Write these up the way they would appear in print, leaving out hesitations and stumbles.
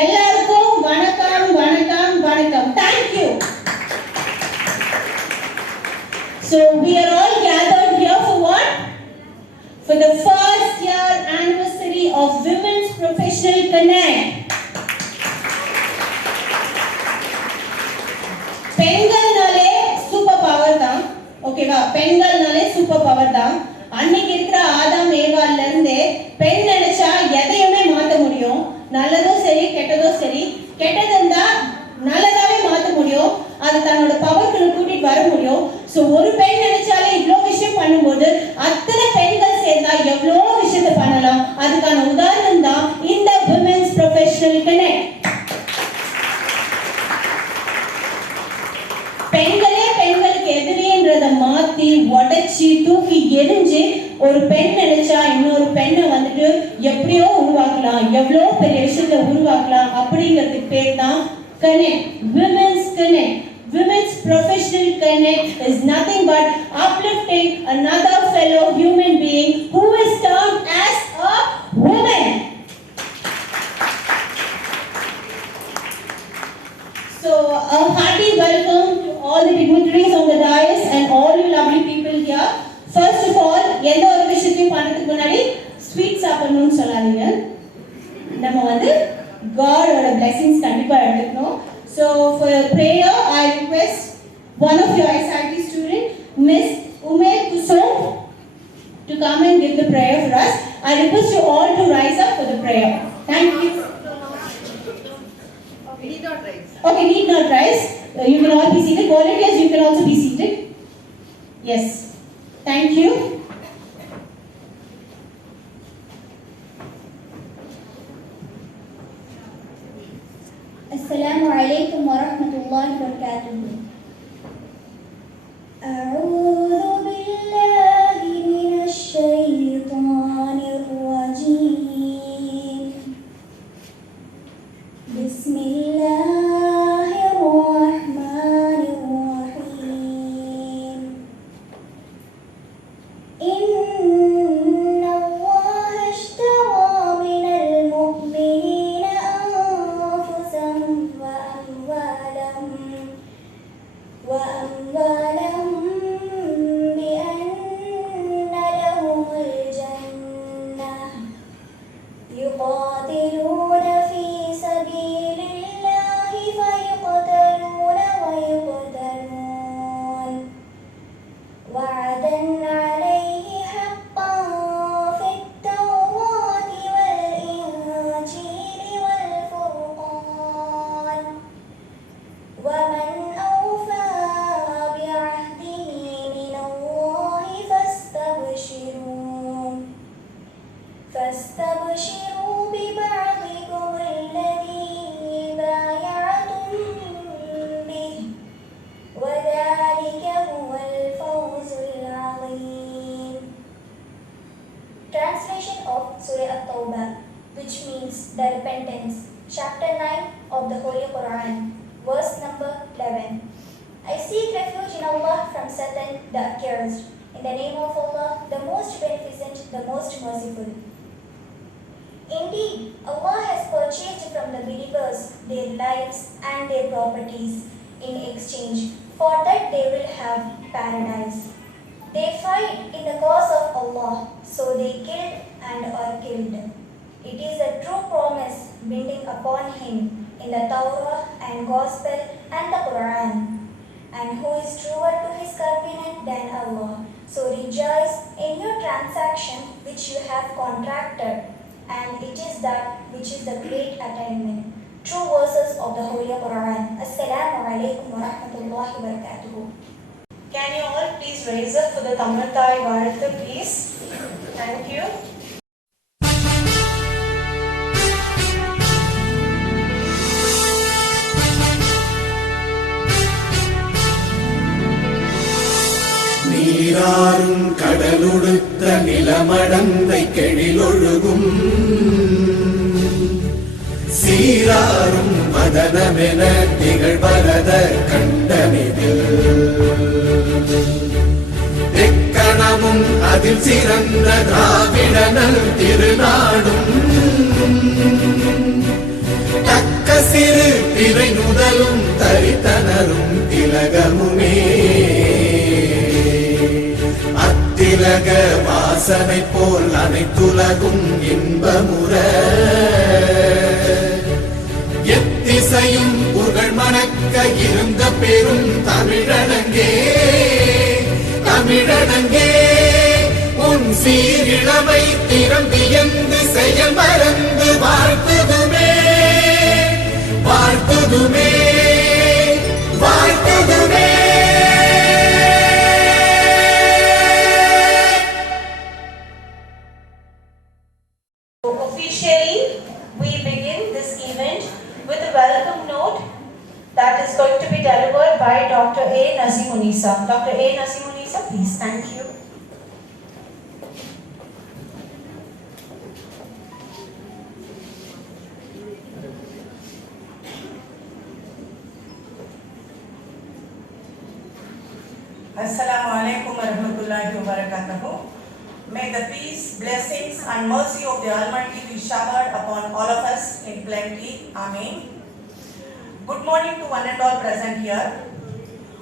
எல்லாருக்கும் வணக்கம் வணக்கம் வணக்கம். Thank you. So we are all gathered here for what? For the first year anniversary of Women's Professional Connect. பெண்கள்னாலே super power தான். ஓகேவா? பெண்கள்னாலே சூப்பர் பவர் தான். அன்னைக்கு இருக்கிற ஆதாம் ஏவாள்ல இருந்தே பெண் நினைச்சா எதையுமே மாற்ற முடியும். நல்லதும் சரி கெட்டதும் சரி, கெட்டது இருந்தா நல்லதாவே மாற்ற முடியும். அது தன்னோட பவர்க்குள்ள கூட்டிட்டு வர முடியும். ஸோ ஒரு பெண் நினைச்சாலே இவ்வளோ விஷயம் பண்ணும்போது அத்தனை பெண்கள் சேர்ந்தா எவ்வளோ விஷயத்த பண்ணலாம். அதுக்கான உதாரணம் தான் இந்த Women's Professional Connect. பெண்களே பெண்களுக்கு எதிரின்றத மாத்தி உடைச்சி தூக்கி எரிஞ்சு ஒரு பெண் நினைச்சா இன்னொரு பெண்ணை வந்துட்டு எப்படியோ உருவாக்கலாம், எவ்வளோ பெரிய விஷயத்த உருவாக்கலாம். அப்படிங்கிறதுக்கு பேர் தான் Connect, Women's Connect. Women's Professional Connect is nothing but uplifting another fellow human being who is termed as a woman. So a hearty welcome to all the dignitaries on the dais and all you lovely people here. First of all, எந்த ஒரு விஷயத்தையும் பண்றதுக்கு முன்னாடி ஸ்வீட் சாப்பிடணும்னு சொல்லாதீங்க. நம்ம வந்து Godோட blessings கண்டிப்பா எடுத்துக்கணும். So for prayer, I request one of your SIT student, Miss Umair Kusum, to come and give the prayer for us. I request you all to rise up for the prayer. Thank you. Okay, need not rise. Okay, need not rise. You can all be seated. Volunteers, you can also be seated. Yes. Thank you. Assalamu alaikum wa rahmatullahi wa barakatuh. A'udhu billahi minash shaitanir rajim. Bismillahir rahmanir rahim. Inna Allaha ishtara minal mu'minina anfusahum wa amwalahum bi anna lahumul jannah yuqatiluna fi sabilillahi fayuqtaluna wa yuqtalun wa'adan 'alayhi haqqan fit tawrati wal injili wal furqan wa man awfa bi'ahdihi min Allahi fastabshiru bi ba'dikum alladhi bay'atum bih wa dhalika huwal fawzul 'azim. Translation of Surah At-Tawbah, which means the repentance, chapter 9 of the Holy Quran, verse number 11. I seek refuge in Allah from Satan the accursed. In the name of Allah, the most beneficent, the most merciful. Indeed, Allah has purchased from the believers their lives and their properties in exchange, for that they will have paradise. They fight in the cause of Allah, so they killed and are killed. It is a true promise binding upon him in the Torah and Gospel and the Quran. And who is truer to his covenant than Allah? So rejoice in your transaction which you have contracted, and it is that which is the great attainment. True verses of the Holy Quran. Assalamu alaikum wa rahmatullahi wa barakatuh. Can you all please raise up for the Tammathai Varathu, please? Thank you. நீராறும் கடலுடுத்த நிலமடந்தை கெழிலொழுகும் சீராறும் மதனமென திகழ்வரத கண்டனிதில் எக்கணமும் அதில் சிறந்த திராவிடனல் திருநாடும் திரை நுதலும் தரித்தனரும் திலகமுமே அத்திலக வாசனை போல் அனைத்துலகும் இன்பமுற எத்திசையும் புகழ் மணக்க இருந்த பெரும் தமிழனங்கே தமிழனங்கே உன் சீரிழமை திறம் வியந்து செயல் மறந்து வாழ்த்துதுமே வாழ்த்துதுமே வாழ்த்துதுமே. Officially, we begin this event with a welcome note that is going to be delivered by Dr. A. Nazimunisa. Dr. A. Nazimunisa, please. Thank you. Assalamu alaikum warahmatullahi wabarakatuh. May the peace, blessings and mercy of the Almighty be showered upon all of us in plenty. Amen. Good morning to one and all present here.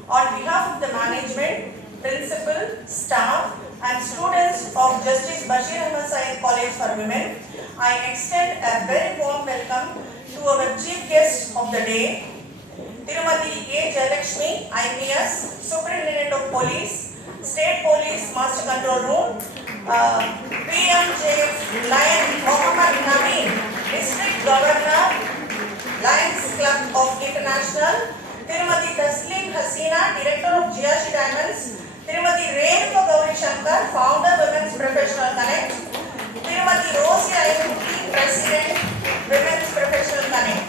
On behalf of the management, principal, staff and students of Justice Bashir Ahmad Syed College for Women, I extend a very warm welcome to our chief guest of the day, Tirumati A. Jayalakshmi, IPS, Superintendent of Police, State Police Master Control Room, PMJ Lion Mohammed Nabi, District Governor, Lions Club of International, Tirumati Taslim Hasina, Director of GRC Diamonds, Tirumati Renuka Gauri Shankar, Founder Women's Professional Connect, Tirumati Rosie Ayuthi, President Women's Professional Connect.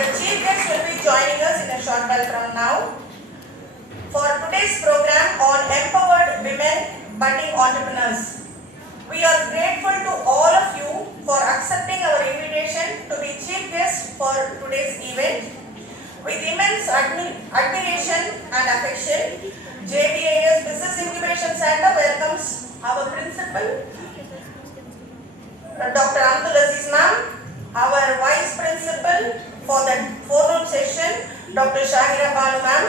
The chief guest will be joining us in a short while from now. For today's program on empowered women budding entrepreneurs, we are grateful to all of you for accepting our invitation to be chief guest for today's event. With immense admiration and affection, Jbas Business Incubation Center welcomes our principal, Dr. Abdul Aziz ma'am, our vice principal for the forenoon session, Dr. Shahira Banu ma'am,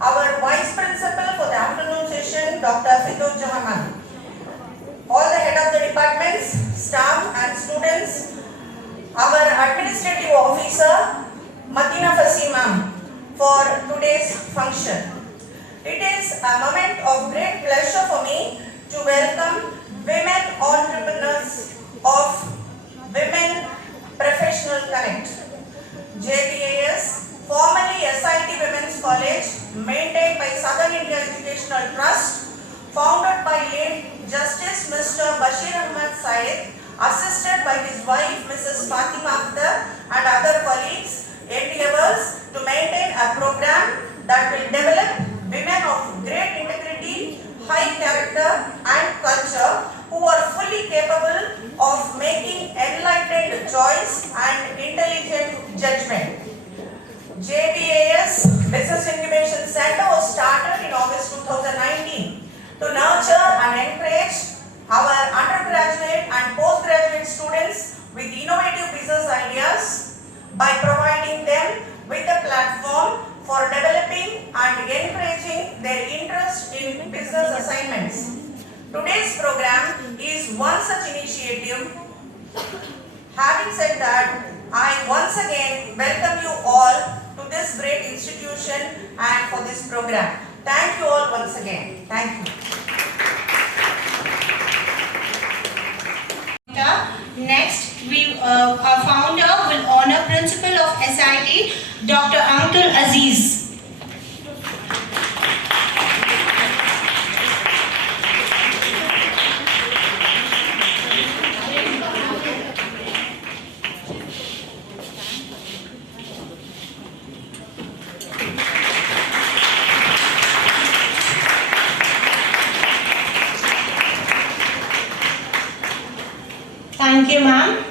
our vice principal for the afternoon session, Dr. Fidoz Jahan ma'am. All the head of the departments, staff and students, our administrative officer, Matina Fasi ma'am, for today's function. It is a moment of great pleasure for me to welcome women entrepreneurs of Women Professional Connect. Jbas, formerly SIT Women's College, maintained by Southern India Educational Trust, founded by late Justice Mr. Bashir Ahmad Syed, assisted by his wife Mrs. Fatima Akhtar and other colleagues, endeavors to maintain a program that will develop women of great integrity, high character and culture who are fully capable of making enlightened choice and intelligent judgment. Jbas Business Incubation Center was started in August 2019 to nurture and encourage our undergraduate and postgraduate students with innovative business ideas by providing them with a platform for developing and encouraging their interest in business assignments. Today's program is one such initiative. Having said that, I once again welcome you all to this great institution and for this program. Thank you all once again. Thank you. Next, our founder will honor Principal of SIT, Dr. Abdul Aziz. Thank you, ma'am.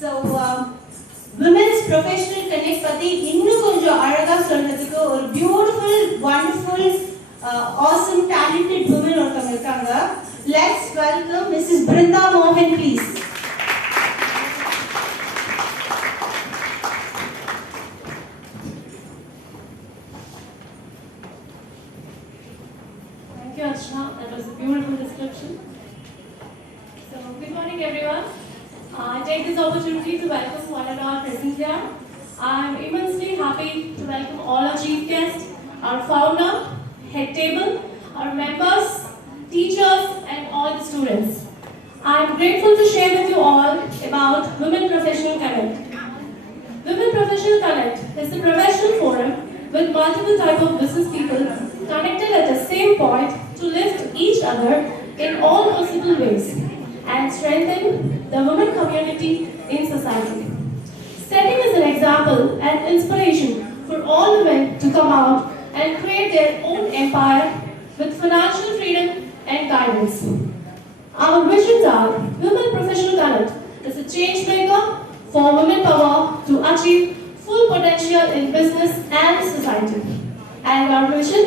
So, women's professional connect பத்தி இன்னும் கொஞ்சம் அழகா சொல்றதுக்கு ஒரு beautiful, wonderful, awesome, talented women ஒருத்தவங்க இருக்காங்க. Let's welcome Mrs. Brinda Mohan, please. Thank you, Archana. That was a beautiful description. So, good morning, everyone. I take this opportunity to welcome one and all present here. I'm immensely happy to welcome all our chief guests, our founder, head table, our members, teachers, and all the students. I'm grateful to share with you all about Women Professional Connect. Women Professional Connect is a professional forum with multiple type of business people connected at the same point to lift each other in all possible ways and strengthen the women community in society. Setting as an example and inspiration for all women to come out and create their own empire with financial freedom and guidance. Our visions are Women Professional Connect is a change maker for women power to achieve full potential in business and society. And our mission,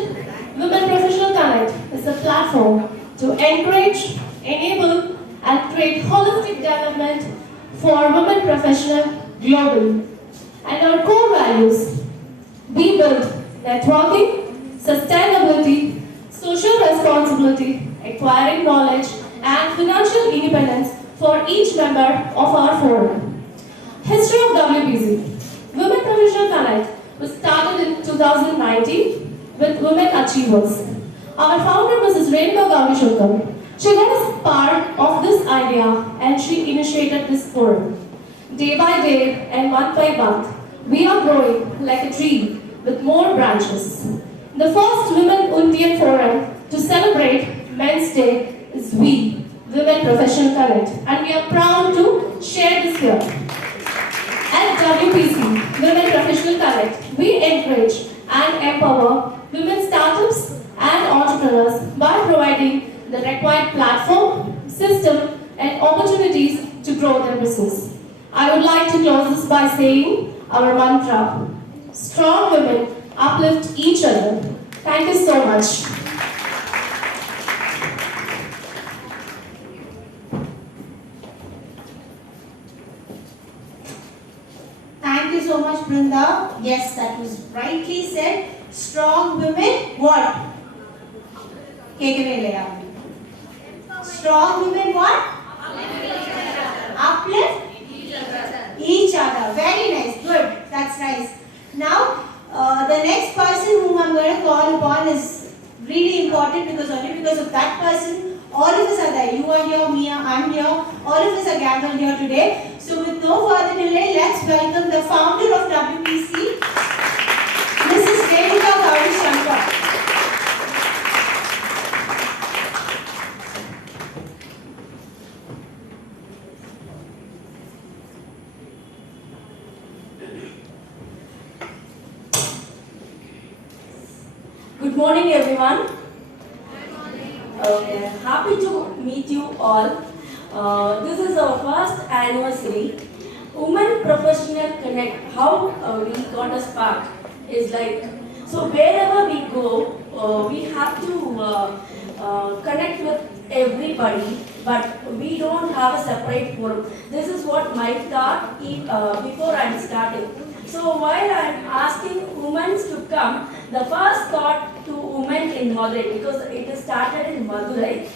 Women Professional Connect is a platform to encourage, enable, and create holistic development for women professionals globally. And our core values, we build networking, sustainability, social responsibility, acquiring knowledge, and financial independence for each member of our forum. History of WPC. Women Professional Connect was started in 2019 with Women Achievers. Our founder, Mrs. Rainbow Gavishankar, she got a spark of this idea and she initiated this forum. Day by day and month by month, we are growing like a tree with more branches. The first Women Indian Forum to celebrate Men's Day is we, Women Professional Connect, and we are proud to share this here. At WPC, Women Professional Connect, we encourage and empower women startups and entrepreneurs by providing the required platform, system, and opportunities to grow their business. I would like to close this by saying our mantra, strong women uplift each other. Thank you so much. Thank you so much, Brinda. Yes, that was rightly said. Strong women, what? Strong women, what? Uplift each other. Very nice. Good. That's nice. Now, the next person whom I'm going to call upon is really important because only because of that person, all of us are there. You are here, Mia, I'm here. All of us are gathered here today. So with no further delay, let's welcome the founder of WPC, Mrs. Renuka Gauri Shankar. Good morning, everyone. Okay, happy to meet you all. This is our first anniversary. Women Professional Connect, how we got a spark is like, so wherever we go, we have to connect with everybody, but we don't have a separate forum. This is what my thought before I'm starting. So while I'm asking women to come, the first thought to women in Madurai, because it is started in Madurai.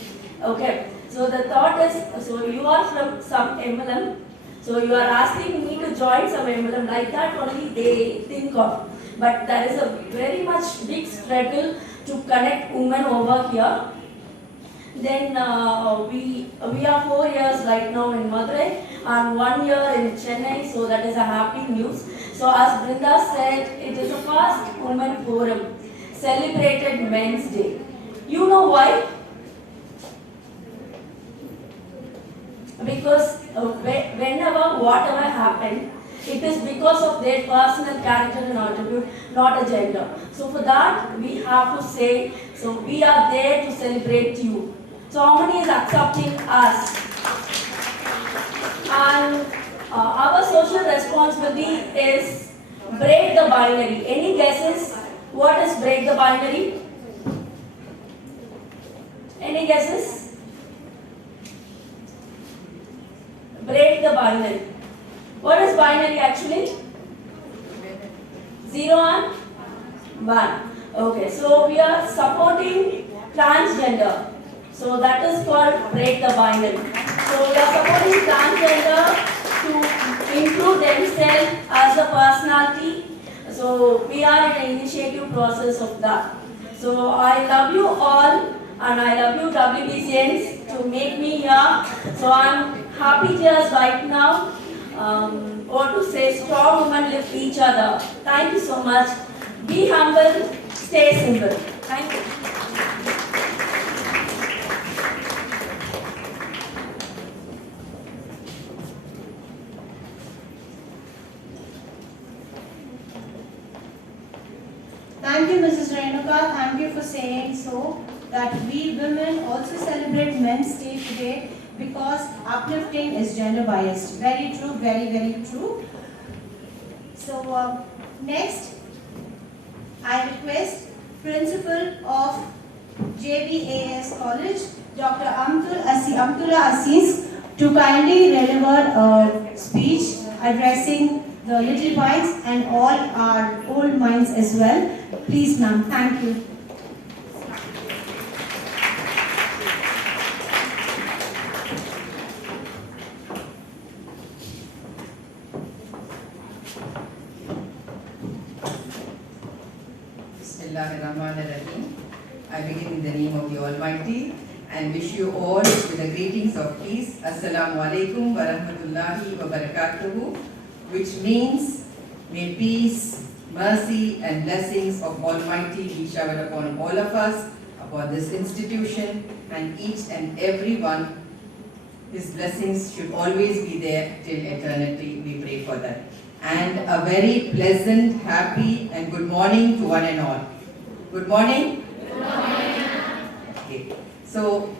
Okay, so the thought is, so you are from some MLM, so you are asking me to join some MLM, like that only they think of. But there is a very much big struggle to connect women over here. Then we are 4 years right now in Madurai and 1 year in Chennai, so that is a happy news. So as Brinda said, it is the first women forum celebrated Men's Day. You know why? Because whenever whatever happened, it is because of their personal character and attribute, not a gender. So for that, we have to say, so we are there to celebrate you. So how many is accepting us? And our social responsibility is break the binary. Any guesses? What is break the binary? Any guesses? Break the binary. What is binary actually? 0 and 1. Okay, so we are supporting transgender. So that is called break the binary. So we are supporting transgender to improve themselves as a personality. So we are in an initiative process of that. So I love you all and I love you WBCNs to make me here. So I'm happy just right now. Or to say strong women lift each other. Thank you so much. Be humble, stay simple. Thank you. Thank you, Mrs. Renuka. Thank you for saying so, that we women also celebrate Men's Day today because uplifting is gender biased. Very true, very, very true. So next, I request Principal of JBAS College, Dr. Amtullah Aziz, to kindly deliver a speech addressing the little minds and all our old minds as well. Please, ma'am. Thank you. Bismillahirrahmanirrahim. I begin in the name of the Almighty and wish you all with the greetings of peace. Assalamu alaikum wa rahmatullahi wa barakatuhu, which means may peace, mercy and blessings of Almighty be showered upon all of us, upon this institution and each and every one. His blessings should always be there till eternity. We pray for that. And a very pleasant, happy and good morning to one and all. Good morning? Good morning. Okay. So,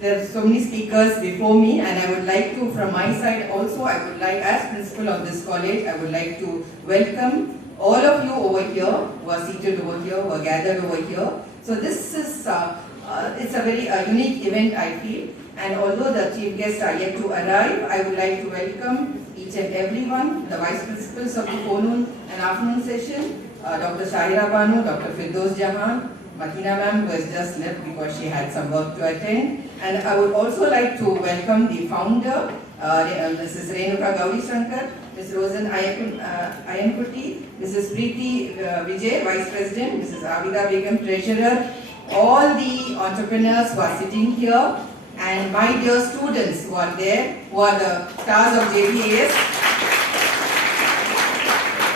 there are so many speakers before me and I would like to, from my side also, I would like, as principal of this college, I would like to welcome all of you over here, who are seated over here, who are gathered over here. So this is, it's a very unique event I feel. And although the chief guests are yet to arrive, I would like to welcome each and everyone, the vice principals of the forenoon and afternoon session, Dr. Shahira Banu, Dr. Firdaus Jahan, Makina ma'am, who has just left because she had some work to attend. And I would also like to welcome the founder, Mrs. Renuka Gauri Shankar, Ms. Rosen Ayankuti, Mrs. Preeti Vijay, Vice President, Mrs. Abida Begum, Treasurer, all the entrepreneurs who are sitting here, and my dear students who are there, who are the stars of Jbas.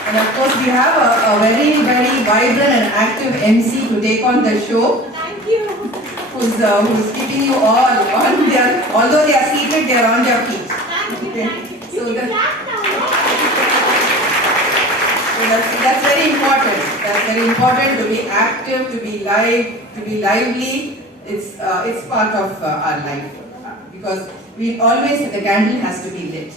And of course, we have a very, very vibrant and active MC to take on the show. Thank you. Who's keeping you all on their, although they are seated, they are on their feet. Thank you. Okay. Thank you. So You that- can clap now. So that's very important. That's very important to be active, to be lively. It's part of our life because we always, the candle has to be lit.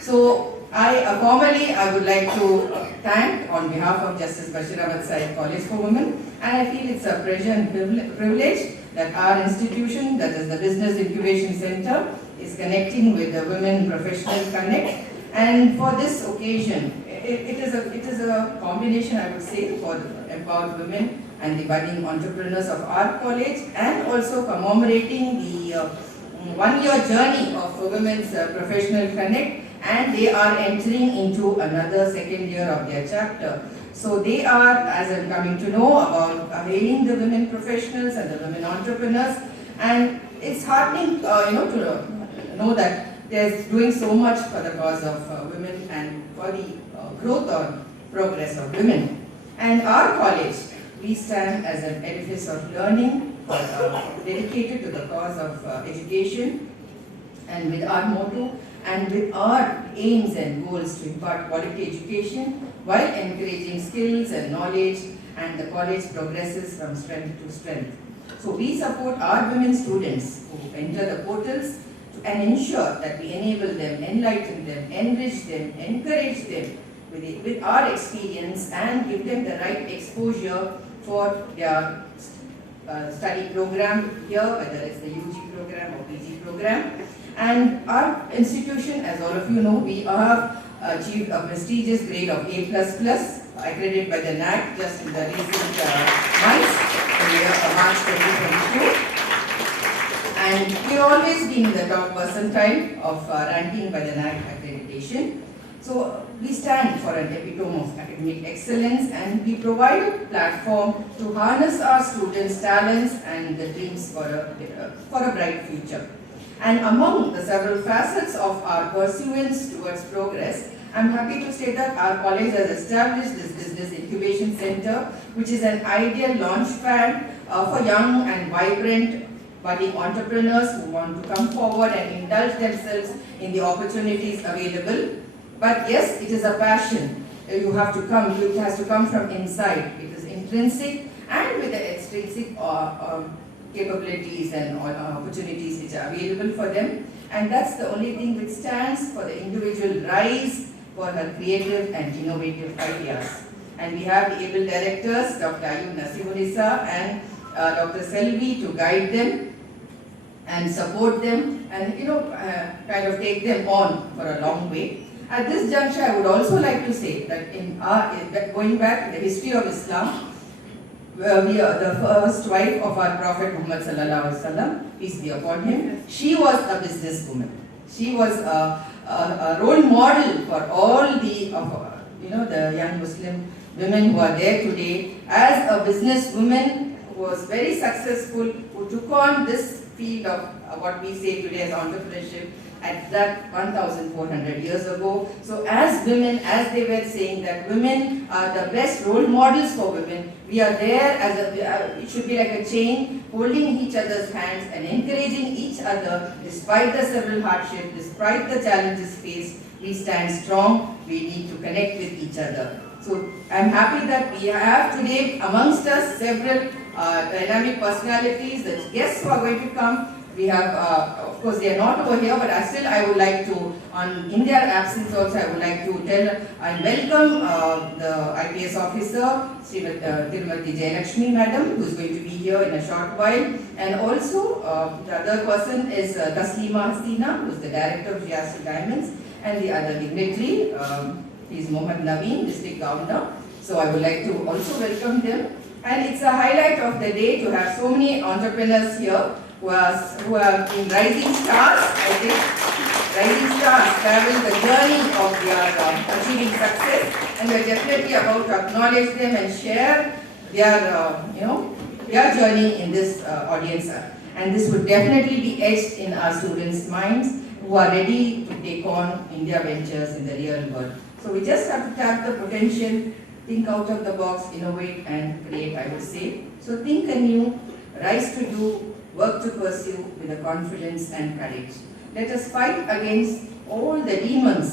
So formally I would like to thank on behalf of Justice Bashir Ahmad Said College for Women, and I feel it's a pleasure and privilege that our institution, that is the Business Incubation Center, is connecting with the Women Professional Connect. And for this occasion, it is a combination, I would say, for the empowered women and the budding entrepreneurs of our college, and also commemorating the 1-year journey of Women's Professional Connect, and they are entering into another second year of their chapter. So they are, as I'm coming to know, about hailing the women professionals and the women entrepreneurs, and it's heartening, to know that they're doing so much for the cause of women and for the growth or progress of women. And our college, we stand as an edifice of learning, dedicated to the cause of education, and with our motto and with our aims and goals to impart quality education while encouraging skills and knowledge, and the college progresses from strength to strength. So we support our women students who enter the portals and ensure that we enable them, enlighten them, enrich them, encourage them with our experience, and give them the right exposure for their study program here, whether it's the UG program or PG program. And our institution, as all of you know, we have achieved a prestigious grade of A++, accredited by the NAC just in the recent months, in the year of March 2022. And we've always been in the top percentile of ranking by the NAC accreditation. So we stand for an epitome of academic excellence, and we provide a platform to harness our students' talents and the dreams for a bright future. And among the several facets of our pursuance towards progress, I'm happy to state that our college has established this Business Incubation Center, which is an ideal launchpad for young and vibrant budding entrepreneurs who want to come forward and indulge themselves in the opportunities available. But yes, it is a passion. You have to come, it has to come from inside. It is intrinsic and with the extrinsic capabilities and opportunities which are available for them. And that's the only thing which stands for the individual rise for her creative and innovative ideas. And we have the able directors, Dr. Ayub Nasibunisa and Dr. Selvi, to guide them and support them and kind of take them on for a long way. At this juncture, I would also like to say that going back in the history of Islam, we are the first wife of our Prophet Muhammad sallallahu alaihi wasallam, peace be upon him. She was a businesswoman. She was a role model for all the the young Muslim women who are there today. As a businesswoman who was very successful, who took on this field of what we say today as entrepreneurship at that 1,400 years ago. So as women, as they were saying that women are the best role models for women, we are there as it should be like a chain, holding each other's hands and encouraging each other despite the several hardships, despite the challenges faced. We stand strong, we need to connect with each other. So I'm happy that we have today amongst us several dynamic personalities, the guests who are going to come. We have, of course, they are not over here, but still I would like to, in their absence also, I would like to tell and welcome the IPS officer, Tirumati Jayalakshmi Madam, who is going to be here in a short while. And also, the other person is Taslima Hasina, who is the Director of Jbas Diamonds, and the other dignitary, he is Mohammad Naveen, District Governor. So I would like to also welcome them. And it's a highlight of the day to have so many entrepreneurs here who have been rising stars, I think. Rising stars travel the journey of their achieving success, and we're definitely about to acknowledge them and share their their journey in this audience. And this would definitely be etched in our students' minds who are ready to take on India ventures in the real world. So we just have to tap the potential, think out of the box, innovate and create, I would say. So think anew, rise to do, work to pursue with a confidence and courage. Let us fight against all the demons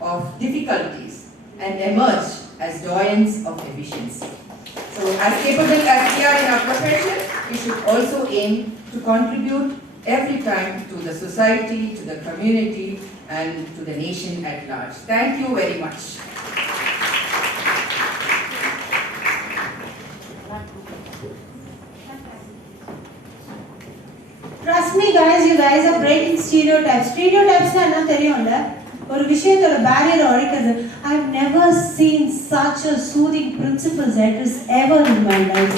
of difficulties and emerge as doyens of efficiency. So as capable as we are in our profession, we should also aim to contribute every time to the society, to the community and to the nation at large. Thank you very much. Trust me guys, you guys are breaking stereotypes. Stereotypes na enna theriyumla. ஒரு விஷயத்தோட barrier உடைக்கிறது. I've never seen such a soothing principal address ever in my life.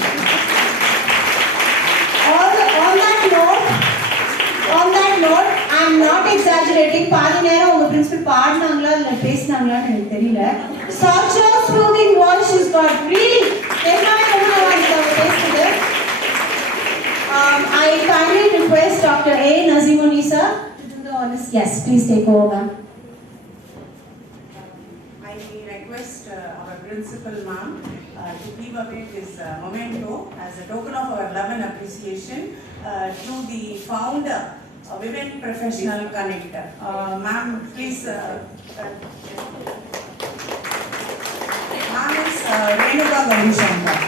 On that note, I'm not exaggerating. பாதி நேரம் உங்க பிரின்சிபல் பாடுனாங்களா இல்ல பேசினாங்களான்னு எனக்கு தெரியல. Such a soothing voice she's got. Really, I kindly request Dr. A. Nazimunisa to do the honors. Yes, please take over, ma'am. I request our principal, ma'am, to give away this memento as a token of our love and appreciation to the founder, Women Professional Connect. Ma'am, please. Ma'am is Renuka Gavishankar.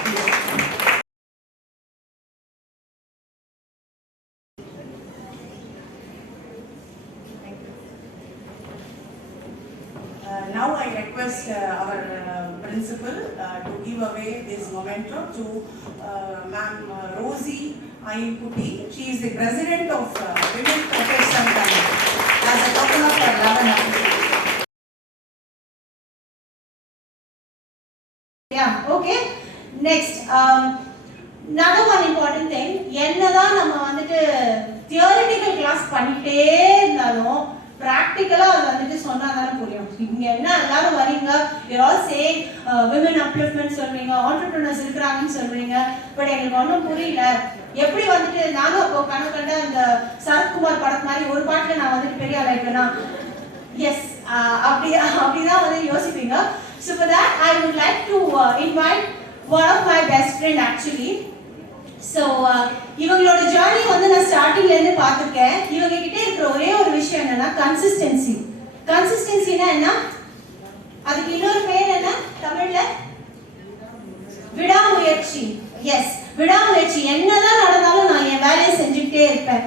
Now I request our principal to give away this memento to Ma'am Rosie Ayuputi. She is the president of Women Professional Connect as a token of her love and appreciation. Yeah, okay. Next, another one important thing. என்னதான் நம்ம வந்துட்டு theoretical class பண்ணிட்டே இருந்தாலும் practically அது வந்துட்டு சொன்னாதானே புரியும். இங்க என்ன எல்லாரும் வரீங்க, you're all saying women upliftment சொல்றீங்க, entrepreneurs இருக்கிறாங்கன்னு சொல்றீங்க, பட் எங்களுக்கு ஒன்றும் புரியல. எப்படி வந்துட்டு நானும் அப்போ கனவு கண்ட அந்த சரத்குமார் படத்து மாதிரி ஒரு பாட்டுல நான் வந்துட்டு பெரிய ஆளாயிட்டேன்னா எஸ் அப்படிதான் வந்து யோசிப்பீங்க. So for that I would like to invite one of my best friend actually. So இவங்களோட ஜர்னி வந்து நான் ஸ்டார்டிங்ல இருந்து பார்த்திருக்கேன். இவங்க கிட்ட இருக்கிற ஒரே ஒரு விஷயம் என்னன்னா கன்சிஸ்டன்சி. கன்சிஸ்டன்சினா என்ன? அதுக்கு இன்னொரு பேர் என்ன தமிழ்ல? விடாமுயற்சி. எஸ், விடாமுயற்சி. என்னதான் நடந்தாலும் நான் என் வேலையை செஞ்சுக்கிட்டே இருப்பேன்.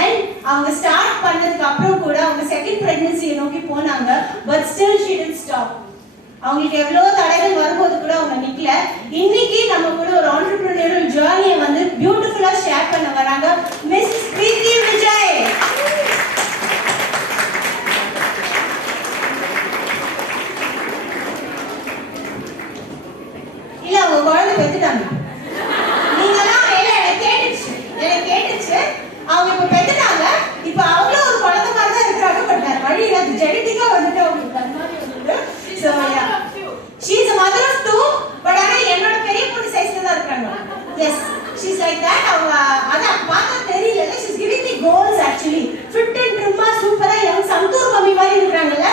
அண்ட் அவங்க ஸ்டார்ட் பண்ணதுக்கு அப்புறம் கூட அவங்க செகண்ட் பிரெக்னன்சியை நோக்கி போனாங்க. But still she did stop. அவங்களுக்கு எவ்வளவு தடைகள் வரும்போது கூட அவங்க நிக்கல. இன்னைக்கு நம்ம கூட ஒரு entrepreneurial ஜர்னியை வந்து பியூட்டிஃபுல்லா ஷேர் பண்ண வராங்க மிஸ் பிரீத்தி விஜய். இல்ல அவங்க குழந்தை பெத்துட்டாங்க. நீங்கலாம் எனக்கு கேட்டுச்சு. அவங்க இப்ப பெத்துட்டாங்க. இப்ப அவங்களும் ஒரு குழந்தை மாதிரி தான் இருக்காங்க. பட் வழி அது ஜெனடிக்கா வந்துட்டு அவங்களுக்கு அந்த மாதிரி வந்துட்டு. So yeah, she is a mother of two, but ஆனா என்னோட பெரிய பொண்ணு சைஸ்ல தான் இருக்காங்க. Yes, she's like that. அவங்க அத பார்த்தா தெரியல. She's giving me goals actually. Fit and trim சூப்பரா யங் சந்தூர் மம்மி மாதிரி இருக்காங்கல.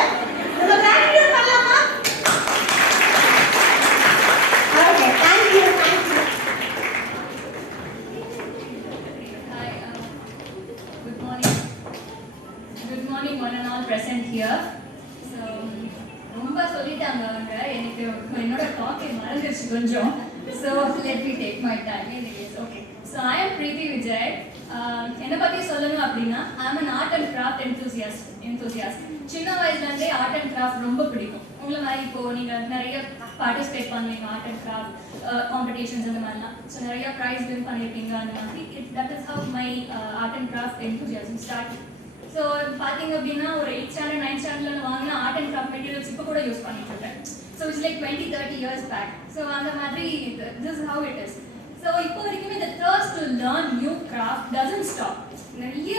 நம்ம கிராட்டிட்யூட் பண்ணலாமா? Okay, thank you. Hi, good morning one and all present here. So ரொம்ப சொல்லிட்டாங்க அவங்க, எனக்கு என்னோட டாக்கே மறந்துருச்சு கொஞ்சம். So let me take my time. Anyways, okay. So I am Preeti Vijay. என்னை பற்றி சொல்லணும் அப்படின்னா I am an art and craft enthusiast. சின்ன வயசுலேருந்தே ஆர்ட் அண்ட் கிராஃப்ட் ரொம்ப பிடிக்கும். உங்களை மாதிரி இப்போது நீங்கள் நிறைய பார்ட்டிசிபேட் பண்ணுவீங்க ஆர்ட் அண்ட் கிராஃப்ட் காம்படிஷன்ஸ் அந்த மாதிரிலாம். ஸோ நிறைய ப்ரைஸ் வின் பண்ணியிருக்கீங்க அந்த மாதிரி. That is how my art and craft enthusiasm start. So பார்த்தீங்க அப்படின்னா ஒரு 8th ஸ்டாண்டர்ட் 9th ஸ்டாண்டர்டில் வாங்கினா ஆர்ட் அண்ட் கிராஃப்ட் மெட்டீரியல்ஸ் இப்போ கூட யூஸ் பண்ணிட்டு இருக்கேன். ஸோ இட்ஸ் லைக் 20-30 years பேக். ஸோ அந்த மாதிரி this is how it is. So இப்போ வரைக்குமே இந்த thirst to learn new craft doesn't stop. நிறைய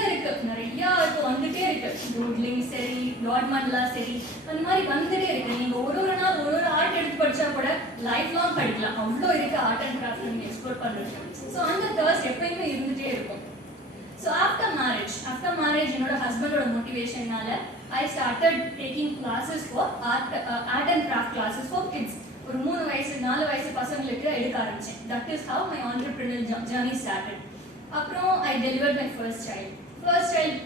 இப்போ வந்துட்டே இருக்கு. டூட்லிங் சரி, டாட் மண்டலா சரி, அந்த மாதிரி வந்துட்டே இருக்கு. நீங்க ஒரு நாள் ஒரு ஆர்ட் எடுத்து படிச்சா கூட லைஃப் லாங் படிக்கலாம். அவ்வளோ இருக்கு ஆர்ட் அண்ட் கிராஃப்ட் நீங்க எக்ஸ்ப்ளோர் பண்ணுறது. ஸோ அந்த thirst எப்பயுமே இருந்துகிட்டே இருக்கும். ஸோ ஆஃப்டர் மேரேஜ் என்னோட ஹஸ்பண்டோட மோட்டிவேஷன்னால I started taking classes for art and craft classes for kids. ஒரு 3 வயசு 4 வயசு பசங்களுக்கு எடுக்க ஆரம்பிச்சேன். That is how my entrepreneurial journey started. அப்புறம் I delivered my first child.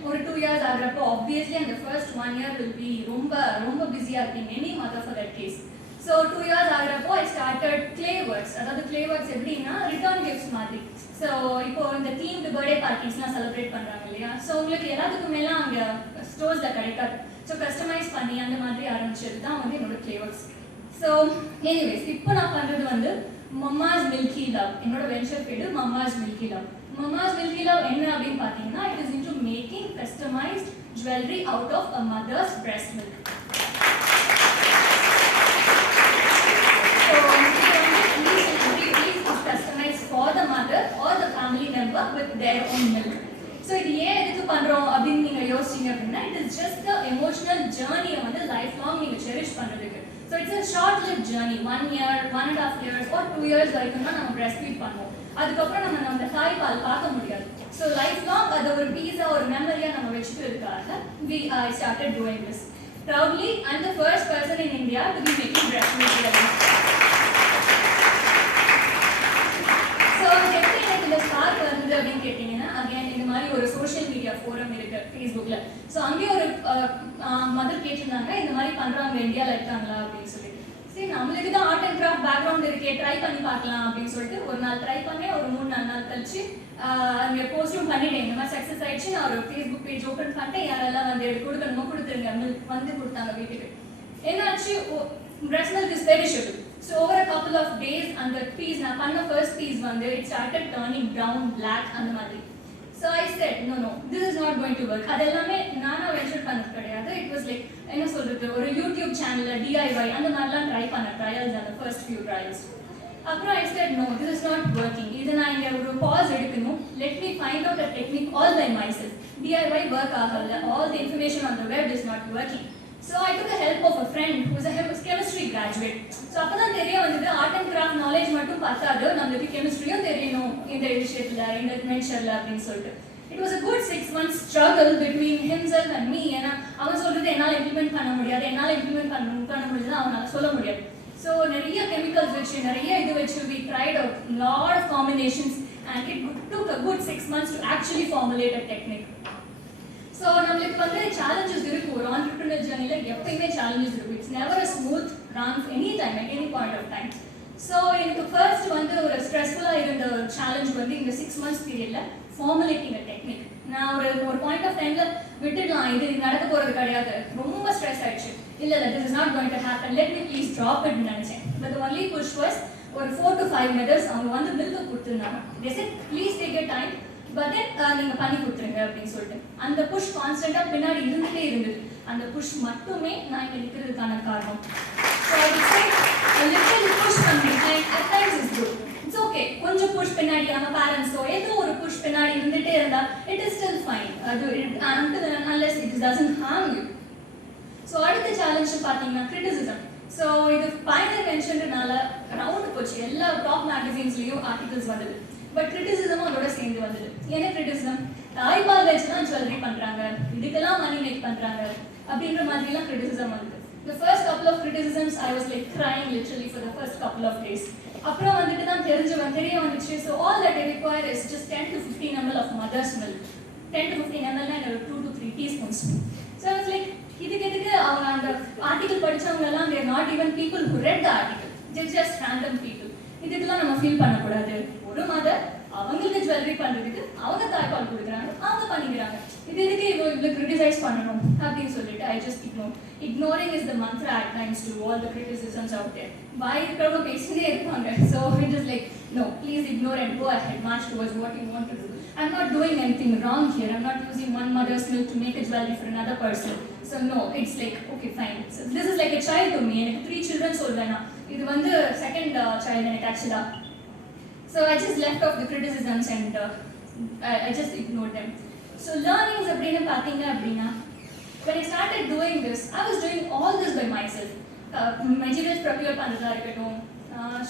ஒரு 2 years ஆகிறப்போ obviously அந்த first 1 year will be ரொம்ப பிஸியாக இருப்பீங்க, any mother for that case. So 2 years ஆகிறப்போ I started clay works. அதாவது clay works எப்படின்னா return gifts மாதிரி. ஸோ இப்போ இந்த தீம்டு பர்த்டே பார்ட்டிஸ்லாம் செலிப்ரேட் பண்ணுறாங்க இல்லையா, ஸோ உங்களுக்கு எல்லாத்துக்குமேலாம் அங்கே ஸ்டோர்ஸில் கிடைக்காது. ஸோ கஸ்டமைஸ் பண்ணி அந்த மாதிரி ஆரம்பிச்சது தான் வந்து என்னோட clay works. ஸோ எனிவேஸ் இப்போ நான் பண்ணுறது வந்து மம்மாஸ் மில்கி லவ். என்னோட வெஞ்சர் பேரு Mamma's Milky Love. Mamma's Milky Love என்ன அப்படின்னு பார்த்தீங்கன்னா, it is into making customised jewellery out of a mother's breast milk. For the mother or the family member with their own milk. So இது ஏன் எதுக்கு பண்றோம் அப்படின்னு நீங்க யோசிச்சீங்க அப்படின்னா, it is just the emotional journey வந்து life long நீங்க cherish பண்றதுக்கு. So it's a short lived journey, 1 year, 1.5 years or 2 years வரைக்கும் தான் நம்ம breastfeed பண்ணுவோம். அதுக்கப்புறம் நம்ம தாய் பால் பார்க்க முடியாது. So life long அது ஒரு பீஸா ஒரு மெமரியா நம்ம வச்சுட்டு இருக்காங்க. I started doing this. Proudly, I'm the first person in India to be making breast milk jewelry. இந்த ஸ்பார்க் வந்தது அப்படின்னு கேட்டிங்கன்னா, அகைன் இந்த மாதிரி ஒரு சோஷியல் மீடியா ஃபோரம் இருக்கு ஃபேஸ்புக்கில். ஸோ அங்கேயும் ஒரு மதர் கேட்டிருந்தாங்க, இந்த மாதிரி பண்ணுறவங்க இந்தியாவில் இருக்காங்களா அப்படின்னு சொல்லி. சரி, நம்மளுக்கு தான் ஆர்ட் அண்ட் கிராஃப்ட் பேக்ரவுண்ட் இருக்கே, ட்ரை பண்ணி பார்க்கலாம் அப்படின்னு சொல்லிட்டு ஒரு நாள் ட்ரை பண்ணேன். ஒரு 3-4 நாள் கழிச்சு அங்கே போஸ்ட்டும் பண்ணிட்டேன். இந்த மாதிரி சக்ஸஸ் ஆயிடுச்சு. நான் ஒரு ஃபேஸ்புக் பேஜ் ஓப்பன் பண்ணிட்டேன். யாரெல்லாம் வந்து கொடுக்கணுமோ கொடுத்துருங்க வந்து கொடுத்தாங்க வீட்டுக்கு. என்னாச்சு, breast milk is perishable. So over a couple of days and the piece na panna first piece vande it started turning brown black and madri. So I said no this is not going to work. Adellame nana venture pannad kadiyadu. It was like enna solradhu or YouTube channel DIY and marla try panna trials and the first few trials. Apra I said no this is not working. Idu na inga oru pause edukunu. Let me find out a technique all by myself. DIY work agalla. All the information on the web is not working. So I took the help of a friend who is a chemistry graduate. So அப்பதான் தெரிய வந்தது art and craft knowledge மட்டும் பத்தாது, நமக்கு கெமிஸ்ட்ரியும் தெரியணும் இந்த விஷயத்துல இந்த வெஞ்சர்ல அப்படின்னு சொல்லிட்டு. It was a good 6 months struggle between himself and me. ஏன்னா அவன் சொல்றது என்னால் இம்ப்ளிமெண்ட் பண்ண முடியாது, என்னால் இம்ப்ளிமெண்ட் பண்ண முடியுதுன்னு அவனால் சொல்ல முடியாது. ஸோ நிறைய கெமிக்கல்ஸ் வச்சு நிறைய இது வச்சு we tried a lot of combinations and it took a good 6 months to actually formulate a technique. So நம்மளுக்கு வந்து சேலஞ்சஸ் இருக்கு. ஒரு ஆண்டர்பிரினர் ஜர்னியில் எப்பயுமே சேலஞ்சஸ் இருக்கு. It's never a smooth run any time at any point of time. So எனக்கு first வந்து ஒரு ஸ்ட்ரெஸ்ஃபுல்லாக இருந்த சேலஞ்ச் வந்து இந்த 6 months பீரியடில் ஃபார்முலேட்டிங் அ டெக்னிக். நான் ஒரு பாயிண்ட் ஆஃப் டைமில் விட்டுடலாம், இது நடக்க போகிறது கிடையாது, ரொம்ப ஸ்ட்ரெஸ் ஆயிடுச்சு, இல்லை this is not going to happen, let me please drop இட்னு நினச்சேன். பட் ஒன்லி புஷ் வாஸ் ஒரு 4 to 5 minutes அவங்க வந்து மில்க் கொடுத்துருந்தாங்க. They said please take your time but then நீங்கள் பண்ணி கொடுத்துருங்க அப்படின்னு சொல்லிட்டு. அந்த புஷ் கான்ஸ்டன்ட்டாக பின்னாடி இருந்துகிட்டே இருந்தது. அந்த புஷ் மட்டுமே நான் இங்கே நிற்கிறதுக்கான காரணம். ஸோ லிட்டரலி புஷ் பண்ணுறேன். At times is good, it's okay. கொஞ்சம் புஷ் பின்னாடி நம்ம பேரண்ட்ஸோ ஏதோ ஒரு புஷ் பின்னாடி இருந்துகிட்டே இருந்தால் இட் இஸ் ஸ்டில் ஃபைன். அது unless it doesn't harm you. So அடுத்த சேலஞ்சு பார்த்தீங்கன்னா கிரிட்டிசிசம். ஸோ இது பயனர் மென்ஷன்றனால ரவுண்டு போச்சு, எல்லா டாப் மேகசின்ஸ்லேயும் ஆர்டிகல்ஸ் வந்தது. பட் கிரிட்டிசிசமும் அதோட சேர்ந்து வந்தது. என்ன கிரிட்டிசிசம்? தாய்பால் வச்சு தான் ஜுவல்லரி பண்ணுறாங்க, இதுக்கெல்லாம் மணி மேக் பண்ணுறாங்க அப்படின்ற மாதிரிலாம் கிரிட்டிசிசம் வந்தது. The first couple of criticisms I was like crying literally for the first couple of days. அப்புறம் வந்துட்டு தான் தெரிய வந்துச்சு. So all that I require is just 10 to 15 ml of mother's milk. 10 to 15 ml னா 2 to 3 teaspoons. So I was like இதுக்கு அவங்க அந்த ஆர்டிகல் படிச்சவங்க எல்லாம் they are not even people who read the article. They're just random people. இதுக்கெல்லாம் நம்ம ஃபீல் பண்ணக்கூடாது. ஒரு மதர் அவங்களுக்கு ஜுவல்லரி பண்ணுறதுக்கு அவங்க தாய்ப்பால் கொடுக்குறாங்க, அவங்க பண்ணிக்கிறாங்க, இது எதுக்கு இவ்வளோ கிரிட்டிசைஸ் பண்ணணும் அப்படின்னு சொல்லிட்டு I just ignoring is the mantra at times to all the criticisms out there. வாய் இருக்கிறவங்க பேசிட்டே இருப்பாங்க. So it is like no, please ignore and go ahead, march towards what you want to do. I'm not doing anything wrong here. I'm not using one mother's milk to make a jewelry for another person. So no, it's like okay fine. So this is like a child to me. எனக்கு 3 children சொல்வேனா, இது வந்து second child எனக்கு ஆக்சுவலா. So I just left off the criticisms and I just ignored them. So learnings அப்படினு பாத்தீங்க அப்படினா, when I started doing this, I was doing all this by myself. Materials procure பண்றதா இருக்கட்டும்,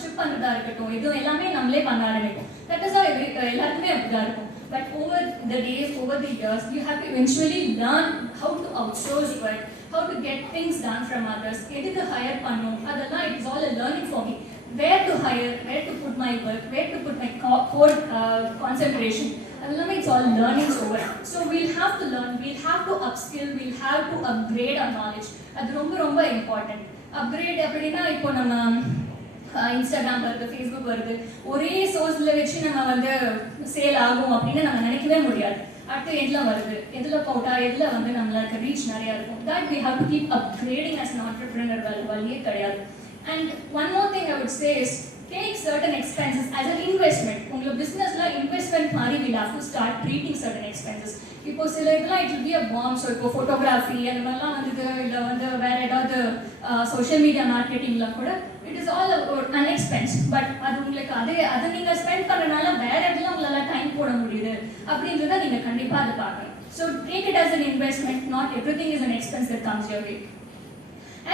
ship பண்றதா இருக்கட்டும், இது எல்லாமே நம்மளே பண்ண ஆரம்பிக்கும். That is how எல்லாருக்குமே அப்படிதான் இருக்கும். But over the days, over the years, you have to eventually learn how to outsource work, how to get things done from others, எதுக்கு hire பண்ணணும், அதெல்லாம் it is all a learning for me. Where to hire, where to put my work, where to put my core concentration. அதெல்லாமே it's all learning over. So we'll have to learn, we'll have to upskill, we'll have to upgrade our knowledge. அது ரொம்ப ரொம்ப important. Upgrade அப்படின்னா இப்போ நம்ம இன்ஸ்டாகிராம் வருது, ஃபேஸ்புக் வருது, ஒரே சோர்ஸில் வச்சு நம்ம வந்து சேல் ஆகும் அப்படின்னு நம்ம நினைக்கவே முடியாது. அடுத்து எதில் வருது, எதில் போட்டால் எதில் வந்து நம்மளுக்கு ரீச் நிறையா இருக்கும். That we have to keep upgrading as an entrepreneur. வழியே கிடையாது. And one more thing I would say is take certain expenses as an investment. உங்களோட பிஸ்னஸ்ல இன்வெஸ்ட்மெண்ட் மாதிரி we'll have to start treating certain expenses. இப்போ சில இதெல்லாம் it will be a bomb. So இப்போ ஃபோட்டோகிராஃபி அந்த மாதிரிலாம் வந்து இல்லை வந்து வேற ஏதாவது சோஷியல் மீடியா மார்க்கெட்டிங்லாம் கூட it is all an expense. But அது உங்களுக்கு அதை நீங்கள் ஸ்பெண்ட் பண்ணுறதுனால வேற இடத்துல உங்களால் டைம் போட முடியுது அப்படின்றத நீங்கள் கண்டிப்பாக அதை பார்க்கணும். So take it as an investment. Not everything is an expense that comes your way.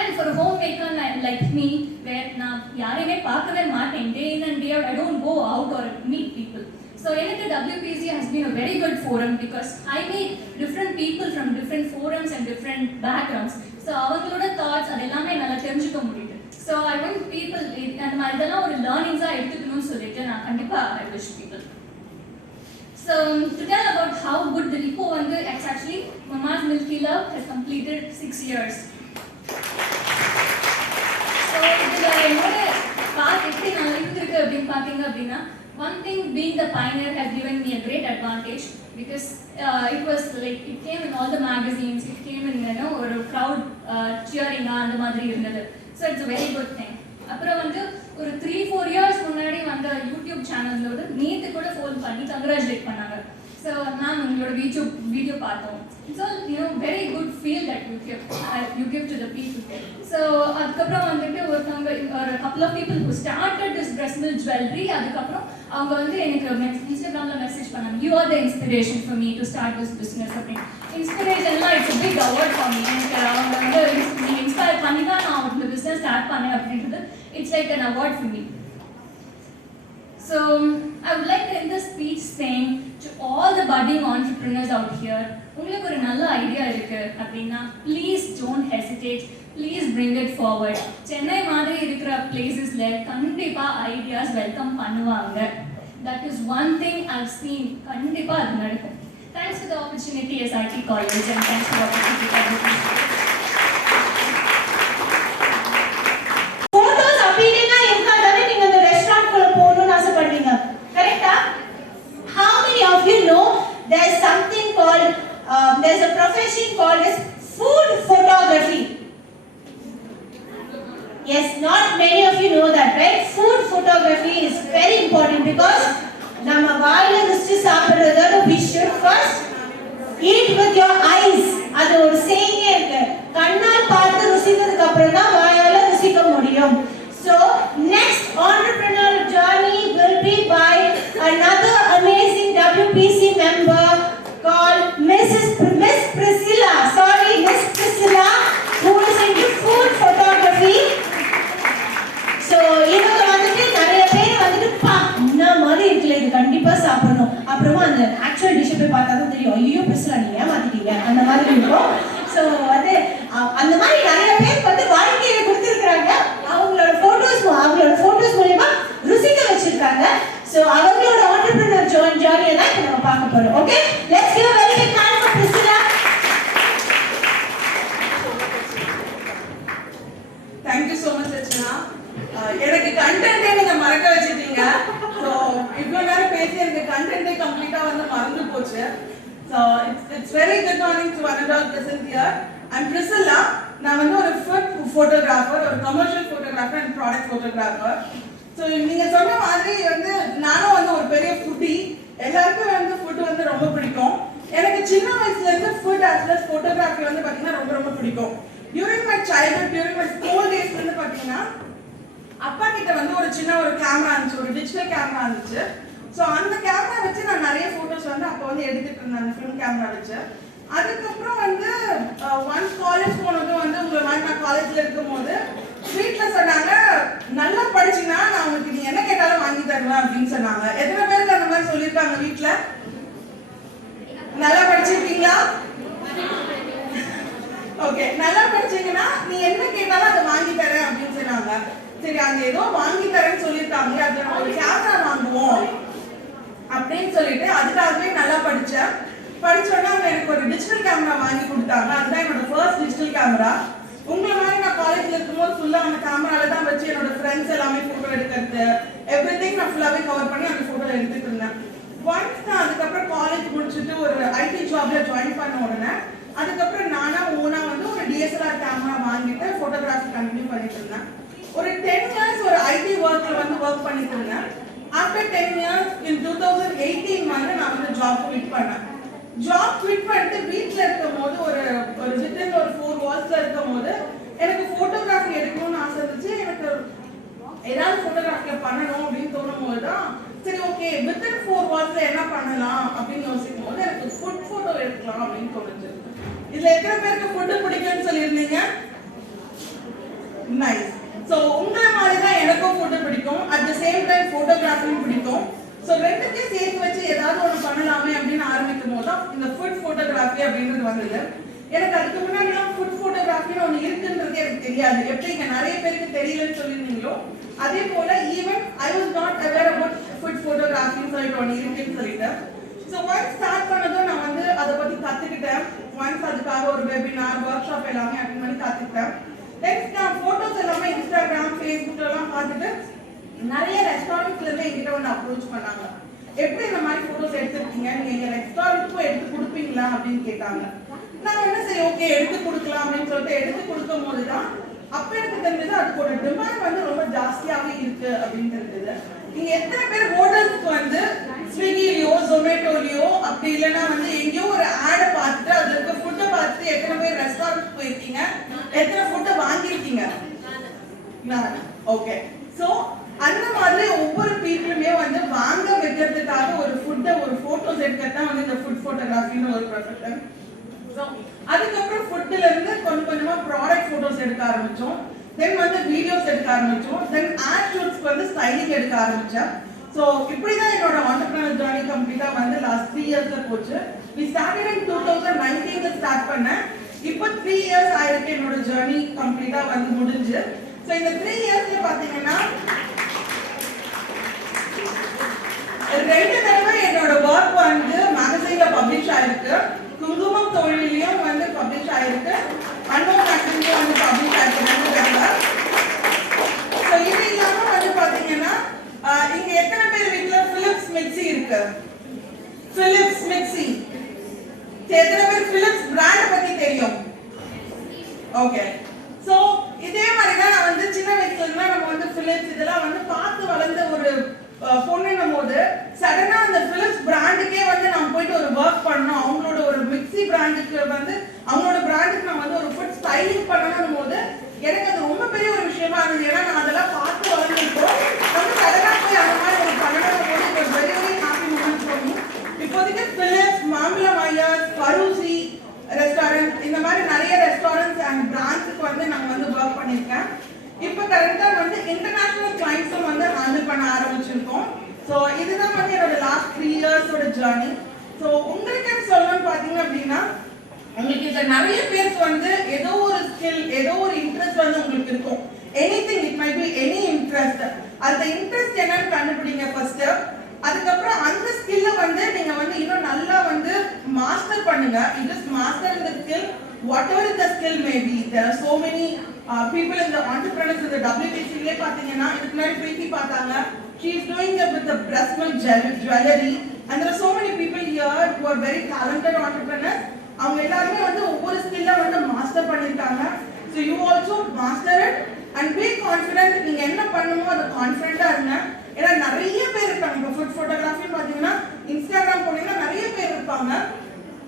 And for a homemaker like me, where நான் யாரையுமே பார்க்கவே மாட்டேன், day in and day out, I don't go out or meet people. So எனக்கு WPC has been a very good forum because I meet different people from different forums and different backgrounds. So அவங்களோட thoughts அதெல்லாமே நல்லா தெரிஞ்சுக்க முடியுது. So I want people and இதெல்லாம் ஒரு learnings-ஆ எடுத்துக்கணும்னு சொல்லிட்டு நான் கண்டிப்பாக I wish people. So to tell about how good the Lipo வந்து actually Mama's Milky Love has completed 6 years. So இதுல என்னோட பாத் எப்படி நான் இருந்திருக்கு அப்படின்னு பார்த்தீங்க அப்படின்னா, one thing being the pioneer has given me a great advantage because it was like it came in all the magazines, it came in ஒரு crowd cheering அந்த மாதிரி இருந்தது. So it's a very good thing. அப்புறம் வந்து ஒரு 3-4 years முன்னாடி வந்த யூடியூப் சேனல்ஸோட நேற்று கூட ஃபோன் பண்ணி கங்க்ராச்சுலேட் பண்ணாங்க. ஸோ மேம் உங்களோட வீடியோ பார்த்தோம். It's all very good feel that you give to the people. So அதுக்கப்புறம் வந்துட்டு ஒருத்தவங்க ஒரு couple of people who started this breast milk jewellery, அதுக்கப்புறம் அவங்க வந்து எனக்கு இன்ஸ்டாகிராமில் மெசேஜ் பண்ணாங்க, you are the inspiration for me to start this business அப்படின்னு. இன்ஸ்பிரேஷன்லாம் it's big award for me. எனக்கு அவங்க வந்து இன்ஸ்பயர் பண்ணி தான் நான் இந்த பிஸ்னஸ் ஸ்டார்ட் பண்ணேன் அப்படின்றது it's like an award for me. So I would like to end this speech saying to all the budding entrepreneurs out here, உங்களுக்கு ஒரு நல்ல ஐடியா இருக்கு அப்படின்னா please don't hesitate, please bring it forward. Chennai மாதிரி இருக்கிற பிளேசஸ்ல கண்டிப்பா ஐடியாஸ் வெல்கம் பண்ணுவாங்க. That is one thing I've seen. கண்டிப்பா அது நடக்கும். Thanks for the opportunity SIT College and thanks for the opportunity. There's something called there's a profession called as food photography. Yes, not many of you know that, right? Food photography is very important because nama vaayila ruchi saapradhu we should first eat with your eyes. adu or saying irukku, kannal paathu rusikadukku appuram da vaayala rusika mudiyum. So next entrepreneurial journey will be by another amazing WPC member called Miss Priscilla. Sorry, Miss Priscilla, who is into food photography. So இவங்க வந்துட்டு நிறைய பேர் வந்துட்டு என்ன மாதிரி இருக்குல்ல, இது கண்டிப்பா சாப்பிடணும், அப்புறமா அந்த ஆக்சுவல் டிஷ்ஷை போய் பார்த்தா தான் தெரியும், ஐயோ பிரிஸ்லா நீ ஏமாத்திட்டீங்க அந்த மாதிரி இருக்கும். ஸோ வந்து அந்த மாதிரி நிறைய பேருக்கு வந்து வாழ்க்கையை கொடுத்துருக்குறாங்க. அவங்களோட ஃபோட்டோஸ் மூலமா ருசிக்க வச்சிருக்காங்க. ஸோ அவங்களோட entrepreneur journey தான் இப்போ நம்ம பார்க்க போறோம். Okay, let's give a very big hand for Priscilla. Thank you so much Rachna. எனக்கு கண்டென்ட்டே நீங்க மறக்க வச்சிட்டீங்க. ஸோ இவ்வளோ நேரம் பேசி எனக்கு கண்டென்ட்டே கம்ப்ளீட்டாக வந்து மறந்து போச்சு. So it's very good morning to one and all present here. I'm Priscilla. நான் வந்து ஒரு ஃபுட் ஃபோட்டோகிராஃபர், ஒரு commercial photographer and product photographer. So நீங்கள் சொன்ன மாதிரி வந்து நானும் வந்து ஒரு பெரிய ஃபுட்டி. எல்லாருக்கும் வந்து ஃபுட் வந்து ரொம்ப பிடிக்கும். எனக்கு சின்ன வயசுலேருந்து food as well as photography வந்து பார்த்தீங்கன்னா ரொம்ப ரொம்ப பிடிக்கும். During my childhood, during my school டேஸ்ல இருந்து பார்த்தீங்கன்னா அப்பா கிட்ட வந்து ஒரு சின்ன ஒரு கேமரா இருந்துச்சு, ஒரு டிஜிட்டல் கேமரா இருந்துச்சு. ஸோ அந்த கேமரா வச்சு நான் நிறைய ஃபோட்டோஸ் வந்து அப்போ வந்து எடுத்துட்டு இருந்தேன், அந்த ஃபிலிம் கேமரா வச்சு. அதுக்கப்புறம் வந்து ஒன்ஸ் காலேஜ் போனதும் வந்து உங்களை மாதிரி நான் காலேஜில் இருக்கும்போது வீட்ல சொன்னாங்க நல்லா படிச்சினா நான் உங்களுக்கு நீ என்ன கேட்டாலும் வாங்கி தருவேன் அப்படின்னு சொன்னாங்க. எத்தனை பேருக்கு அந்த மாதிரி சொல்லியிருக்காங்க வீட்ல? நல்லா படிச்சிருக்கீங்களா? ஓகே, நல்லா படிச்சீங்கன்னா நீ என்ன கேட்டாலும் அதை வாங்கி தரேன் அப்படின்னு சொன்னாங்க. சரி, அங்க ஏதோ வாங்கி தரேன்னு சொல்லியிருக்காங்க, அதுல நம்ம ஒரு கேமரா வாங்குவோம் அப்படின்னு சொல்லிட்டு அதுக்காகவே நல்லா படிச்சேன். படிச்சோன்னா அவங்க எனக்கு ஒரு டிஜிட்டல் கேமரா வாங்கி கொடுத்தாங்க. அதுதான் என்னோட ஃபர்ஸ்ட் டிஜிட்டல் கேமரா. உங்களை மாதிரி நான் காலேஜ்ல இருக்கும்போது ஃபுல்லா அந்த கேமரால தான் வச்சு என்னோட ஃப்ரெண்ட்ஸ் எல்லாமே போட்டோ எடுக்கிறது, எவ்ரிதிங் நான் ஃபுல்லாவே கவர் பண்ணி அந்த போட்டோ எடுத்துட்டு இருந்தேன். ஒன்ஸ் நான் அதுக்கப்புறம் காலேஜ் முடிச்சுட்டு ஒரு ஐடி ஜாப்ல ஜாயின் பண்ண உடனே அதுக்கப்புறம் நானா ஓனா வந்து ஒரு DSLR கேமரா வாங்கிட்டு போட்டோகிராஃபி கண்டினியூ பண்ணிட்டு இருந்தேன். ஒரு 10 இயர்ஸ் ஒரு ஐடி ஒர்க்ல வந்து ஒர்க் பண்ணிட்டு இருந்தேன். ஆஃப்டர் 10 இயர்ஸ் இன் 2018 வந்து நான் வந்து ஜாப் குவிட் பண்ணேன். ஜாப் குவிட் பண்ணிட்டு வீட்ல இருக்கும்போது ஒரு வித்தின் ஒரு 4 வால்ஸ்ல இருக்கும்போது எனக்கு போட்டோகிராஃபி எடுக்கணும்னு ஆசை இருந்துச்சு. எனக்கு ஏதாவது போட்டோகிராஃபில பண்ணணும் அப்படின்னு தோணும் போதுதான் சரி ஓகே வித்தின் 4 வால்ஸ்ல என்ன பண்ணலாம் அப்படின்னு யோசிக்கும் போது எனக்கு ஃபுட் போட்டோ எடுக்கலாம் அப்படின்னு தோணுச்சு. இதுல எத்தனை பேருக்கு ஃபுட் பிடிக்கும்னு சொல்லியிருந்தீங்க? நைஸ். சோ உங்களை மாதிரி தான் எனக்கும் ஃபுட் பிடிக்கும், அட் தி சேம் டைம் போட்டோகிராஃபியும் பிடிக்கும். சோ ரெண்டுத்தையும் சேர்த்து வச்சு ஏதாவது ஒன்று பண்ணலாமே அப்படின்னு ஆரம்பிக்கும் போது தான் இந்த ஃபுட் போட்டோகிராஃபி அப்படின்றது வந்தது. எனக்கு அதுக்கு முன்னாடிலாம் ஃபுட் போட்டோகிராஃபின்னு ஒன்று இருக்குன்றது எனக்கு தெரியாது. எப்படி இங்க நிறைய பேருக்கு தெரியலன்னு சொல்லியிருந்தீங்களோ அதே போல even I was not aware about food போட்டோகிராஃபின்னு சொல்லிட்டு ஒன்று இருக்குன்னு சொல்லிட்டு ஸோ ஒன்ஸ் ஸ்டார்ட் பண்ணதும் நான் வந்து அதை பற்றி கற்றுக்கிட்டேன். ஒன்ஸ் அதுக்காக ஒரு வெபினார் ஒர்க் ஷாப் எல்லாமே அட்டெண்ட் பண்ணி கற்றுக்கிட்டேன். நெக்ஸ்ட் நான் ஃபோட்டோஸ் எல்லாமே இன்ஸ்டாகிராம் ஃபேஸ்புக்லாம் பார்த்துட்டு நிறைய ரெஸ்டாரண்ட்ஸ்ல இருந்து என்கிட்ட வந்து அப்ரோச் பண்ணாங்க. எப்படி இந்த மாதிரி ஃபோட்டோஸ் எடுத்துருக்கீங்க, நீங்க எங்க ரெஸ்டாரண்ட்டுக்கும் எடுத்து கொடுப்பீங்களா அப்படின்னு கேட்டாங்க. நான் என்ன சரி ஓகே எடுத்து கொடுக்கலாம் அப்படின்னு சொல்லிட்டு எடுத்து கொடுக்கும் போது தான் அப்ப எனக்கு தெரிஞ்சது அதுக்கோட டிமாண்ட் வந்து ரொம்ப ஜாஸ்தியாகவே இருக்கு அப்படின்னு தெரிஞ்சது. நீங்க எத்தனை பேர் ஹோட்டல்ஸ்க்கு வந்து ஸ்விக்கிலயோ ஜொமேட்டோலயோ அப்படி இல்லைன்னா வந்து எங்கேயோ ஒரு ஆடை பார்த்துட்டு அதுல இருக்க ஃபுட்டை பார்த்துட்டு எத்தனை பேர் ரெஸ்டாரண்ட் போயிருக்கீங்க, எத்தனை ஃபுட்டை வாங்கியிருக்கீங்க? ஓகே. ஸோ அந்த மாதிரி ஒவ்வொரு பீப்புளுமே வந்து வாங்க வைக்கிறதுக்காக ஒரு ஃபுட்டை ஒரு போட்டோஸ் எடுக்கிறது தான் வந்து இந்த ஃபுட் போட்டோகிராஃபின்னு ஒரு ப்ரொஃபஷன். ஸோ அதுக்கப்புறம் ஃபுட்ல இருந்து கொஞ்சம் கொஞ்சமா ப்ராடக்ட் போட்டோஸ் எடுக்க ஆரம்பிச்சோம். தென் வந்து வீடியோஸ் எடுக்க ஆரம்பிச்சோம். தென் ஆட் ஷூட்ஸ்க்கு வந்து ஸ்டைலிங் எடுக்க ஆரம்பிச்சேன். ஸோ இப்படிதான் என்னோட ஆண்டர்பிரினர் ஜர்னி கம்ப்ளீட்டா வந்து லாஸ்ட் 3 இயர்ஸ்ல போச்சு. we started in 2019 ஸ்டார்ட் பண்ணேன். இப்போ 3 இயர்ஸ் ஆயிருக்கு என்னோட ஜர்னி கம்ப்ளீட்டா வந்து முடிஞ்சு. ஸோ இந்த 3 இயர்ஸ்ல பாத்தீங்கன்னா 2 தடவை என்னோட ஒர்க் வந்து மேகசைன்ல பப்ளிஷ் ஆயிருக்கு. குங்குமம் தொழிலையும் வந்து பப்ளிஷ் ஆயிருக்கு, அன்னோன் மேகசின்லயும் வந்து பப்ளிஷ் ஆயிருக்கு 2 தடவை. ஸோ இது இல்லாம வந்து பாத்தீங்கன்னா இங்க எத்தனை பேர் வீட்டுல பிலிப்ஸ் மிக்ஸி இருக்கு? பிலிப்ஸ் மிக்ஸி எத்தனை பேர் பிலிப்ஸ் பிராண்ட் பத்தி தெரியும்? ஓகே. சோ இதே மாதிரி தான் நான் வந்து சின்ன வயசுல இருந்தா நம்ம வந்து பிலிப்ஸ் இதெல்லாம் வந்து பார்த்து வளர்ந்த ஒரு பொண்ணுன்னும் போது சடனா அந்த பிலிப்ஸ் பிராண்டுக்கே வந்து நம்ம போயிட்டு ஒரு ஒர்க் பண்ணணும், அவங்களோட ஒரு மிக்ஸி பிராண்டுக்கு வந்து அவங்களோட பிராண்டுக்கு நான் வந்து ஒரு ஃபுட் ஸ்டைலிங் பண்ணணும் போது எனக்கு அது ரொம்ப பெரிய ஒரு விஷயமா இருந்தது. ஏன்னா நான் அதெல்லாம் பார்த்து வளர்ந்துருக்கோம், வந்து சடனா போய் அந்த மாதிரி ஒரு பண்ணணும் போது ஒரு வெரி வெரி ஹாப்பி மூமெண்ட் பண்ணி இப்போதைக்கு பிலிப்ஸ், மாம்பழம் ஐயர்ஸ், பரூசி ரெஸ்டாரண்ட் இந்த மாதிரி நிறைய ரெஸ்டாரண்ட்ஸ் அண்ட் பிராண்ட்ஸுக்கு வந்து நாங்கள் வந்து ஒர்க் பண்ணியிருக்கேன். இப்போ கரெக்டாக வந்து இன்டர்நேஷனல் கிளைண்ட்ஸும் வந்து ஹேண்டில் பண்ண ஆரம்பிச்சிருக்கோம். ஸோ இதுதான் வந்து என்னோட லாஸ்ட் 3 இயர்ஸோட ஜர்னி. ஸோ உங்களுக்கு என்ன சொல்லணும்னு பார்த்தீங்க அப்படின்னா உங்களுக்கு இதுல நிறைய பேருக்கு வந்து ஏதோ ஒரு ஸ்கில் ஏதோ ஒரு இன்ட்ரெஸ்ட் வந்து உங்களுக்கு இருக்கும். Anything it might be any interest. அந்த இன்ட்ரெஸ்ட் என்னன்னு கண்டுபிடிங்க ஃபர்ஸ்ட். அதுக்கப்புறம் அந்த ஸ்கில்ல வந்து நீங்க வந்து இன்னும் நல்லா வந்து மாஸ்டர் பண்ணுங்க. You just master the skill whatever the skill may be. There are so many people in the entrepreneurs in the WBC லே பாத்தீங்கன்னா இதுக்கு முன்னாடி பிரீத்தி பார்த்தாங்க. She is doing it with the breast milk jewelry and there are so many people here who are very talented entrepreneurs. அவங்க எல்லாருமே வந்து ஒவ்வொரு ஸ்கில்ல வந்து மாஸ்டர் பண்ணிருக்காங்க. So you also master it and be confident. நீங்க என்ன பண்ணுமோ அது கான்ஃபிடென்ட்டா இருங்க. ஏன்னா நிறைய பேர் இருக்காங்க. இப்போ ஃபுட் ஃபோட்டோகிராஃபி பாத்தீங்கன்னா இன்ஸ்டாகிராம் போனீங்கன்னா நிறைய பேர் இருப்பாங்க.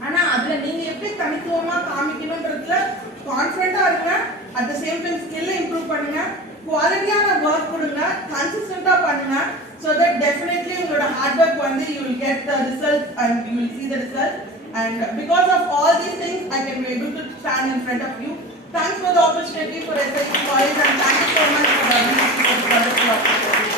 ஆனா அதுல நீங்க எப்படி தனித்துவமா காமிக்கணும்ன்றதுல கான்ஃபிடென்ட்டா இருங்க. அட் தி சேம் டைம் ஸ்கில்ல இம்ப்ரூவ் பண்ணுங்க. குவாலிட்டியான ஒர்க் கொடுங்க, கன்சிஸ்டன்ட்டா பண்ணுங்க. So that definitely உங்களோட ஹார்ட் ஒர்க் வந்து you will get the results and you will see the results. And because of all these things I can be able to stand in front of you. Thanks for the opportunity for SIT College and thank you so much for giving us this wonderful opportunity.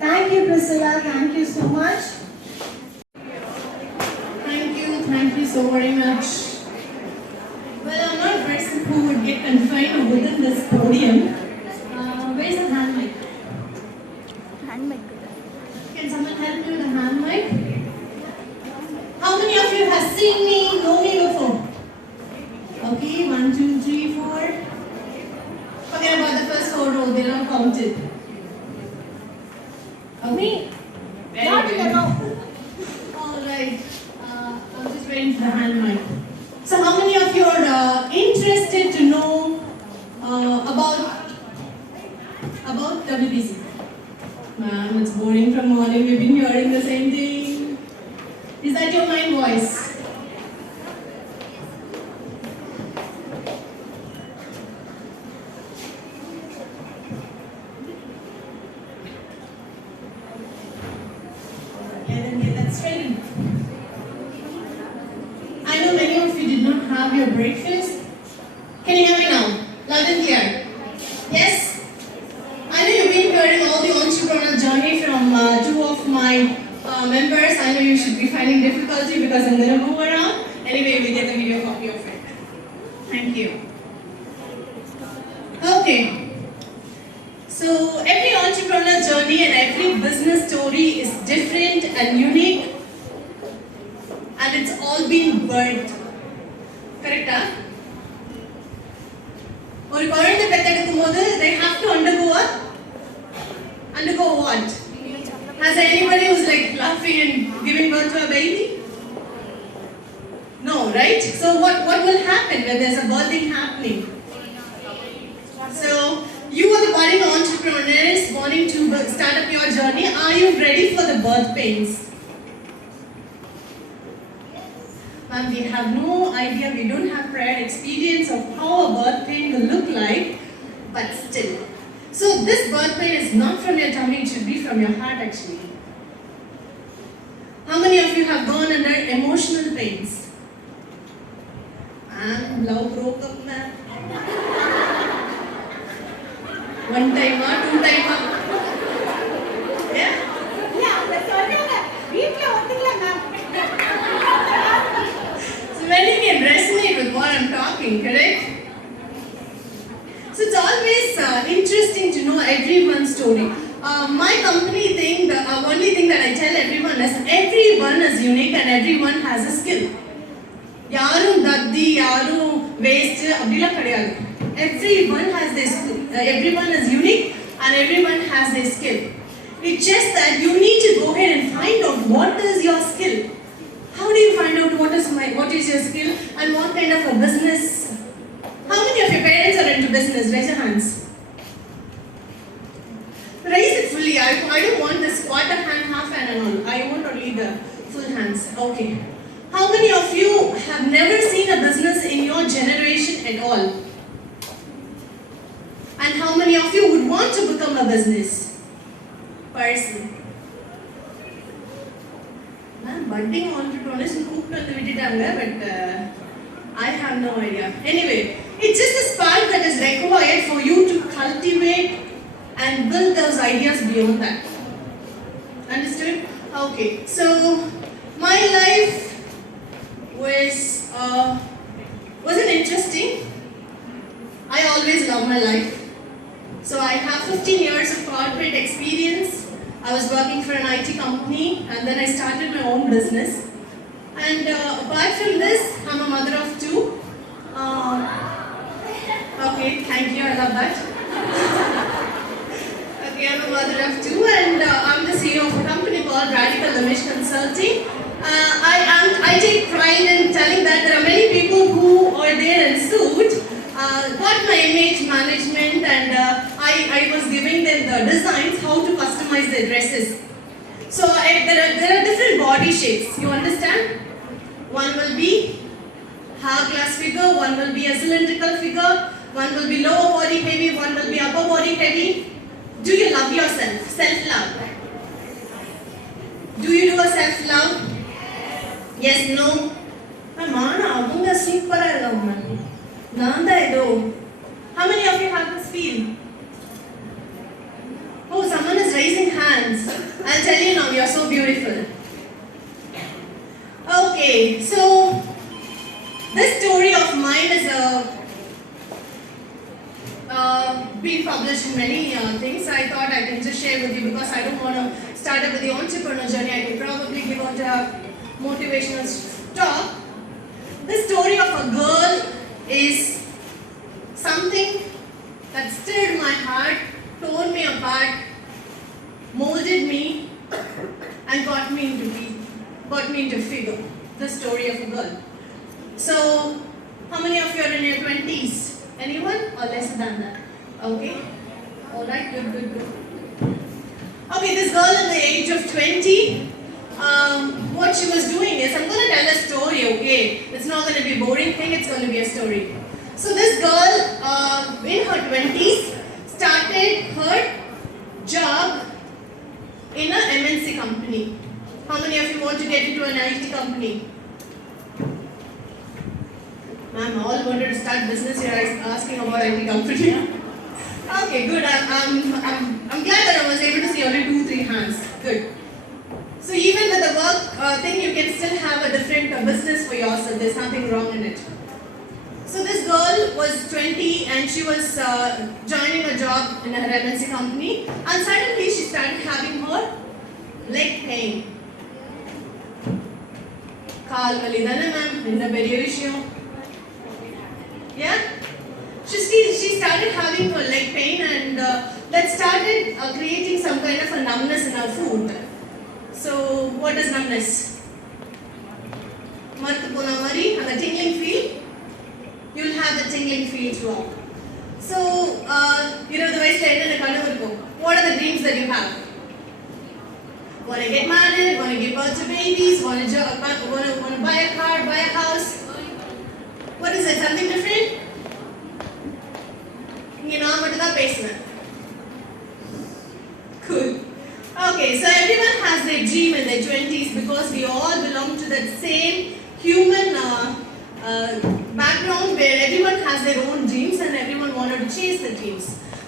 Thank you, Priscilla. Thank you so much. Thank you so very much. Well, I'm not a person who would get confined within this podium. Where's the hand mic? Can someone help me with the hand mic? How many of you have seen me, know me before? Okay, 1, 2, 3, 4. Forget about the first 4 rows, they're not counted. Okay? Very good. Alright, I'm just waiting for the hand mic. So how many of you are interested to know about WBC? Ma'am, it's boring from morning. We've been hearing the same thing. Is that your mind voice? Okay, then get that straightened. I know many of you did not have your breakfast. Can you hear me now? Loud and clear. Yes? I know you've been hearing all the entrepreneurial journey from 2 of my members. I know you should be finding difficulty because I'm going to move around. Anyway, we get the video copy of it. Thank you. Okay. So every entrepreneurial journey and every business story is different and unique. And it's all been birthed. Correct, huh? ஒரு குழந்தை பெத்தெடுக்கும் போது they have to undergo what? Has anybody who's like laughing and giving birth to a baby? No, right? So what will happen when there's a birthing happening? So you are the budding entrepreneurs wanting to start up your journey. Are you ready for the birth pains? And we have no idea, we don't have prior experience of how a birth pain will look like, but still. So this birth pain is not from your tummy, it should be from your heart actually. How many of you have gone under emotional pains? Love broke up, man. 1 time or 2 time? Yeah? So many can resonate with what I'm talking, correct? So it's always interesting to know everyone's story. My company thing, the only thing that I tell everyone is everyone is unique and everyone has a skill. Yarum daddi, yarum waste, abdila kadiyadu. Everyone has their skill. Everyone is unique and everyone has their skill. It's just that you need to go ahead and find out what is your skill. How do you find out what is your skill and what kind of a business? How many of your parents are into business? Raise your hands. Raise it fully. I don't want this quarter hand, half hand and all. I want only the full hands. Okay. How many of you have never seen a business in your generation at all? And how many of you would want to become a business person? Budding entrepreneurs but I have no idea. Anyway, it's just a spark that is required for you to cultivate and build those ideas beyond that. Understood? Okay, so my life wasn't interesting. I always love my life. So I have 15 years of corporate experience. I was working for an IT company and then I started my own business. And apart from this, I'm a mother of 2. Okay, thank you, I love that. Okay, I'm a mother of 2 and I'm the CEO of a company called Radical Image Consulting. I take pride in telling that there are many people who are there in suit, got my image management and I was giving them the designs, how to customize their dresses. So there are different body shapes, you understand? One will be hourglass figure, one will be a cylindrical figure, one will be lower body heavy, one will be upper body heavy. Do you love yourself? Self-love. Do you do a self-love? Yes, no? Mana, அவங்க சூப்பரா இருக்காங்க மேம். நான் தான் ஏதோ. How many of you have this feel? Oh, someone is raising hands. I'll tell you now, you are so beautiful. Okay, so this story of mine is been published in many things. I thought I can just share with you because I don't want to start up with the entrepreneur journey. I can probably give out a motivational talk. This story of a girl is something that stirred my heart, torn me apart, molded me, and got me into figure. The story of a girl. So, how many of you are in your 20s? Anyone or less than that? Okay. All right. Good. Okay, this girl at the age of 20. What she was doing is, I'm going to tell a story. Okay, it's not going to be a boring thing. It's going to be a story. So this girl, in her 20s, started her job in a MNC company. How many of you want to get into an IT company? Ma'am, all wanted to start business. You're asking about IT company. Okay, good. I'm glad that I was able to see only 2-3 hands. Good. So even with the work thing, you can still have a different business for yourself. There's nothing wrong in it. So this girl was 20 and she was joining a job in her MNC company, and suddenly she started having her leg pain. Kaal vali dana ma'am, inna periya vishayam. Yeah? She started having her leg pain, and that started creating some kind of a numbness in her foot. So what is numbness? Marthu pona mari, and the tingling feel. You'll have the tingling feel throughout. So, the vayasla enna kanavu irukum. What are the dreams that you have? Want to get married? Want to give birth to babies? Want to buy a car? Buy a house? What is it? Something different? You know, what is that basement? Cool. Okay, so everyone has their dream in their 20s because we all belong to that same human background where everyone has their own dreams and everyone wanted to chase the dreams.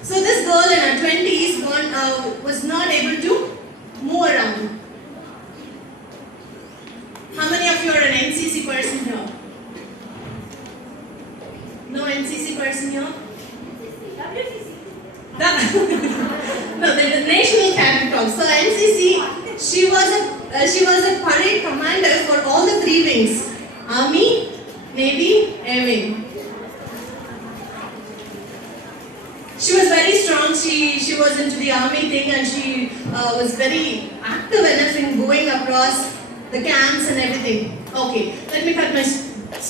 So this girl in her 20s was not able to move around. How many of you are an NCC person here? No NCC person here? No, the National Cadet Corps. So NCC, she was a parade commander for all the 3 wings: Army, Navy, Air Wing. She was very strong. She was into the army thing, and she was very active enough in going across the camps and everything. Okay, let me cut my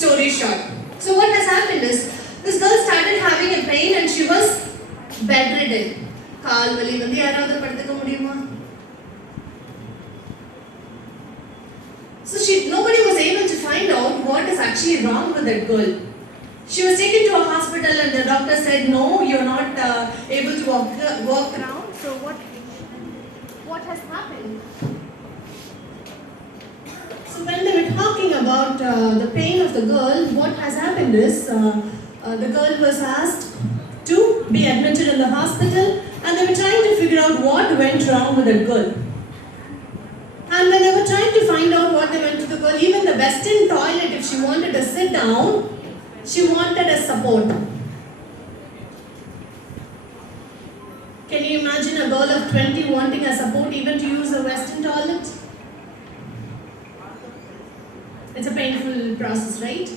story short. So what has happened is, this girl started having a pain and she was bedridden. Kaal vali vandu yaravadhu paduthuka mudiyuma? So nobody was able to find out what is actually wrong with that girl. She was taken to a hospital and the doctor said, no, you're not able to walk around. So what has happened? So when they were talking about the pain of the girl, what has happened is, the girl was asked to be admitted in the hospital, and they were trying to figure out what went wrong with that girl. And when they were trying to find out what they went to the girl, even the Western toilet, if she wanted to sit down, she wanted a support. Can you imagine a girl of 20 wanting a support even to use a Western toilet? It's a painful process, right?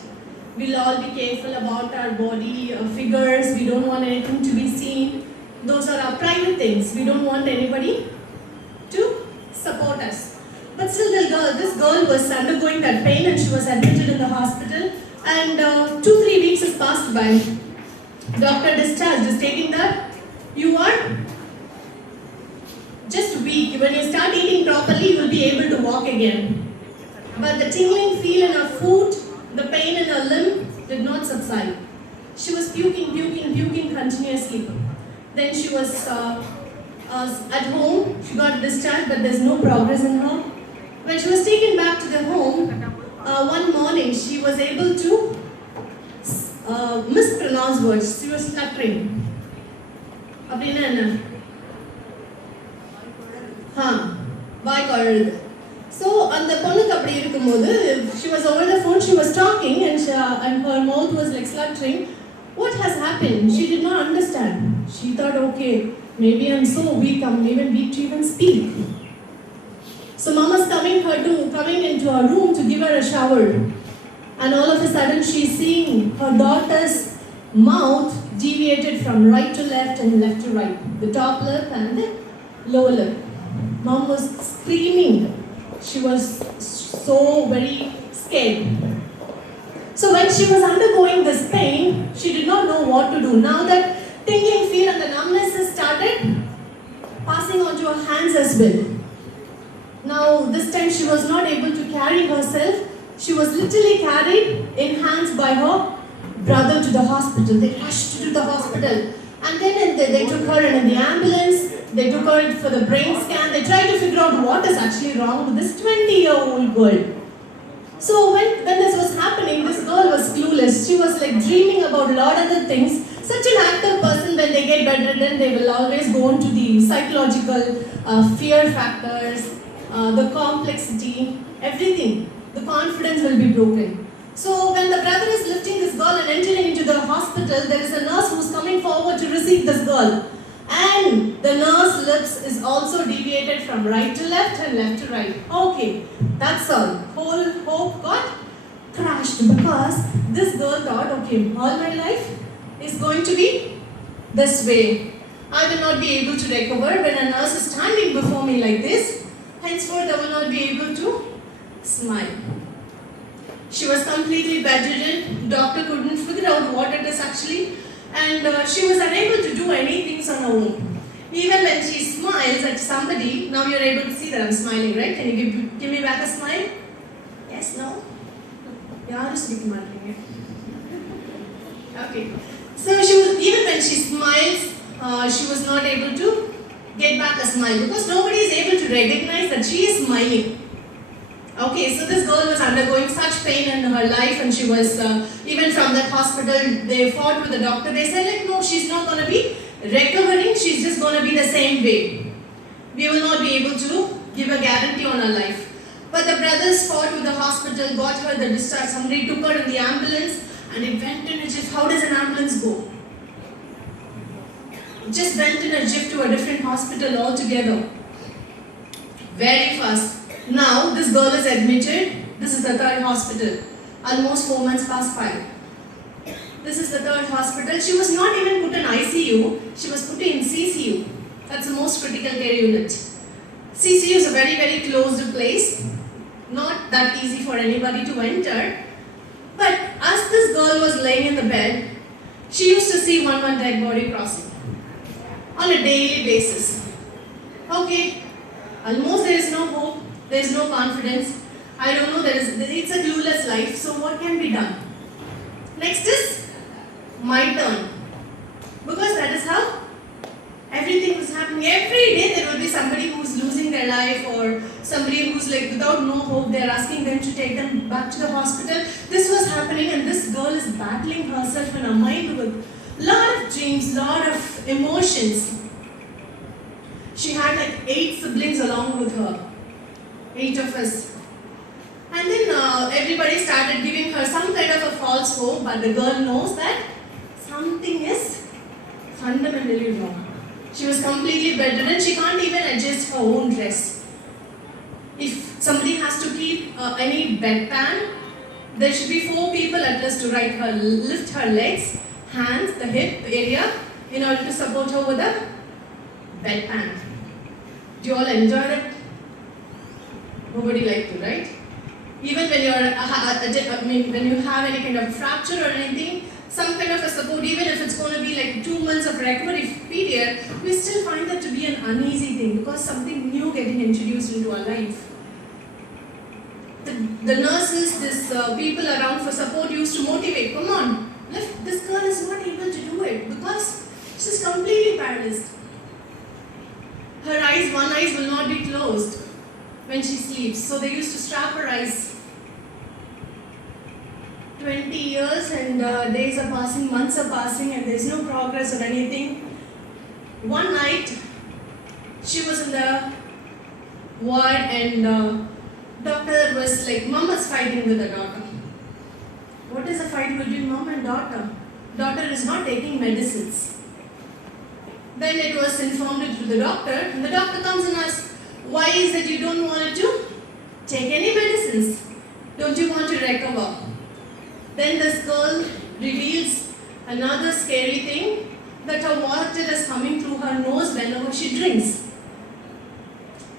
We'll all be careful about our body figures. We don't want anything to be seen. Those are our private things. We don't want anybody to support us. But still, this girl was undergoing that pain and she was admitted in the hospital. And 2-3 weeks has passed by. Doctor discharged is taking that. You are just weak. When you start eating properly, you will be able to walk again. But the tingling feel in her foot, the pain in her limb did not subside. She was puking continuously. Then she was at home. She got discharged, but there's no progress in her. When she was taken back to the home, one morning she was able to mispronounce words. She was stuttering. அப்படின்னா என்ன? வாய் குழலுது. So அந்த பொண்ணுக்கு அப்படி இருக்கும்போது she was over the phone, she was talking and her mouth was like sluttering. What has happened? She did not understand. She thought, okay, maybe I'm so weak, I'm even weak to even speak. So mama's coming into her room to give her a shower. And all of a sudden she's seeing her daughter's mouth deviated from right to left and left to right. The top lip and the lower lip. Mom was screaming. She was so very scared. So when she was undergoing this pain, she did not know what to do. Now that tingling feel and the numbness has started passing on to her hands as well. Now this time she was not able to carry herself. She was literally carried in hands by her brother to the hospital. They rushed to the hospital. And then they took her in the ambulance. They took her for the brain scan. They tried to figure out what is actually wrong with this 20-year-old girl. So when this was happening, this girl was clueless. She was like dreaming about a lot of other things. Such an active person, when they get better, then they will always go into the psychological fear factors, the complexity, everything. The confidence will be broken. So when the brother is lifting this girl and entering into the hospital, there is a nurse who is coming forward to receive this girl. And the nurse's lips is also deviated from right to left and left to right. Okay, that's all. Whole hope got crashed because this girl thought, okay, all my life is going to be this way. I will not be able to recover when a nurse is standing before me like this. Henceforth, I will not be able to smile. She was completely bedridden. Doctor couldn't figure out what it is actually. And she was unable to do anything on her own. Even when she smiles at somebody, now you're able to see that I'm smiling, right? Can you give me back a smile? Yes, no? Okay. So even when she smiles, she was not able to get back a smile because nobody is able to recognize that she is smiling. Okay, so this girl was undergoing such pain in her life, and she was, even from that hospital, they fought with the doctor. They said, like, no, she's not going to be recovering, she's just going to be the same way. We will not be able to give a guarantee on her life. But the brothers fought with the hospital, got her the discharge. Somebody took her in the ambulance, and it went in a jiff. How does an ambulance go? It just went in a jiff to a different hospital altogether. Very fast. Now, this girl is admitted. This is the third hospital. Almost 4 months passed by. This is the third hospital. She was not even put in ICU. She was put in CCU. That's the most critical care unit. CCU is a very, very closed place. Not that easy for anybody to enter. But as this girl was laying in the bed, she used to see one dead body crossing on a daily basis. Okay, almost there is no hope. There is no confidence. I don't know, it's a clueless life, so what can be done? Next is my turn. Because that is how everything was happening. Every day there will be somebody who's losing their life or somebody who's like without no hope. They're asking them to take them back to the hospital. This was happening and this girl is battling herself in her mind with lot of dreams, lot of emotions. She had like 8 siblings along with her. 8 of us. And then everybody started giving her some kind of a false hope, but the girl knows that something is fundamentally wrong. She was completely bedridden. She can't even adjust her own dress. If somebody has to keep any bedpan, there should be 4 people at least to lift her legs, hands, the hip area in order to support her with a bedpan. Do you all enjoy that? Nobody like to, right? Even when when you have any kind of fracture or anything, some kind of a support, even if it's going to be like 2 months of recovery period, we still find that to be an uneasy thing because something new getting introduced into our life. The nurses, people around for support used to motivate, come on, this girl is not able to do it because she's completely paralyzed. Her eyes, one eye will not be closed. when she sleeps. So they used to strap her eyes. 20 years and days are passing, months are passing, and there's no progress or anything. One night, she was in the ward and doctor was like, mom was fighting with the daughter. What is the fight between mom and daughter? Daughter is not taking medicines. Then it was informed to the doctor, and the doctor comes and asks, why is that you don't want to take any medicines? Don't you want to recover? Then this girl reveals another scary thing, that her water is coming through her nose whenever she drinks.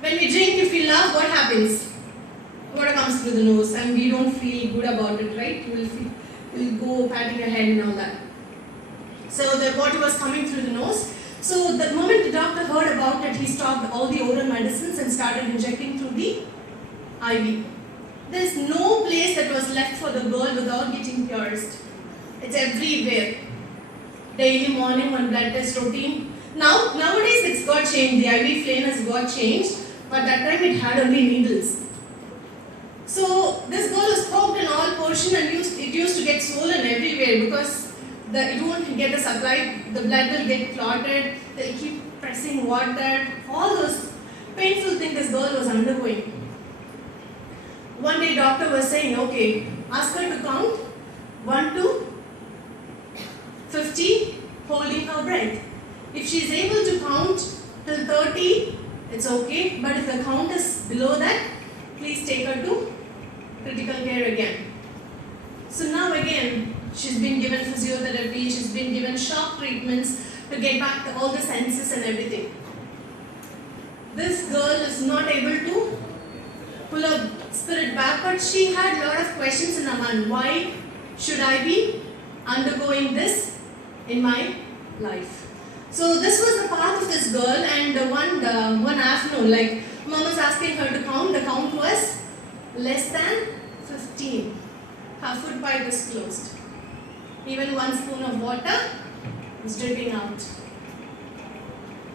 When we drink, if we laugh, what happens? Water comes through the nose and we don't feel good about it, right? We'll go patting our head and all that. So the water was coming through the nose. So the moment the doctor heard about it, he stopped all the oral medicines and started injecting through the IV. There's no place that was left for the girl without getting pierced. It's everywhere. Daily morning, one blood test routine. Nowadays it's got changed. The IV flame has got changed, but that time it had only needles. So this girl was poked in all portion and it used to get swollen everywhere because it won't get the supply. The blood will get clotted. They'll keep pressing water. All those painful things this girl was undergoing. One day doctor was saying, okay, ask her to count 1 to 50, holding her breath. If she is able to count till 30, it's okay. But if the count is below that, please take her to critical care again. So now again, she's been given physiotherapy, she's been given shock treatments to get back to all the senses and everything. This girl is not able to pull her spirit back, but she had a lot of questions in her mind. Why should I be undergoing this in my life? So this was the path of this girl, and one afternoon, like mom was asking her to count, the count was less than 15. Her food pipe was closed. Even 1 spoon of water was dripping out.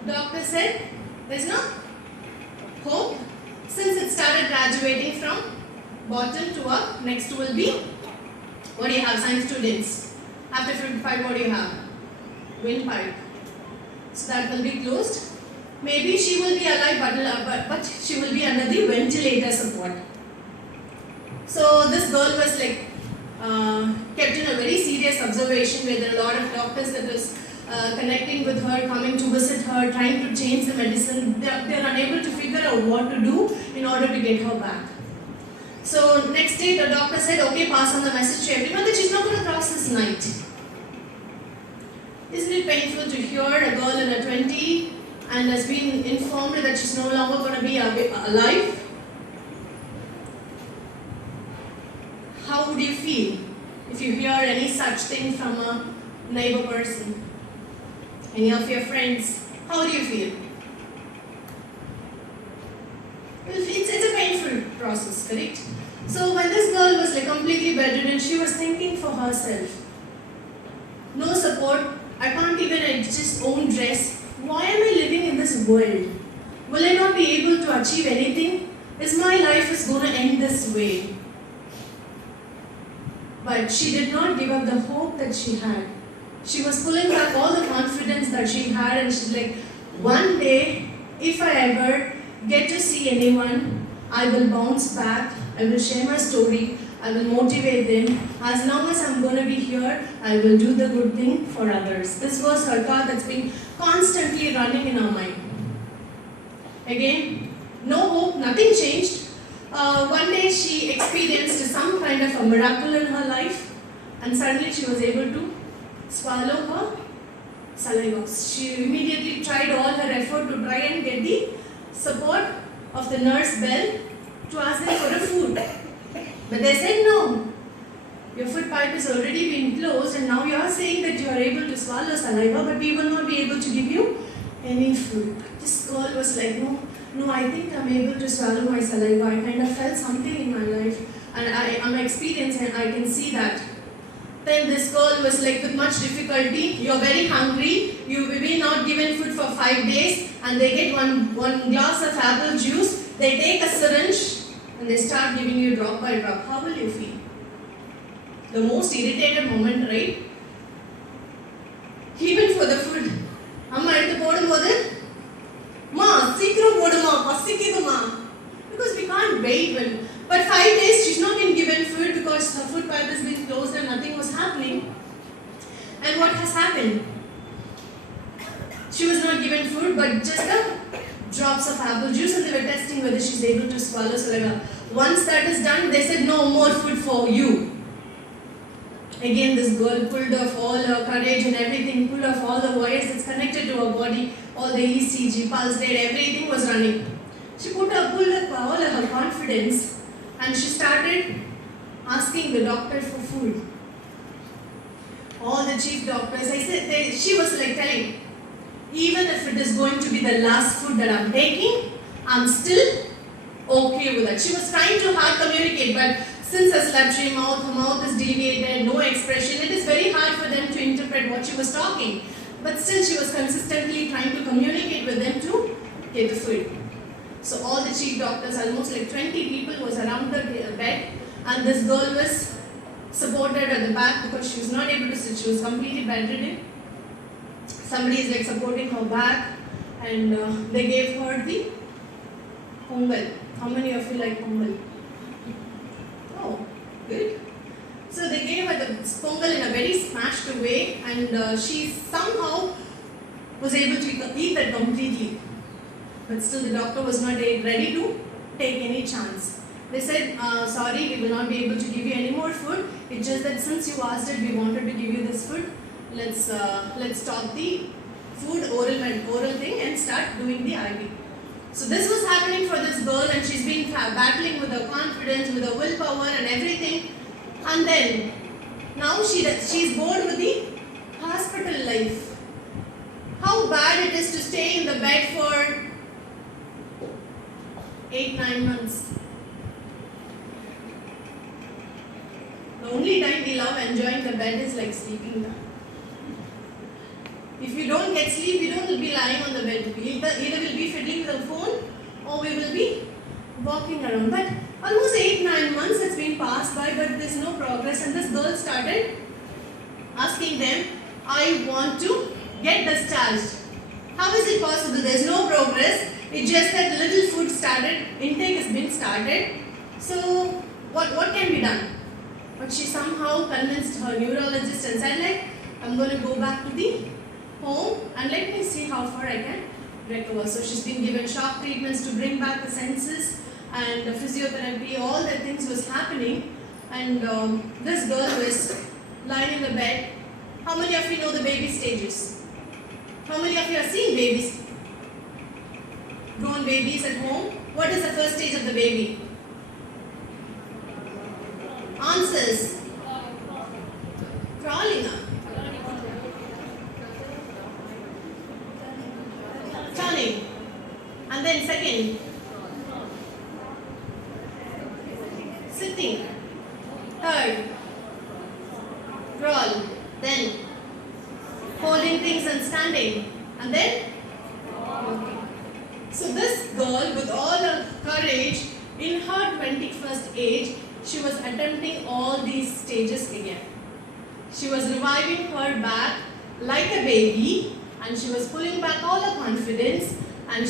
Doctor said, there's no hope. Since it started graduating from bottom to up, next will be, what do you have, science students? After 55, what do you have? Windpipe. So that will be closed. Maybe she will be alive, but she will be under the ventilator support. So this girl was like kept in a very serious observation where there are a lot of doctors that was connecting with her, coming to visit her, trying to change the medicine. They are unable to figure out what to do in order to get her back. So next day the doctor said, okay, pass on the message to everyone that she's not going to cross this night. Isn't it painful to hear a girl in her 20s and has been informed that she's no longer going to be alive? How would you feel if you hear any such thing from a neighbor person? Any of your friends? How do you feel? It's a painful process, correct? So when this girl was like completely bedridden, she was thinking for herself. No support, I can't even adjust own dress. Why am I living in this world? Will I not be able to achieve anything? Is my life is going to end this way? But she did not give up the hope that she had. She was pulling back all the confidence that she had, and she's like, one day, if I ever get to see anyone, I will bounce back, I will share my story, I will motivate them. As long as I'm going to be here, I will do the good thing for others. This was her thought that's been constantly running in her mind. Again, no hope, nothing changed. One day she experienced some kind of a miracle in her life, and suddenly she was able to swallow her saliva. She immediately tried all her effort to try and get the support of the nurse Bell to ask them for a food. But they said no. Your food pipe has already been closed, and now you are saying that you are able to swallow saliva, but we will not be able to give you any food. This girl was like, no, I think I'm able to swallow my saliva. I kind of felt something in my life, and I'm experienced, and I can see that. Then this girl was like, with much difficulty, you're very hungry, you've been not given food for 5 days, and they get one glass of apple juice. they take a syringe and they start giving you drop by drop. How will you feel? The most irritated moment, right? Even for the food. Amma eduthu podumbodhu ma seekram poduma pasikiduma, because we can't wait. But 5 days she's not been given food because her food pipe has been closed and nothing was happening. And what has happened? She was not given food but just the drops of apple juice, and they were testing whether she's able to swallow. So once that is done, they said no more food for you. Again, this girl pulled off all her courage and everything, pulled off all the wires that's connected to her body, all the ECG, pulse rate, everything was running. She pulled up all of her confidence and she started asking the doctor for food. All the chief doctors, she was like telling, even if it is going to be the last food that I'm taking, I'm still okay with that. She was trying to hard communicate, but since her slaptree mouth, her mouth is deviated, no expression, it is very hard for them to interpret what she was talking. But still she was consistently trying to communicate with them to get the food. So all the chief doctors, almost like 20 people was around the bed, and this girl was supported at the back because she was not able to sit, she was completely bedridden. Somebody is like supporting her back, and they gave her the pongal. How many of you like pongal? Oh, good. So they gave her the pongal in a very smashed way, and she somehow was able to eat that completely. But still the doctor was not ready to take any chance. They said, sorry, we will not be able to give you any more food. It's just that since you asked it, we wanted to give you this food. Let's stop the food oral thing and start doing the IV. So this was happening for this girl, and she's been battling with her confidence, with her willpower and everything. And then now she's bored with the hospital life. How bad it is to stay in the bed for 8-9 months. The only time we love enjoying the bed is like sleeping time. If you don't get sleep, you don't will be lying on the bed. Either will be fiddling with the phone or we will be walking around. But almost 8-9 months has been passed by, but there's no progress. And this girl started asking them, I want to get discharged. How is it possible? There's no progress. It's just that little food intake has been started. So what can be done? But she somehow convinced her neurologist and said like, I'm going to go back to the home and let me see how far I can recover. So she's been given shock treatments to bring back the senses, and the physiotherapy, all that things was happening. And this girl was lying in the bed. How many of you know the baby stages? How many of you have seen babies? Grown babies at home. What is the first stage of the baby? Answers. Crawling up. Turning. And then second. Sitting. Third. Crawl. Then holding things and standing. And then walking. So this girl, with all her courage, in her 21st age, she was attempting all these stages again. She was reviving her back like a baby, and she was pulling back all her confidence. And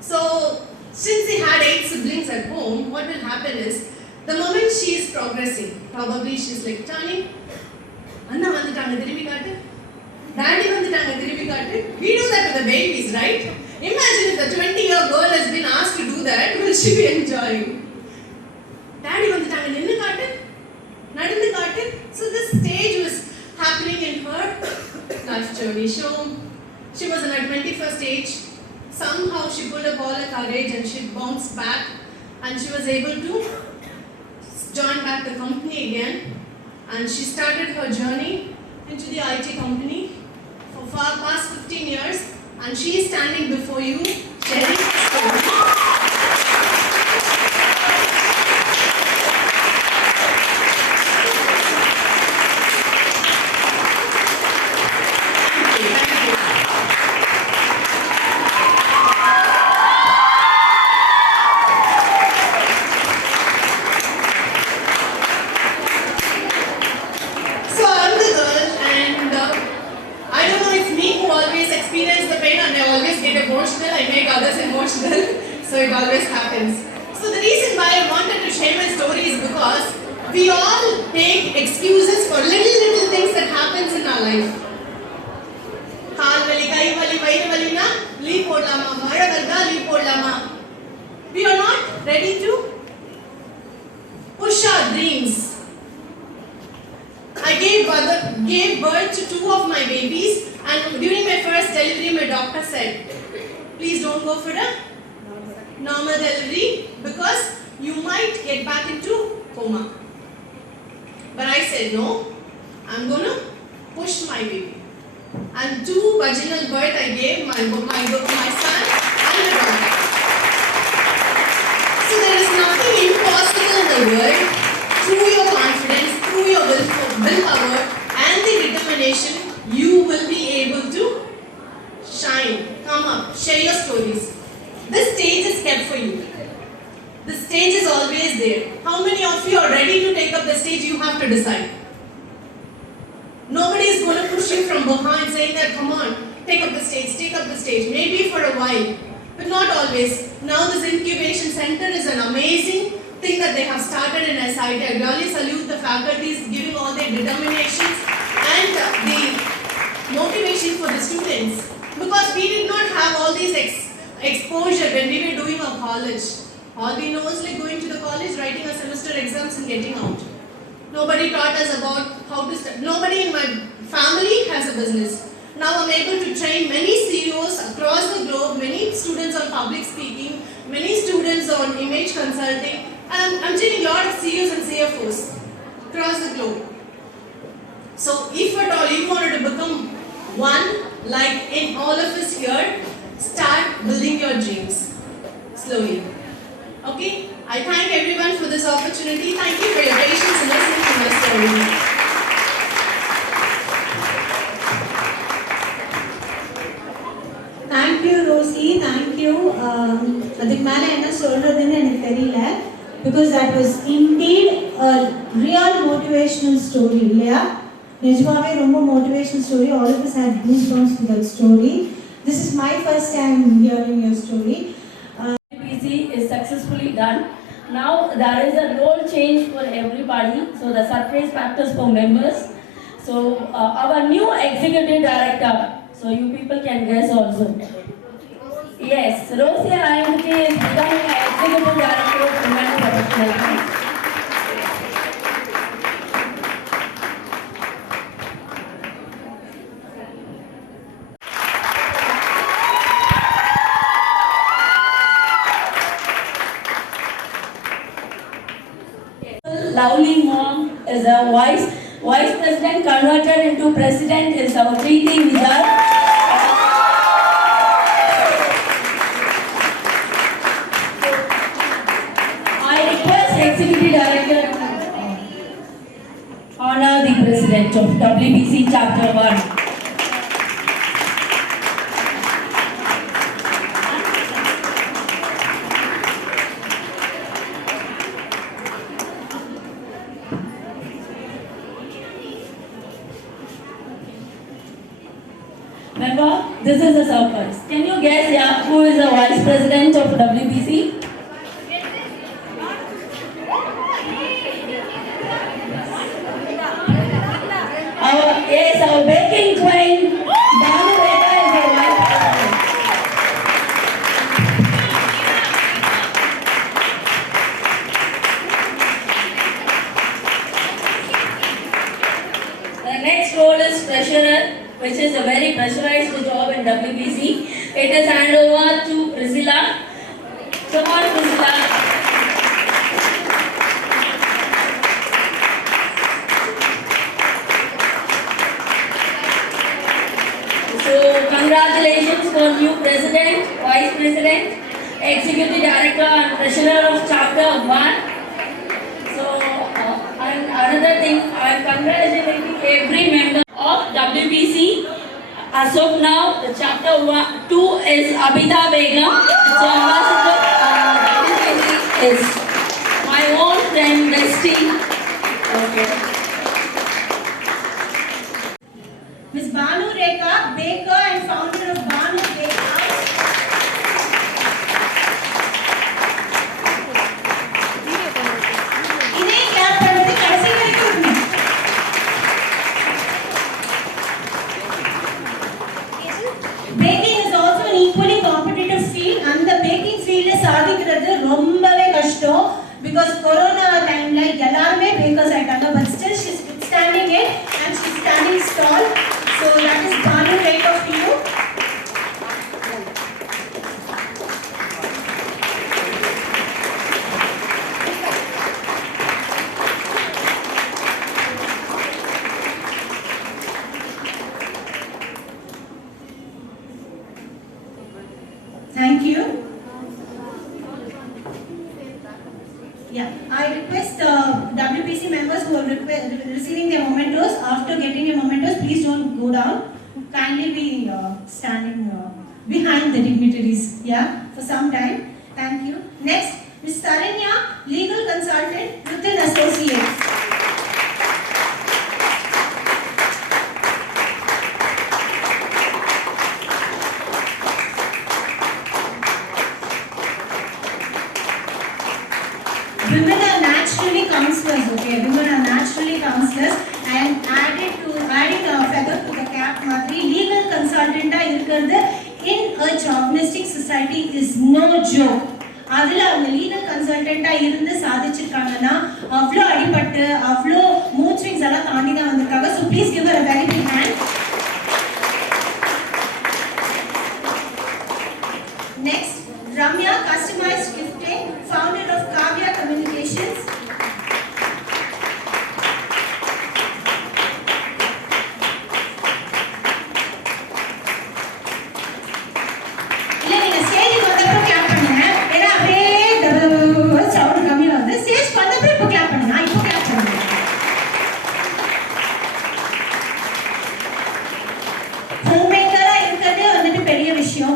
so since they had 8 siblings at home, what will happen is, the moment she is progressing, probably she's like turning, Anna vandutanga thirumbi kaattu, Daddy vandutanga thirumbi kaattu. We do that with the babies, right? Imagine if the 20-year girl has been asked to do that, will she be enjoying? Daddy vandutanga ninnu kaattu, nadundu kaattu. So this stage was happening in her life journey. So she was in her 21st age. Somehow she pulled up all her courage and she bounced back, and she was able to join back the company again, and she started her journey into the IT company for past 15 years, and she is standing before you sharing her story. I make others emotional, so it always happens. So the reason why I wanted to share my story is because we all take excuses for little things that happens in our life. Kaal vali, kai vali, vairu vali na leave podlama, mala varda leave podlama. We are not ready to push our dreams. I gave birth to 2 of my babies, and during my first delivery, my doctor said, please don't go for a normal delivery because you might get back into coma. But I said, no, I'm going to push my baby. And 2 vaginal birth I gave my son and my daughter. So there is nothing impossible in the world. Through your confidence, through your willpower and the determination, you will be able to shine, come up, share your stories. This stage is kept for you. The stage is always there. How many of you are ready to take up the stage? You have to decide. Nobody is going to push you from behind saying that, come on, take up the stage. Maybe for a while, but not always. Now this incubation center is an amazing thing that they have started in SIT. I really salute the faculties giving all their determinations and the motivation for the students. Because we did not have all these exposure when we were doing our college. All we know is like going to the college, writing a semester exams and getting out. Nobody taught us about how to start. Nobody in my family has a business. Now I'm able to train many CEOs across the globe, many students on public speaking, many students on image consulting, and I'm training a lot of CEOs and CFOs across the globe. So if at all you wanted to become one, like in all of us here, start building your dreams slowly. Okay? I thank everyone for this opportunity. Thank you for your patience in listening to my story. Thank you, Rosie. Thank you. அதுக்கு மேல என்ன சொல்றதுன்னு எனக்கு தெரியல. Because that was indeed a real motivational story, இல்லையா? நிஜமாவே ரொம்ப motivational story. All of us had goosebumps with that story. This is my first time hearing your story. PC is successfully done. Now there is a role change for everybody. So the surprise factors for members. So our new executive director. So you people can guess also. Yes, Rosie IMT is becoming an executive director of Women Professional. Lovely mom is a vice president converted into president is our Preeti Vijay. I request executive director honor the president of WBC chapter 1. Remember, this is a surprise. Can you guess, who is the vice president of WBC? Our baking queen, Banu Reka is the vice president. The next role is treasurer, which is a very pressurized job in WBC. It is handed over to Priscilla. Come on, Priscilla. So, congratulations for new president, vice president, executive director and treasurer of chapter 1. So, and another thing, I am congratulating every member of WBC. As of now, the chapter 2 is Abida Begum. So ambassador WBC is my own friend bestie. Okay. Ms. Banu Reka, baker and founder of Banu Bakers. because corona time la ellarume breakers aitanga, but still she's standing it and she's standing tall. So that is Banu, right of you. Thank you. Yeah, I request WPC members who are receiving their mementos, after getting your mementos, please don't go down. Kindly be standing behind the dignitaries, yeah, for some time. Thank you. Next, Ms. Saranya, legal consultant, Rutin Associates. Women are naturally counselors, okay? Women are naturally counselors, and adding a feather to the cap, Madri, legal consultant in a journalistic society is no joke. அதில் அவங்க லீகல் கன்சல்டண்ட்டாக இருந்து சாதிச்சிருக்காங்கன்னா அவ்வளோ அடிபட்டு அவ்வளோ mood swings எல்லாம் தாண்டி தான் வந்திருக்காங்க. So please give her a very big hand. Next, Ramya, customized gifting, founder of Kavya Communications.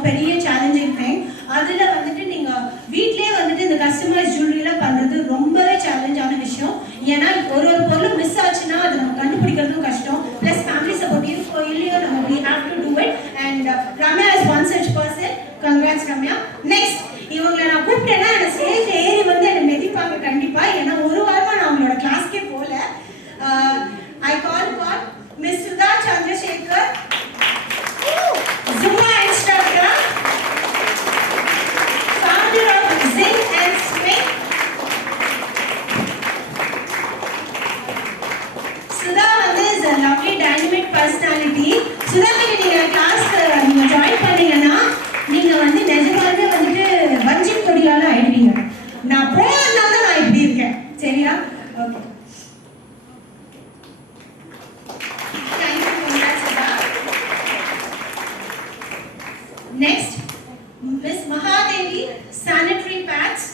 பெரிய சேலஞ்சிங் திங். அதில் வந்துட்டு நீங்கள் வீட்லேயே வந்துட்டு இந்த கஸ்டமைஸ் ஜுவல்லரிலாம் பண்ணுறது ரொம்பவே சேலஞ்சான விஷயம். ஏன்னா ஒரு பொருள் மிஸ் ஆச்சுன்னா அதை நம்ம கண்டுபிடிக்கிறதும் கஷ்டம். ப்ளஸ் ஃபேமிலி சப்போர்ட் இருக்கோ இல்லையோ நம்ம we have to do it. And Ramya is one such person. Congrats Ramya. Next, இவங்களை நான் கூப்பிட்டேன்னா என்னை ஸ்டேஜில் ஏறி வந்து என்னை மெதிப்பாங்க கண்டிப்பாக. ஏன்னா ஒரு வாரமாக நான் அவங்களோட கிளாஸ்க்கே போகல. I call for Ms. Sudha Chandrasekhar, Zumba instructor, founder of Zing and Swing. Sudha is a lovely dynamic personality. Sudha நீங்க கிளாஸ் நீங்க ஜாயின் பண்ணீங்கன்னா நீங்க வந்து நிஜமாவே வந்துட்டு வஞ்சி கொடியால ஆயிடுவீங்க. நான் போனதுனால தான் நான் இப்படி இருக்கேன். சரியா? Okay. Next, Ms. Mahadevi, sanitary pads,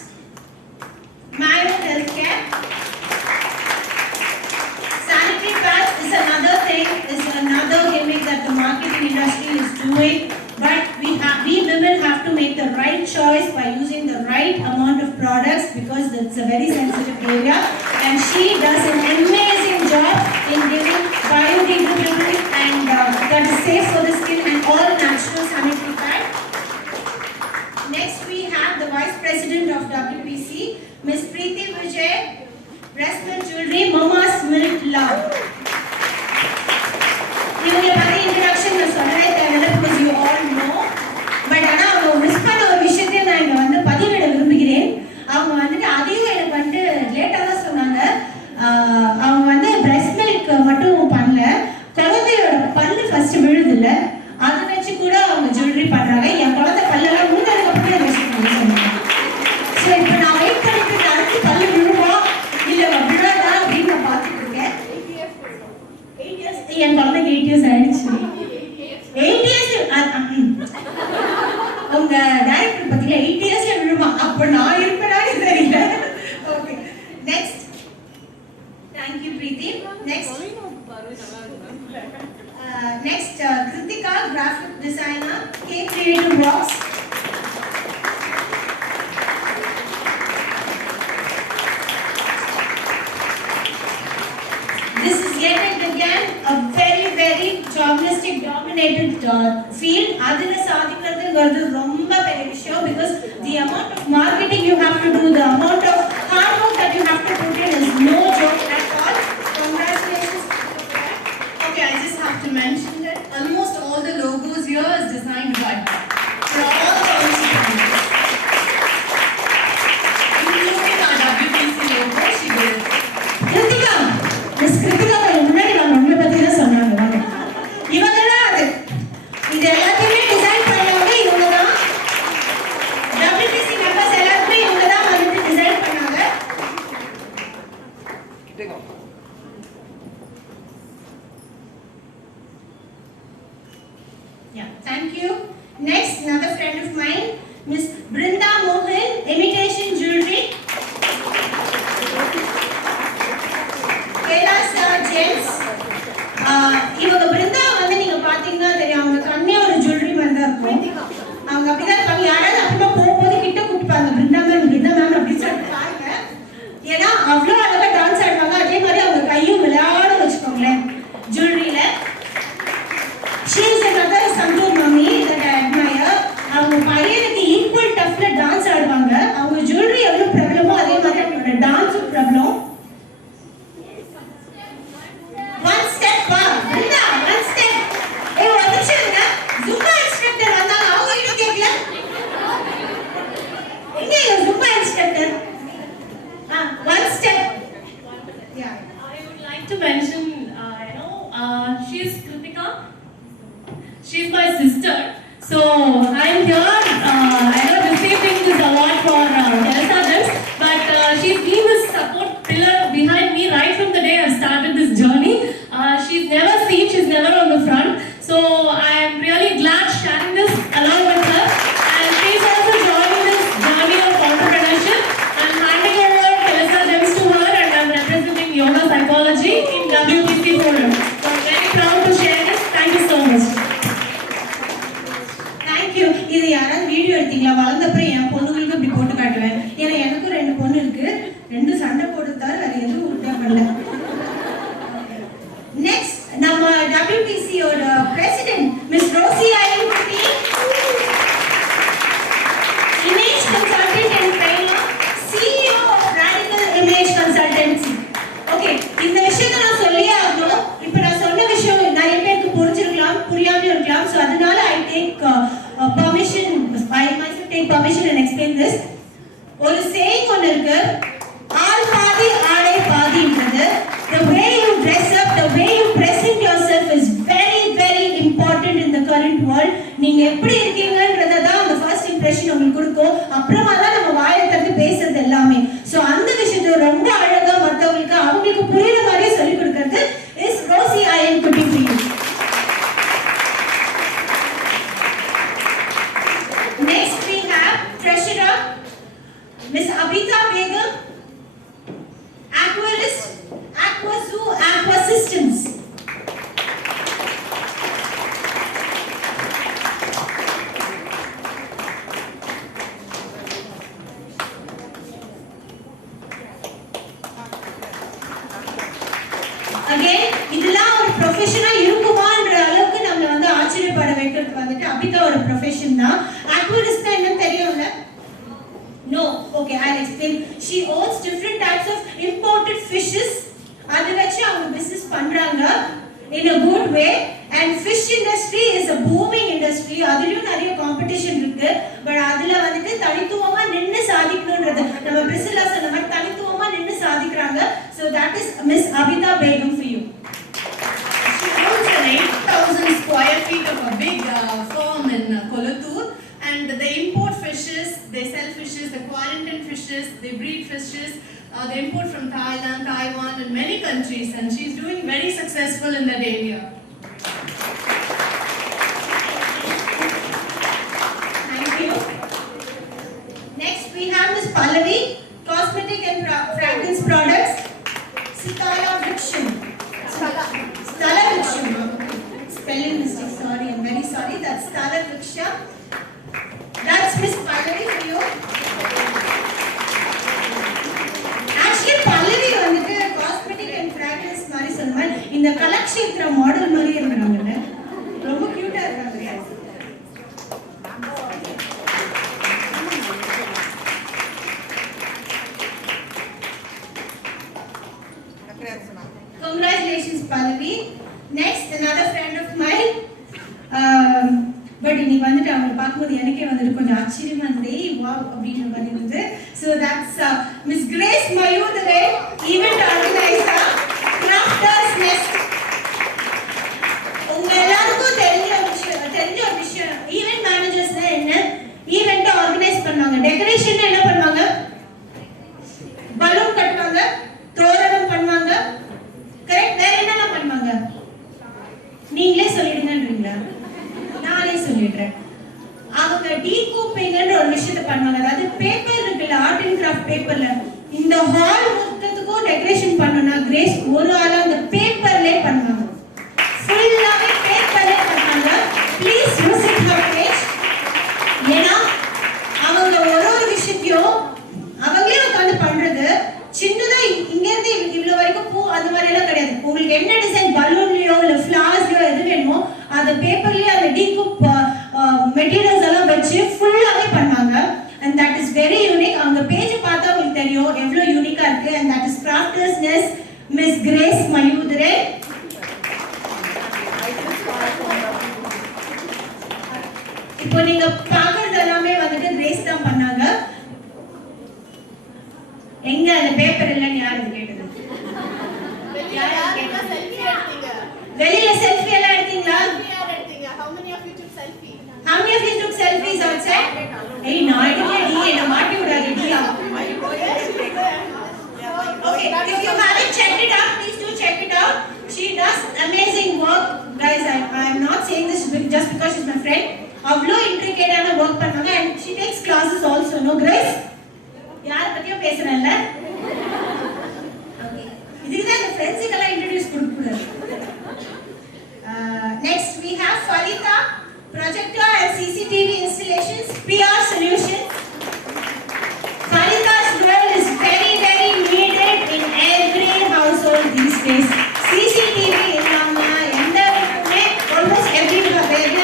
Mayo Healthcare. Sanitary pads is another thing, is another gimmick that the marketing industry is doing. But we women have to make the right choice by using the right amount of products, because it's a very sensitive area. And she does an amazing job in giving biodegradable and that is safe for the skin and all natural sanitary pads. Next, we have the Vice President of WPC, Ms. Preeti Vijay, Breast Milk Jewelry, Mama's Milk Love. இவங்களை பற்றி இன்ட்ரடக்ஷன் நான் சொல்லவே தேவையில்லை, because you all know. But ஆனால் அவங்க மிஸ் பண்ண ஒரு விஷயத்தையும் நான் இங்கே வந்து பதிவிட விரும்புகிறேன். அவங்க வந்துட்டு அதையும் எனக்கு வந்துட்டு லேட்டாக தான் சொன்னாங்க. அவங்க வந்து பிரெஸ்ட் மில்க் மட்டும் பண்ணல, குழந்தையோட பல்லு ஃபர்ஸ்ட் விழுதில்ல, அதை வச்சு கூட அவங்க ஜுவல்லரி பண்ணுறாங்க. என் குழந்தை பல்லெல்லாம் விழுந்ததுக்கப்புறம் தான் வச்சு சொன்னாங்க. ஸோ இப்போ நான் வெயிட் பண்ணிட்டு நடந்து பல்லு விழுவா இல்லை விழாதா அப்படின்னு நான் பார்த்துட்டு இருக்கேன். 8 years என் குழந்தைக்கு 8 years ஆயிடுச்சு. 8 years உங்க டைரக்டர் பத்தியில 8 yearsல விழுமா, அப்போ நான் இருப்பேனான்னு தெரியல. Okay, next. Thank you Preethi. Next Kritika, graphic designer, K Creative Works. This is yet again a very journalistic dominated field. அதில் சாதிக்கிறதுங்கிறது ரொம்ப பெரிய விஷயம், because the amount of marketing you have to do, the amount of hard work that you have to put in is no joke at all. Congratulations. Okay, I just have to mention that almost all the logos here is designed by for all the including our WPC WTC members எல்லாருமே இவங்க தான் வந்து டிசைன் பண்ணாங்க. Yeah, thank you. Next, another friend of mine, Miss Brinda Mohan, imitation jewelry. Kailas Gents. இவங்க பிருந்தா வந்து நீங்க பாத்தீங்கன்னா தெரியும், அவங்க கண்ணே ஒரு ஜுவல்லரி மாதிரி தான் இருக்கும். அவங்க அப்படிதான் இருப்பாங்க. யாராவது அப்படின்னா போகும்போது கிட்ட கூப்பிட்டாங்க பிருந்தா மேம் அப்படின்னு சொல்லிட்டு பாருங்க. ஏன்னா அவ்வளோ அழகா டான்ஸ் ஆடுவாங்க. அதே மாதிரி அவங்க கையும் விளையாட வச்சுக்கோங்களேன் ஜுவல்லரியில. She is another Santoor mummy that I admire. அவங்க பையனுக்கு ஈக்குவல் டஃப்ல டான்ஸ் ஆடுவாங்க. அவங்க ஜுவல்லரி எவ்வளவு பிரபலமோ அதே மாதிரி அவங்களோட டான்ஸும் பிரபலம். One step வா பிருந்தா, one step. ஒரு நிமிஷம் இருங்க. ஜும்பா இன்ஸ்ட்ரக்டர் வந்தாங்க, அவங்க கிட்ட கேட்கல. எங்க Zumba instructor? One step. Yeah. I would like to mention, she is Kritika. She is my sister. So I am here, receiving this award for Jbas, but she's been the support pillar behind me right from the day I started this journey. She's never seen, she's never on the front. So I am really glad sharing this along with her. And she's also joining this journey of entrepreneurship. I'm handing over Jbas to her, and I'm representing yoga psychology in WTC forum. So I'm very proud to share this. Thank you so much. Thank you. இது யாராவது வீடியோ எடுத்தீங்களா? வளர்ந்தப்புறம் என் பொண்ணுங்களுக்கு இப்படி போட்டு காட்டுவேன். ஏன்னா எனக்கும் 2 பொண்ணு இருக்கு. 2 சண்டை போடுறதால வேற எதுவும் உருட்டா பண்ணல. நெக்ஸ்ட் நம்ம WTC ஓட president miss Rosie Iyankutty, image consultant and trainer, CEO of radical image consultancy. Okay, இந்த விஷயத்தை நான் சொல்லியே ஆகணும். இப்போ நான் சொன்ன விஷயம் நிறைய பேருக்கு புரிஞ்சிருக்கலாம், புரியாம இருக்கலாம். ஸோ அதனால I take permission, I myself take permission and explain this. ஒரு saying ஒன்று இருக்கு, ஆள் பாதி ஆடை பாதின்றது. The way you dress up, the way you present yourself is very very important in the current world. நீங்க எப்படி இருக்கீங்கன்றத தான் அந்த ஃபர்ஸ்ட் இம்ப்ரெஷன் உங்களுக்கு கொடுக்கும். அப்புறமா தான் நம்ம வாயை திறந்து பேசுறது எல்லாமே. ஸோ அந்த விஷயத்தை ரொம்ப அழகா மற்றவங்களுக்கு அவங்களுக்கு புரியுற மாதிரியே சொல்லிக் கொடுக்கறது is Rosie Iyankutty for you. Next we have treasurer Miss Abita Begum, aquarist, Aquazoo Aqua Systems. Again, இதெல்லாம் ஒரு ப்ரொஃபஷனா இருக்குமான்ற அளவுக்கு நம்மள வந்து ஆச்சரியப்பட வைக்கிறது வந்துட்டு அபிதாவோட ப்ரொஃபஷன் தான். அக்வாரிஸ்ட்னா என்ன தெரியும்ல? No, okay, I'll explain. She owns different types of imported fishes. அதை வச்சு அவங்க business பண்றாங்க in a good way. And fish industry is a booming industry. அதுலயும் நிறைய காம்படிஷன் இருக்கு. பட் அதுல வந்துட்டு தனித்துவமா நின்னு சாதிக்கணும்ன்றது நம்ம பிரிசிலா சொன்ன மாதிரி தனித்துவமா நின்னு சாதிக்கறாங்க. So that is Miss Abita Begum for you. She owns an 8,000 square feet of a big farm in Kolattur, and they import fishes, they sell fishes, they quarantine fishes, they breed fishes, they import from Thailand, Taiwan and many countries, and she's doing very successful in that area. Thank you. Next we have Miss Pallavi, cosmetic and fragrance products, Stala Vrikshan. Stala Vrikshan. Spelling mistake, sorry, I'm very sorry. That's Stala Vrikshan. That's Miss Pallavi for you. Actually, Pallavi வந்துட்டு cosmetic and fragrance மாதிரி சொன்ன இந்த கலக்ஷேத்ரா மாடல் மாதிரி இருக்காங்கல்ல, ரொம்ப கியூட்டா இருக்காங்க. Congratulations, Pallavi. Next, another friend of mine. But இன்னைக்கு வந்துட்டு அவங்க பார்க்கும்போது எனக்கே வந்துட்டு கொஞ்சம் ஆச்சரியமா இருந்தது. வாவ் அப்படின்ற மாதிரி இருந்தது. So that's Miss Grace Mayudare, event organizer, Crafters Nest. உங்க எல்லாருக்கும் தெரிஞ்ச ஒரு விஷயம், ஈவென்ட் மேனேஜர்ஸ்னா என்ன? ஈவென்ட் ஆர்கனைஸ் பண்ணாங்க, கிராஃப்ட் பேப்பர்ல இந்த ஹால் மொத்தத்துக்கும் டெக்கரேஷன் பண்ணனா கிரேஸ் ஒரு ஆளா அந்த பேப்பர்லயே பண்ணாங்க. ஃபுல்லாவே பேப்பர்லயே பண்ணாங்க. Please visit her page. ஏன்னா அவங்க ஒரு விஷயத்தையும் அவங்களே உட்காந்து பண்றது சின்னதா இங்க இருந்து இவ்வளவு வரைக்கும் பூ அந்த மாதிரி எல்லாம் கிடையாது. உங்களுக்கு என்ன டிசைன் பலூன்லயோ இல்ல ஃபிளார்ஸ்லயோ எது வேணுமோ அந்த பேப்பர்லயே அந்த டீகூப் மெட்டீரியல்ஸ் எல்லாம் வச்சு ஃபுல்லாவே பண்ணாங்க. and that is very unique. அவங்க பேஜ் பார்த்தா உங்களுக்கு தெரியும் எவ்வளவு யூனிக்கா இருக்கு. and that is crafters Miss Grace Mayudare. இப்போ நீங்க பாக்குறது எல்லாமே வந்துட்டு கிரேஸ் தான் பண்ணாங்க. எங்க அந்த பேப்பர் இல்லன்னு யாரு கேட்டது? வெளியில செல்ஃபி எல்லாம் எடுத்தீங்களா? How many of you took selfie? How many of you took selfies outside? Hey, நான் எடுக்கல என்ன மாட்டி விடாதே டியா. Okay, if you haven't checked it out, please do check it out. She does amazing work. Guys, I am not saying this just because she's my friend. அவ்ளோ இன்ட்ரிகேட்டான வர்க் பண்ணாங்க. and she takes classes also. No, Grace? யார் பத்தியோ பேசுறேன்ல? Okay. இதுதான் இந்த ஃப்ரெண்ட்ஸுக்கெல்லாம் இன்ட்ரோடியூஸ் கொடுக்கக்கூடாது. Next we have Farita, projector and CCTV installations, PR solutions. Farita's role is very needed in every household these days. CCTV illama almost every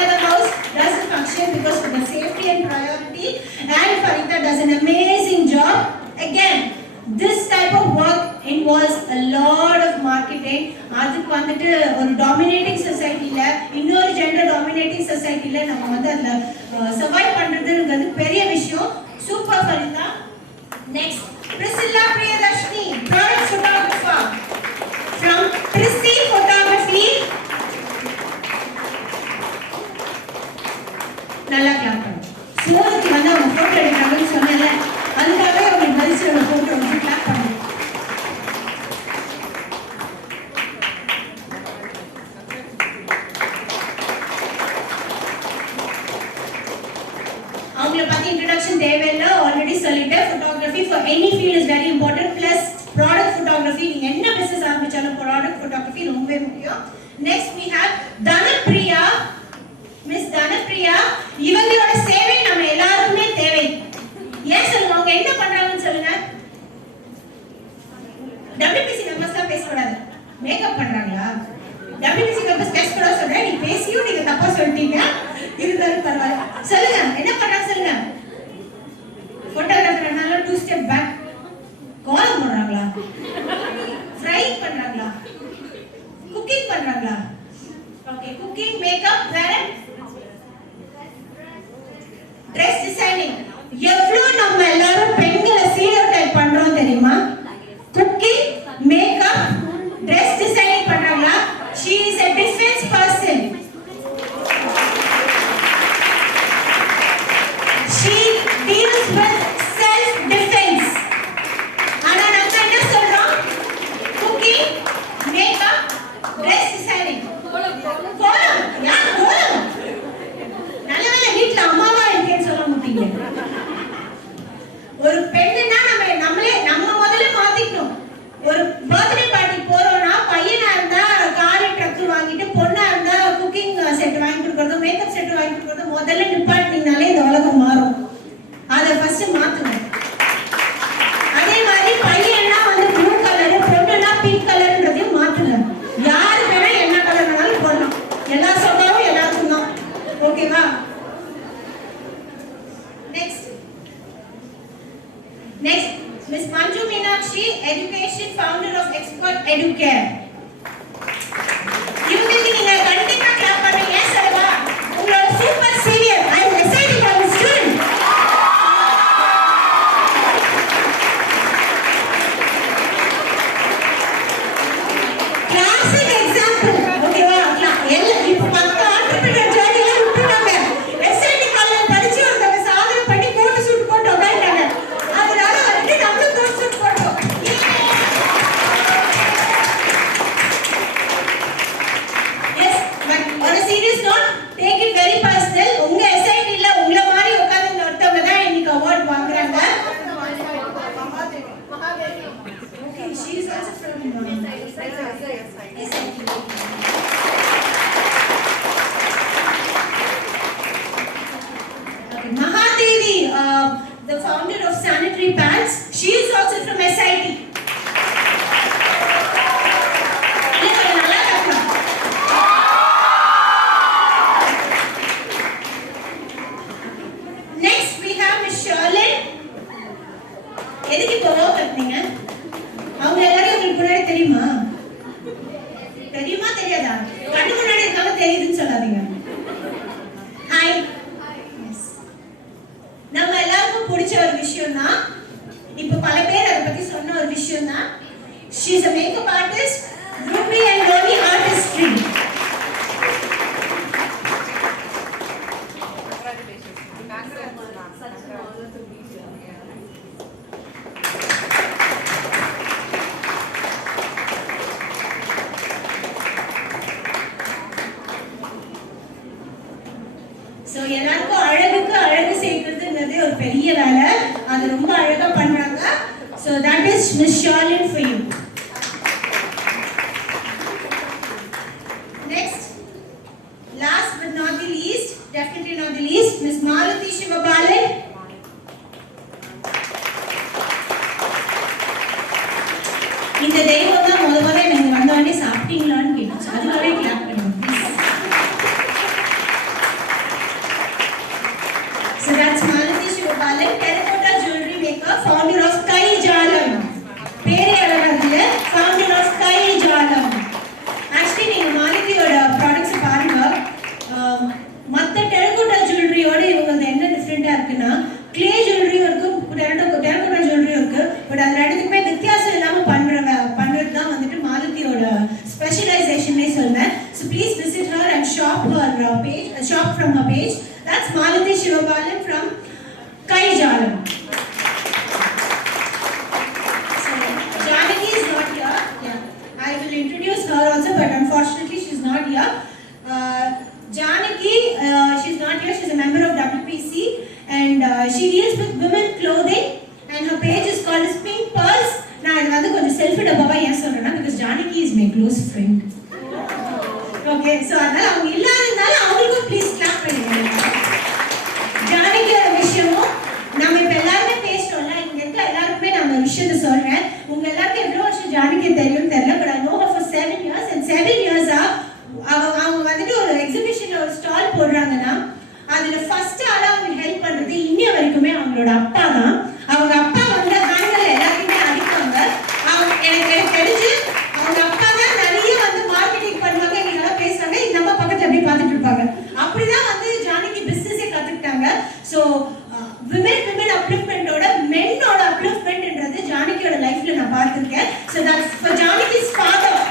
other house doesn't function because of the safety and priority, and Farita does an amazing job. Again, this type of work involves a lot of marketing. அதுக்கு வந்துட்டு ஒரு டாமினேட்டிங் சொசைட்டில இன்னொரு gender dominating சொசைட்டில நம்ம வந்து அதுல சர்வைவ் பண்றதுங்கிறது பெரிய விஷயம். Super Farida. Next Priscilla Priyadharshini, product photographer from Prissy Photography. நல்லா கிளாப் பண்ணுங்க. சோதனைக்கு வந்து அவங்க போட்டோ எடுக்கிறாங்கன்னு சொன்னல அதுக்காகவே அவங்க மதிச்சோட போட்டோ வந்து கிளாப் பண்ணுங்க. அவங்கள பத்தி இன்ட்ரோடக்ஷன் தேவையில்லை, ஆல்ரெடி சொல்லிட்டேன். Photography for any field is very important. Plus product photography, நீங்க என்ன பிசினஸ் ஆரம்பிச்சாலும் ப்ராடக்ட் ஃபோட்டோகிராஃபி ரொம்ப முக்கியம். Next we have Dhanapriya. மிஸ் தனப்பிரியா, இவங்களோட சேவை நம்ம எல்லாருக்குமே தேவை. ஏன் சொல்லுங்க, அவங்க என்ன பண்றாங்கன்னு சொல்லுங்க. WPC மெம்பர்ஸ் தான் பேசக்கூடாது, மேக்கப் பண்றாங்களா? WPC மெம்பர்ஸ் பேசக்கூடாது சொல்றேன், நீ பேசியும் நீங்க தப்பா சொல்லிட்டீங்க. இருந்தாலும் பரவாயில்ல, சொல்லுங்க என்ன பண்றாங்க சொல்லுங்க. போட்டோகிராஃபர்னால 2 ஸ்டெப் பேக். கோலம் போடுறாங்களா? ஃப்ரை பண்றாங்களா? குக்கிங் பண்றாங்களா? ஓகே, குக்கிங், மேக்கப், வேற ட்ரெஸ் டிசைனிங். எவ்வளவு நம்ம எல்லாரும் பெண்களை சீரியல் பண்றோம் தெரியுமா? குக்கிங், மேக்கப், ட்ரெஸ் டிசைனிங் பண்றாங்களா? she is a defense person. she deals with self defense. ஆனா நம்ம என்ன சொல்றோம்? Cooking, makeup, dress designing. கோலம், யார் கோலம்? நல்ல வேளை வீட்ல அம்மாவா இருக்கேன்னு சொல்ல மாட்டீங்க. ஒரு பெண்ணுன்னா நம்ம முதல்ல மாத்திக்கணும். ஒரு பர்த்டே பார்ட்டி போறோம்னா பையனா இருந்தா கார் ட்ரக் வாங்கிட்டு, பொண்ணா இருந்தா குக்கிங் செட் வாங்கி கொடுக்கறது, மேக்கப் செட் வாங்கி கொடுக்கறது முதல்ல நிப்பாட்டினீங்கனாலே இந்த உலகம் மாறும். அதை ஃபர்ஸ்ட் மாத்துங்க. அதே மாதிரி பையன்னா வந்து ப்ளூ கலர், பொண்ணுனா பிங்க் கலர்ன்றதையும் மாத்துங்க. யாரு வேணா என்ன கலர் வேணாலும் போடலாம், எல்லா சொல்லாவும் எல்லாருக்கும் தான். ஓகேவா? Next, Miss Manju Meenakshi, Education Founder of Expert Educare. இவங்களுக்கு நீங்க கண்டிப்பா கிளாப் பண்ணுங்க. ஏன் சொல்லுவா? உங்களோட super senior. I am excited for the student. Classic example. ஓகேவா? இப்போ 10 entrepreneur journey ல விட்டுட்டாங்க. SIT காலேஜ் படிச்சு ஒருத்தங்க சாதனை பண்ணி கோட் சூட் போட்டு உட்கார்ந்தாங்க. அதனால வந்து நம்ம கோட் சூட் போட்டோம். Mahadevi, the founder of Sanitary Pads, she is also from SIT. Next we have Miss Charlotte. எதுக்கு கோவா பண்ணீங்க? அவங்க எல்லாரும் உங்களுக்கு முன்னாடி தெரியுமா? தெரியுமா தெரியாதா? கண்ணு முன்னாடி இருக்காங்க தெரியுதுன்னு சொல்லாதீங்க. ஹாய். நம்ம எல்லாருக்கும் பிடிச்ச ஒரு விஷயம் தான், இப்போ பல பேர் அதை பத்தி சொன்ன ஒரு விஷயம் தான், she is a makeup artist, Ruby and Romy artistry. So எல்லாருக்கும் அழகுக்கு அழகு சேர்க்கிறதுங்கிறது ஒரு பெரிய வேலை, அது ரொம்ப அழகா பண்றாங்க. So that is Miss Charlene for you. Next, last but not the least, definitely not the least, Miss Maruti Shivabalan. இந்த தெய்வம் தான் முதல்ல நீங்க வந்த உடனே சாப்பிட்டீங்களான்னு கேட்டுச்சு, அதுக்காகவே கிளாப் பண்ணுங்க. So that's Maruti Shivabalan, terracotta jewelry maker, founder of Sky Jalam. பேரே அழகாதுல, founder of Sky Jalam. Actually நீங்க மாருதியோட ப்ராடக்ட்ஸ் பாருங்க, மற்ற terracotta jewelryயோட இவங்களுக்கு என்ன டிஃபரெண்டா இருக்குன்னா, clay jewelry இருக்கு, terracotta jewelry இருக்கு, பட் அது ரெண்டுத்துக்குமே வித்தியாசம் இல்லாம பண்றது தான் வந்துட்டு மாருதியோட ஸ்பெஷலைசேஷனே சொல்றேன். So please visit her and shop her page, shop from her page. That's Maruti Shivabalan from Sky Jalam. So Janaki is not here. Yeah, I will introduce her also, but unfortunately she's not here. Janaki, she's not here. She's a member of WPC, and she deals with women clothing, and her page is called as Pink Pearls. Now I want to selfie dabba yes or no, because Janaki is my close friend. Okay, so அதனால அவங்க இல்லாதனால அவங்களுக்கும் please clap பண்ணுங்க. ஜானகியோட விஷயமும் நம்ம இப்ப எல்லாருமே பேசுறோம்ல, இங்க இருக்க எல்லாருக்குமே நான் ஒரு விஷயத்தை சொல்றேன். உங்க எல்லாருக்கும் எவ்வளவு வருஷம் ஜானகி தெரியும் தெரியல, but I know her for 7 years, and 7 years அவங்க வந்துட்டு ஒரு எக்ஸிபிஷன்ல ஒரு ஸ்டால் போடுறாங்கன்னா அதுல ஃபர்ஸ்ட் ஆளா அவங்க ஹெல்ப் பண்றது இன்னைய வரைக்குமே அவங்களோட அப்பா தான். அவங்க அப்பா வந்து ஹேண்ட்ல எல்லாத்தையுமே அடிப்பாங்க. எனக்கு தெரிஞ்சு அவங்க அப்பா தான் நிறைய வந்து மார்க்கெட்டிங் பண்ணுவாங்க, எங்களால பேசுறாங்க, இந்த அம்மா பக்கத்துல அப்படியே பார்த்துட்டு இருப்பாங்க. அப்படிதான் வந்து ஜானகி பிசினஸே கத்துக்கிட்டாங்க. ஸோ விமன் அப்லிஃப்ட்மெண்டோட மென்னோட அப்லிஃப்ட்மெண்ட்ன்றது ஜானகியோட லைஃப்ல நான் பார்த்திருக்கேன். So that's for Janaki's father.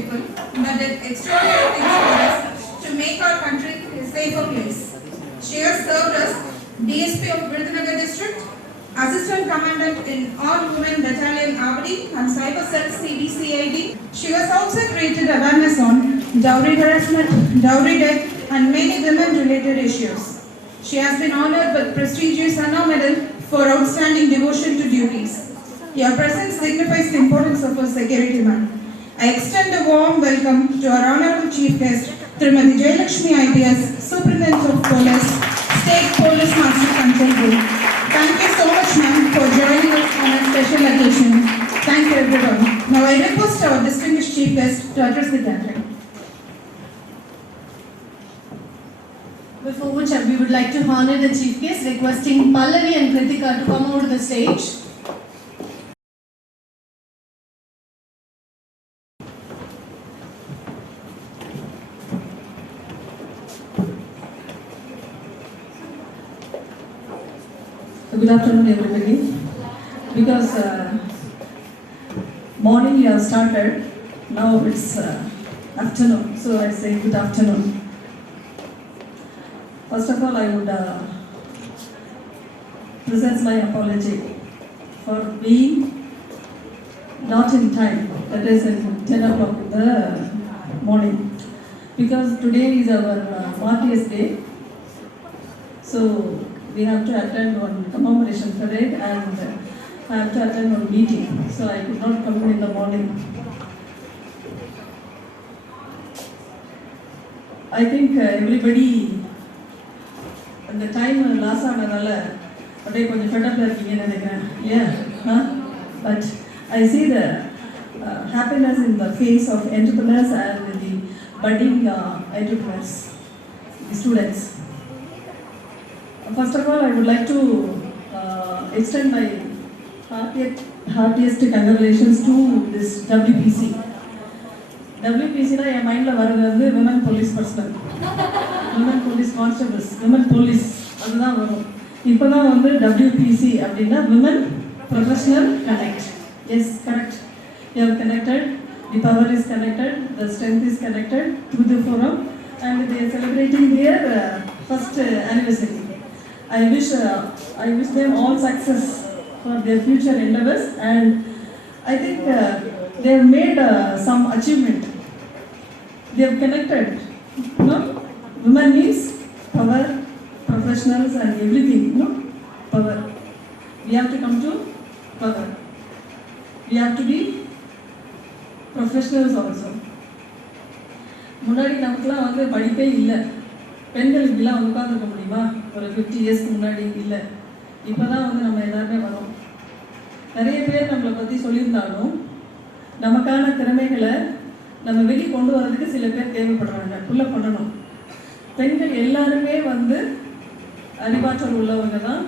people that did extraordinary things for us to make our country a safer place. She has served as DSP of Virudhunagar district, Assistant Commandant in All-Women Battalion Avadi and Cyber Cell CBCID. She has also created awareness on dowry harassment, dowry death and many women-related issues. She has been honored with prestigious Anna Medal for outstanding devotion to duties. Your presence signifies the importance of a security man. I extend a warm welcome to our Honorable Chief Guest, Srimati Jayalakshmi IPS, Superintendent of Police, State Police Master Control Group. Thank you so much, ma'am, for joining us on a special occasion. Thank you, everyone. Now I request our distinguished Chief Guest to address the gathering. Before which we would like to honor the Chief Guest, requesting Pallavi and Kritika to come over to the stage. Good afternoon, everybody. Because morning you have started, now it's afternoon, so I say good afternoon. First of all, I would present my apology for being not in time, that is in 10 o'clock in the morning. Because today is our Martyrs Day, so we have to attend one commemoration parade and I have to attend one meeting, so I could not come in the morning. I think everybody, at the time last hour, but I see the happiness in the face of entrepreneurs and the budding entrepreneurs, the students. First of all, I would like to extend my heartiest congratulations to this WPC. WPC na என் மைண்டில் வர்றது வந்து women police personnel, women police constables, women police அதுதான் வரும். இப்போ தான் வந்து WPC அப்படின்னா women professional connect. Yes, correct. You have connected, the power is connected, the strength is connected to the forum and they are celebrating their first anniversary. I wish them all success for their future endeavors, and I think they have made some achievement. They have connected. No, women means power, professionals, and everything. No, power. We have to come to power. We have to be professionals also. முன்னாடி நமக்குலாம் வந்து படிப்பே இல்லை, பெண்கள் இப்படிலாம் உட்காந்துருக்க முடியுமா? ஒரு 50 இயர்ஸ்க்கு முன்னாடி இல்லை. இப்போ தான் வந்து நம்ம எல்லாருமே வரோம். நிறைய பேர் நம்மளை பற்றி சொல்லியிருந்தாலும் நமக்கான திறமைகளை நம்ம வெளியே கொண்டு வரதுக்கு சில பேர் தேவைப்படுறாங்க, புள்ள பண்ணணும். பெண்கள் எல்லாருமே வந்து அறிவாற்றல் உள்ளவங்க தான்,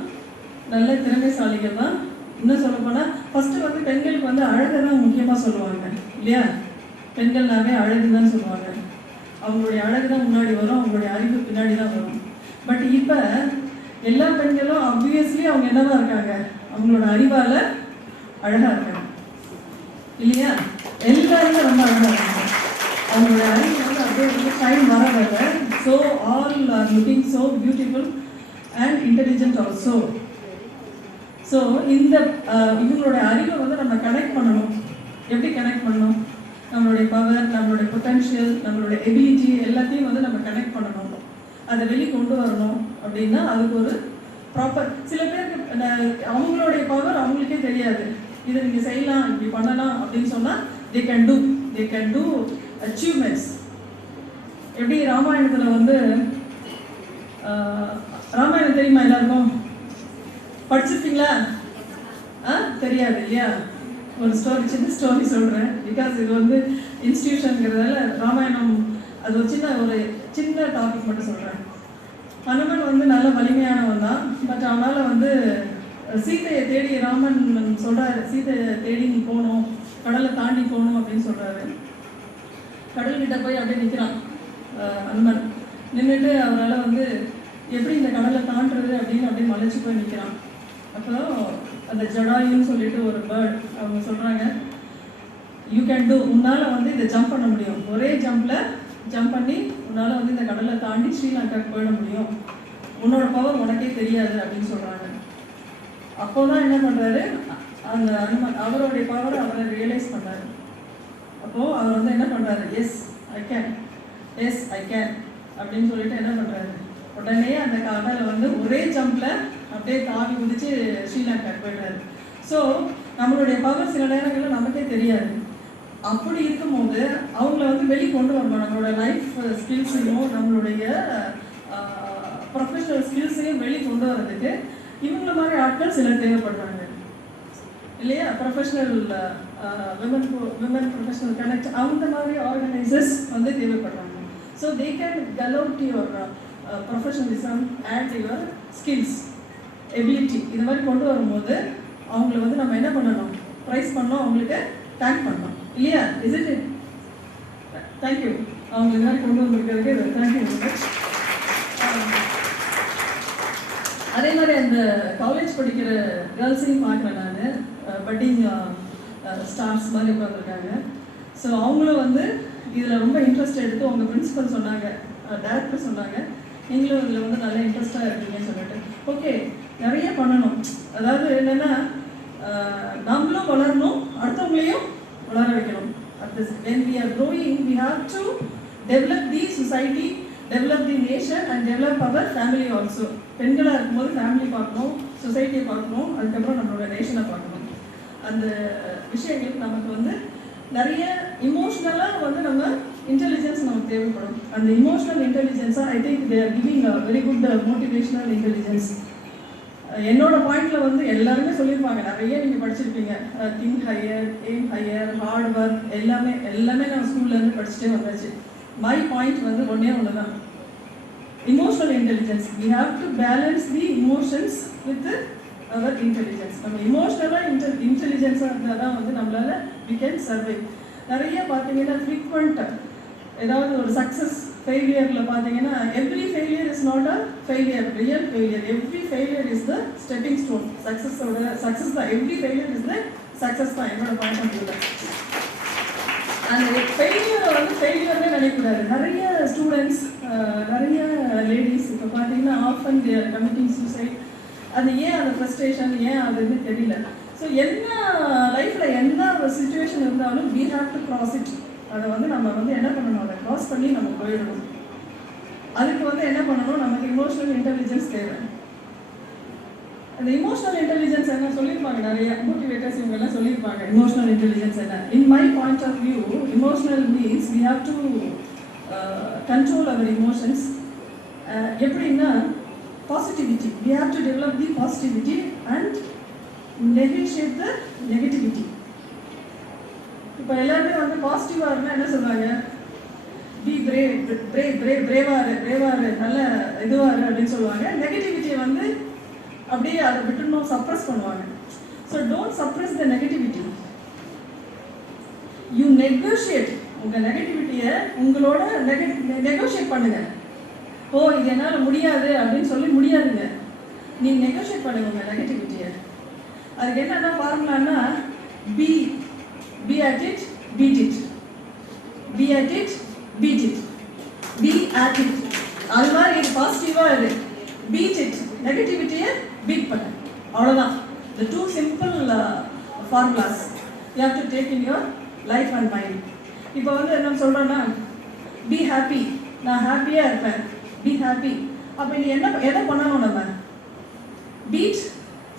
நல்ல திறமைசாலிகள் தான். இன்னும் சொல்ல போனால் ஃபஸ்ட்டு வந்து பெண்களுக்கு வந்து அழகை தான் முக்கியமாக சொல்லுவாங்க இல்லையா? பெண்கள்னாவே அழகு தான் சொல்லுவாங்க. அவங்களுடைய அழகு தான் முன்னாடி வரும், அவங்களுடைய அறிவு பின்னாடி தான் வரும். பட் இப்போ எல்லா பெண்களும் ஆப்வியஸ்லி அவங்க என்னவா இருக்காங்க? அவங்களோட அறிவால் அழகாக இருக்காங்க இல்லையா? எல்லாருமே ரொம்ப அழகாக இருக்காங்க. அவங்களுடைய அறிவு வந்து அப்படியே வந்து டைம் வர வர so all are looking so beautiful and intelligent also. So இந்த இவங்களோட அறிவை வந்து நம்ம கனெக்ட் பண்ணணும். எப்படி கனெக்ட் பண்ணணும்? நம்மளுடைய பவர், நம்மளுடைய பொட்டன்ஷியல், நம்மளுடைய எபிலிட்டி எல்லாத்தையும் வந்து நம்ம கனெக்ட் பண்ணணும். அதை வெளியே கொண்டு வரணும் அப்படின்னா அதுக்கு ஒரு ப்ராப்பர், சில பேருக்கு அவங்களுடைய பவர் அவங்களுக்கே தெரியாது. இதை நீங்கள் செய்யலாம், இப்படி பண்ணலாம் அப்படின்னு சொன்னால் they can do achievements. எப்படி ராமாயணத்தில் வந்து ராமாயணம் தெரியுமா எல்லாருக்கும்? படிச்சிருக்கீங்களா? தெரியாது இல்லையா? ஒரு ஸ்டோரி, சின்ன ஸ்டோரி சொல்கிறேன். பிகாஸ் இது வந்து இன்ஸ்டிடியூஷனுங்கிறதால ராமாயணம் அது ஒரு சின்ன டாபிக் மட்டும் சொல்கிறேன். ஹனுமன் வந்து நல்ல வலிமையானவன் தான். பட் அவனால் வந்து சீதையை தேடி ராமன் சொல்கிறாரு, சீதையை தேடி நீ போகணும், கடலை தாண்டி போகணும் அப்படின்னு சொல்கிறாரு. கடல்கிட்ட போய் அப்படியே நிற்கிறான் ஹனுமன். நின்றுட்டு அவரால் வந்து எப்படி இந்த கடலை தாண்டுறது அப்படின்னு அப்படியே மலைச்சு போய் நிற்கிறான். அப்போ அந்த ஜடாயுன்னு சொல்லிட்டு ஒரு பேர்ட் அவங்க சொல்கிறாங்க, யூ கேன் டூ, உன்னால் வந்து இதை ஜம்ப் பண்ண முடியும், ஒரே ஜம்பில் ஜம்ப் பண்ணி உன்னால் வந்து இந்த கடலை தாண்டி ஸ்ரீலங்காவுக்கு போயிட முடியும், உன்னோட பவர் உனக்கே தெரியாது அப்படின்னு சொல்கிறாங்க. அப்போ தான் என்ன பண்ணுறாரு, அந்த அவருடைய பவரை அவரை ரியலைஸ் பண்ணுறாரு. அப்போது அவர் வந்து என்ன பண்ணுறாரு, எஸ் ஐ கேன் அப்படின்னு சொல்லிட்டு என்ன பண்ணுறாரு, உடனே அந்த கடலை வந்து ஒரே ஜம்பில் அப்படியே தாவி குதிச்சு ஸ்ரீலங்காவுக்கு போயிடுறாரு. ஸோ நம்மளுடைய பவர் சில நேரங்களில் நமக்கே தெரியாது. அப்படி இருக்கும்போது அவங்கள வந்து வெளி கொண்டு வரணும். நம்மளோட லைஃப் ஸ்கில்ஸையும் நம்மளுடைய ப்ரொஃபஷனல் ஸ்கில்ஸையும் வெளி கொண்டு வரதுக்கு இவங்கள மாதிரி ஆட்கள் சிலர் தேவைப்படுறாங்க இல்லையா? ப்ரொஃபஷனல் விமன் ப்ரொஃபஷனல் கனெக்ட் அந்த மாதிரி ஆர்கனைசர்ஸ் வந்து தேவைப்படுறாங்க. So they can develop your professionalism and your skills ability. இது மாதிரி கொண்டு வரும்போது அவங்கள வந்து நம்ம என்ன பண்ணணும், ப்ரைஸ் பண்ணோம், அவங்களுக்கு தேங்க் பண்ணோம் இல்லையா? Is it? தேங்க்யூ. அவங்க இது மாதிரி கொண்டு வந்திருக்கிறதுக்கு தேங்க்யூ வெரி மச். அதே மாதிரி அந்த காலேஜ் படிக்கிற கேர்ள்ஸையும் பார்க்குறேன் நான், பட்டிங் ஸ்டார்ஸ் மாதிரி உட்காந்துருக்காங்க. ஸோ அவங்களும் வந்து இதில் ரொம்ப இன்ட்ரெஸ்ட் எடுத்து உங்கள் பிரின்சிபல் சொன்னாங்க, டைரக்டர் சொன்னாங்க, நீங்களும் இதில் வந்து நல்லா இன்ட்ரெஸ்டாக இருக்கீங்கன்னு சொல்லிட்டு. ஓகே, நிறைய பண்ணணும். அதாவது என்னென்னா நம்மளும் வளரணும், அடுத்தவங்களையும் வளர வைக்கணும். When we are growing, we have to develop the society, develop the nation and develop our family also. பெண்களாக இருக்கும்போது ஃபேமிலி பார்க்கணும், சொசைட்டியை பார்க்கணும், அதுக்கப்புறம் நம்மளோட நேஷனை பார்க்கணும். அந்த விஷயங்களுக்கு நமக்கு வந்து நிறைய இமோஷ்னலாக வந்து நம்ம இன்டெலிஜென்ஸ் நமக்கு தேவைப்படும். அந்த இமோஷனல் இன்டெலிஜென்ஸாக I think they are giving a very good motivational intelligence. என்னோட பாயிண்ட்ல வந்து எல்லாருமே சொல்லியிருப்பாங்க, நிறைய நீங்கள் படிச்சிருப்பீங்க, think higher, aim higher, hard work, எல்லாமே நம்ம ஸ்கூல்லேருந்து படிச்சுட்டே வந்தாச்சு. மை பாயிண்ட் வந்து ஒன்று தான், emotional intelligence. We have to balance the emotions with our intelligence. நம்ம இமோஷனலாக இன்டெலிஜென்ஸாக இருந்தால் தான் வந்து நம்மளால் வி கேன் சர்வை. நிறைய பார்த்தீங்கன்னா ஃப்ரீக்வெண்ட் ஏதாவது ஒரு சக்ஸஸ் ஃபெயிலியரில் பார்த்தீங்கன்னா every failure is not a failure, real failure. Every failure is the stepping stone. Success தான், every failure is the success தான் என்னோட பாயிண்ட் ஆஃப் வியூவில். அந்த ஃபெயிலியரை வந்து ஃபெயிலியர்னே நினைக்கக்கூடாது. நிறைய ஸ்டூடெண்ட்ஸ், நிறைய லேடிஸ் இப்போ பார்த்தீங்கன்னா often they are committing suicide. அது ஏன் அந்த ஃப்ரஸ்ட்ரேஷன் ஏன் அதுன்னு தெரியல. ஸோ என்ன லைஃப்பில் என்ன ஒரு சுச்சுவேஷன் இருந்தாலும் we have to cross it. அதை வந்து நம்ம வந்து என்ன பண்ணணும், அதை க்ராஸ் பண்ணி நம்ம போயிடணும். அதுக்கு வந்து என்ன பண்ணணும், நமக்கு இமோஷனல் இன்டெலிஜென்ஸ் தேவை. அந்த இமோஷனல் இன்டெலிஜென்ஸ் என்ன சொல்லியிருப்பாங்க, நிறைய மோட்டிவேட்டர்ஸ் இவங்கெல்லாம் சொல்லியிருப்பாங்க இமோஷனல் இன்டெலிஜென்ஸ் என்ன. In my point of view, emotional means we have to control our emotions. எப்படின்னா positivity, we have to develop the positivity and negotiate the negativity. இப்போ எல்லாருமே வந்து பாசிட்டிவாக இருந்தால் என்ன சொல்லுவாங்க, பி பிரேவாரு நல்ல இதுவாரு அப்படின்னு சொல்லுவாங்க. நெகட்டிவிட்டியை வந்து அப்படியே அதை விட்டுணும், சப்ரஸ் பண்ணுவாங்க. So don't suppress the negativity, you negotiate. உங்கள் நெகட்டிவிட்டியை உங்களோட நெகோஷியேட் பண்ணுங்க. ஓ இது என்னால் முடியாது அப்படின்னு சொல்லி முடியாதுங்க, நீ நெகோஷியேட் பண்ணுங்க உங்கள் நெகட்டிவிட்டியை. அதுக்கு என்னென்ன ஃபார்முலான்னா, be at it, beat it. Be at it, beat it. Be at it. அது மாதிரி இது பாசிட்டிவாக இரு, beat it. நெகட்டிவிட்டியை பீட் பண்ணு, அவ்வளோதான். The two simple formulas you have to take in your life and mind. இப்போ வந்து என்ன சொல்கிறோன்னா, be happy. நான் ஹாப்பியாக இருப்பேன், be happy. அப்போ நீ என்ன எதை பண்ணணும், நம்ம beat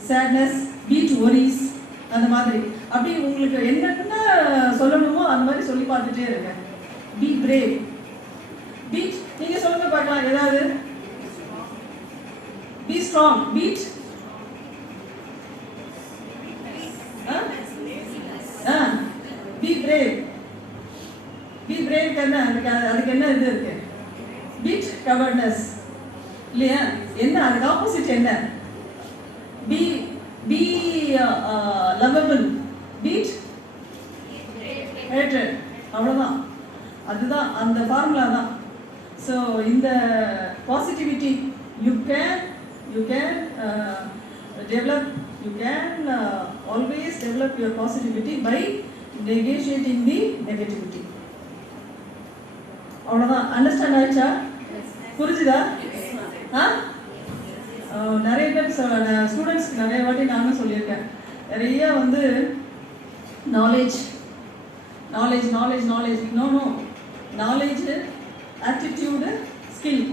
sadness, beat worries, அந்த மாதிரி. அப்படி உங்களுக்கு என்னென்ன சொல்லணுமோ அந்த மாதிரி சொல்லி பார்த்துட்டே இருங்க. Be brave, beat. நீங்க சொல்லுங்க பார்க்கலாம் ஏதாவது. Be strong, beat. Be brave, be brave என்ன, அதுக்கு என்ன இது இருக்கு, பீட் கவர்னஸ் இல்லையா? என்ன அதுக்கு ஆப்போசிட் என்ன? Be lovable, beat hatred. அவ்வளோதான், அதுதான் அந்த ஃபார்முலா தான். ஸோ இந்த positivity you can develop, you can always develop your positivity by negotiating the negativity. அவ்வளோதான். அண்டர்ஸ்டாண்ட் ஆயிடுச்சா? புரிஞ்சுதா? நிறைய பேர் ஸ்டூடெண்ட்ஸ்க்கு நிறைய வாட்டி நானும் சொல்லியிருக்கேன். நிறைய வந்து knowledge knowledge knowledge knowledge no knowledge attitude skill.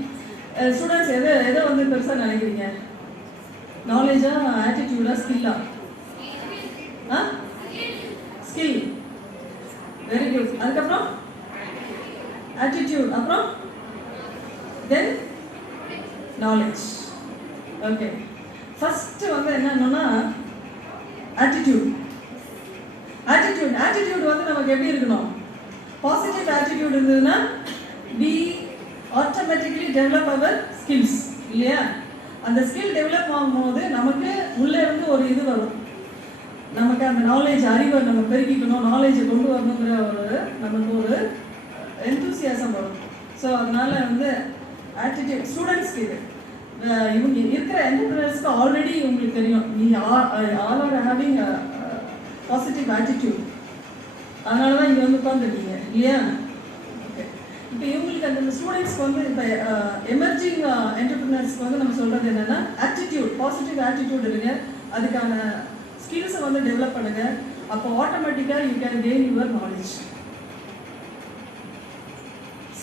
Students எதை வந்து பெருசாக நினைக்கிறீங்க? நாலேஜா ஆட்டிடியூடா ஸ்கில்லா? ஸ்கில். Very good. அதுக்கப்புறம் ஆட்டிடியூட், அப்புறம் தென் நாலேஜ். ஓகே, ஃபஸ்ட்டு வந்து என்னன்னா ஆட்டிடியூட். ஆட்டிடியூட் வந்து நமக்கு எப்படி இருக்கணும்? பாசிட்டிவ் ஆட்டிடியூட் இருந்ததுன்னா we automatically develop our skills இல்லையா? அந்த ஸ்கில் டெவலப் ஆகும்போது நமக்கு உள்ளே இருந்து ஒரு இது வரும். நமக்கு அந்த நாலேஜ் அறிவை நம்ம பெருக்கிக்கணும், நாலேஜை கொண்டு வரணுங்கிற நமக்கு ஒரு எந்தூசியாசம் வரும். ஸோ அதனால வந்து ஆட்டிடியூட் ஸ்டூடெண்ட்ஸ்க்கு இது இவங்க இருக்கிற என்டர்பிரினர்ஸ்க்கு ஆல்ரெடி உங்களுக்கு தெரியும், all are having positive attitude. அதனால தான் இங்கே வந்து உட்காந்துருக்கீங்க இல்லையா? ஓகே, இப்போ இவங்களுக்கு அந்த ஸ்டூடெண்ட்ஸ்க்கு வந்து இப்போ எமர்ஜிங் என்டர்பிரினர்ஸ்க்கு வந்து நம்ம சொல்கிறது என்னென்னா ஆட்டிடியூட், பாசிட்டிவ் ஆட்டிடியூட் இருங்க, அதுக்கான ஸ்கில்ஸை வந்து டெவலப் பண்ணுங்க. அப்போ ஆட்டோமேட்டிக்காக you can gain your knowledge.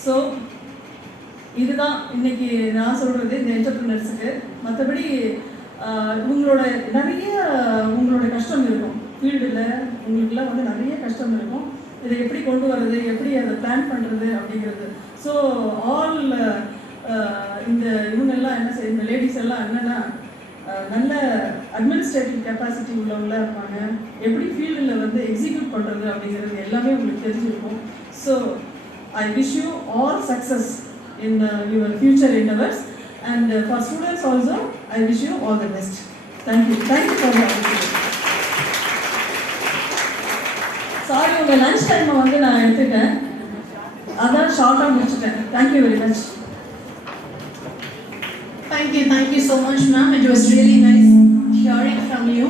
So இதுதான் இன்னைக்கு நான் சொல்கிறது இந்த என்டர்பிரினர்ஸுக்கு. மற்றபடி உங்களோட உங்களோட கஷ்டம் இருக்கும் ஃபீல்டில், உங்களுக்குலாம் வந்து நிறைய கஷ்டம் இருக்கும். இதை எப்படி கொண்டு வர்றது, எப்படி அதை பிளான் பண்ணுறது அப்படிங்கிறது. ஸோ ஆல் இந்த இவங்கெல்லாம் என்ன செய்ய, இந்த லேடிஸ் எல்லாம் என்னென்னா நல்ல அட்மினிஸ்ட்ரேட்டிவ் கெப்பாசிட்டி உள்ளவங்களாக இருப்பாங்க. எப்படி ஃபீல்டில் வந்து எக்ஸிக்யூட் பண்ணுறது அப்படிங்கிறது எல்லாமே உங்களுக்கு தெரிஞ்சிருக்கும். So I wish you all success in your future endeavors, and for students also I wish you all the best. Thank you for the opportunity. Sorry, உங்க lunch time வந்து நான் எடுத்துட்டேன், அதான் ஷார்ட்டாக முடிச்சிட்டேன். Thank you very much. Thank you so much, ma'am. It was really nice hearing from you.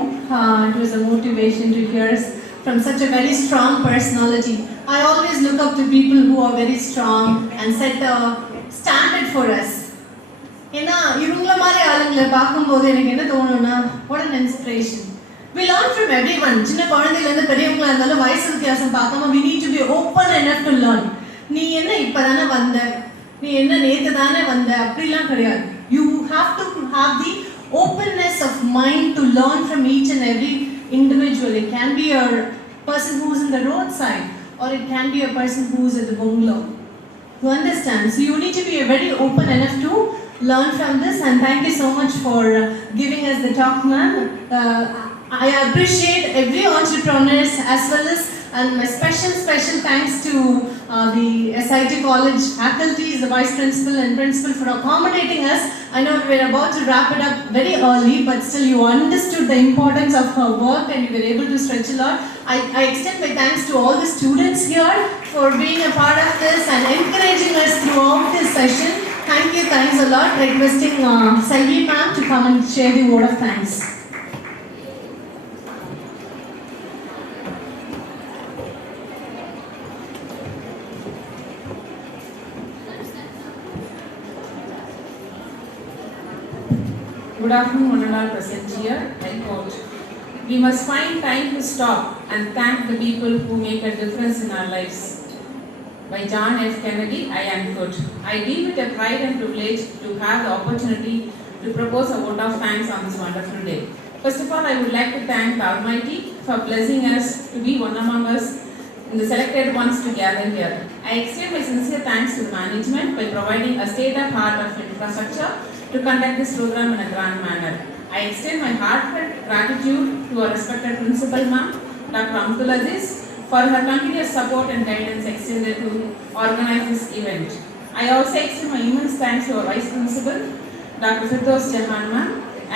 It was a motivation to hear from such a very strong personality. I always look up to people who are very strong and set a standard for us. ஏன்னா இவங்கள மாதிரி ஆளுங்களை பார்க்கும்போது எனக்கு என்ன தோணும்னா, what an inspiration. We learn from everyone. சின்ன குழந்தையிலேருந்து பெரியவங்களா இருந்தாலும் வயசு வித்தியாசம் பார்க்காம we need to be open enough to learn. நீ என்ன இப்போ தானே வந்த, நீ என்ன நேற்று தானே வந்த, அப்படிலாம் கிடையாது. You have to have the openness of mind to learn from each and every individual. It can be a person who's in the roadside, or it can be a person who's at the bungalow. You understand? So you need to be very open enough to learn from this, and thank you so much for giving us the talk, ma'am. I appreciate every entrepreneurs as well as, and my special thanks to the SIT College faculties, the Vice Principal and Principal for accommodating us. I know we were about to wrap it up very early, but still you understood the importance of her work and you were able to stretch a lot. I extend my thanks to all the students here for being a part of this and encouraging us throughout this session. Thanks a lot. Requesting Selvi ma'am to come and share the word of thanks. Good afternoon, one and all present here. I quote, "We must find time to stop and thank the people who make a difference in our lives." By John F. Kennedy, I am good. I deem it a pride and privilege to have the opportunity to propose a vote of thanks on this wonderful day. First of all, I would like to thank the Almighty for blessing us to be one among us in the selected ones to gather here. I extend my sincere thanks to the management by providing a state-of-the-art of infrastructure to conduct this program in a grand manner. I extend my heartfelt gratitude to our respected principal, ma'am, Dr. Amtul Aziz, for her continuous support and guidance extended to organize this event. I also extend my immense thanks to our Vice Principal, Dr. Firdaus Jahan, ma'am,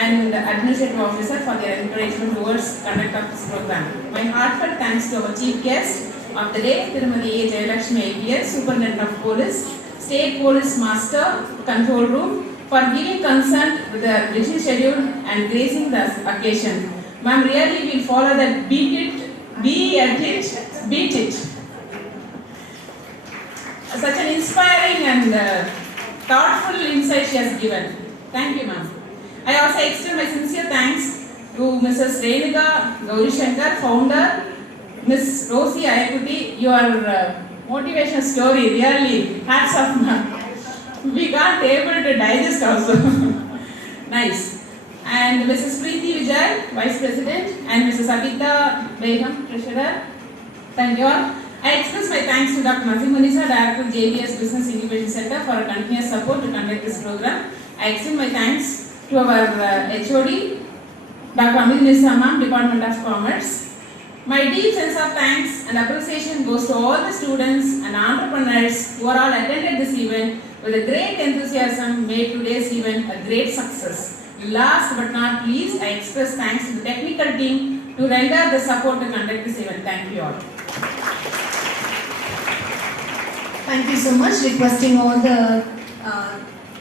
and Administrative Officer for their encouragement towards conduct of this program. My heartfelt thanks to our Chief Guest of the day, Tirumati A. Jayalakshmi IPS, Superintendent of Police, State Police Master, Control Room, for giving consent with the busy schedule and gracing the occasion. Ma'am, really we'll follow that be at it, beat it. Such an inspiring and thoughtful insight she has given. Thank you, ma'am. I also extend my sincere thanks to Mrs. Renuka Gaurishankar, founder, Ms. Rosie Ayakuti. Your motivation story really hats off, ma'am. We can't able to digest also. Nice. And Mrs. Preeti Vijay, Vice President, and Mrs. Abita Begum, Treasurer. Thank you all. I express my thanks to Dr. Nazimunisa, Director of Jbas Business Incubation Center for a continuous support to conduct this program. I extend my thanks to our HOD, Dr. Nazimunisa Ma'am, Department of Commerce. My deep sense of thanks and appreciation goes to all the students and entrepreneurs who are all attended this event with a great enthusiasm, made today's event a great success. Last but not least, I express thanks to the technical team to render the support to conduct this event. Thank you all. Thank you so much. Requesting all the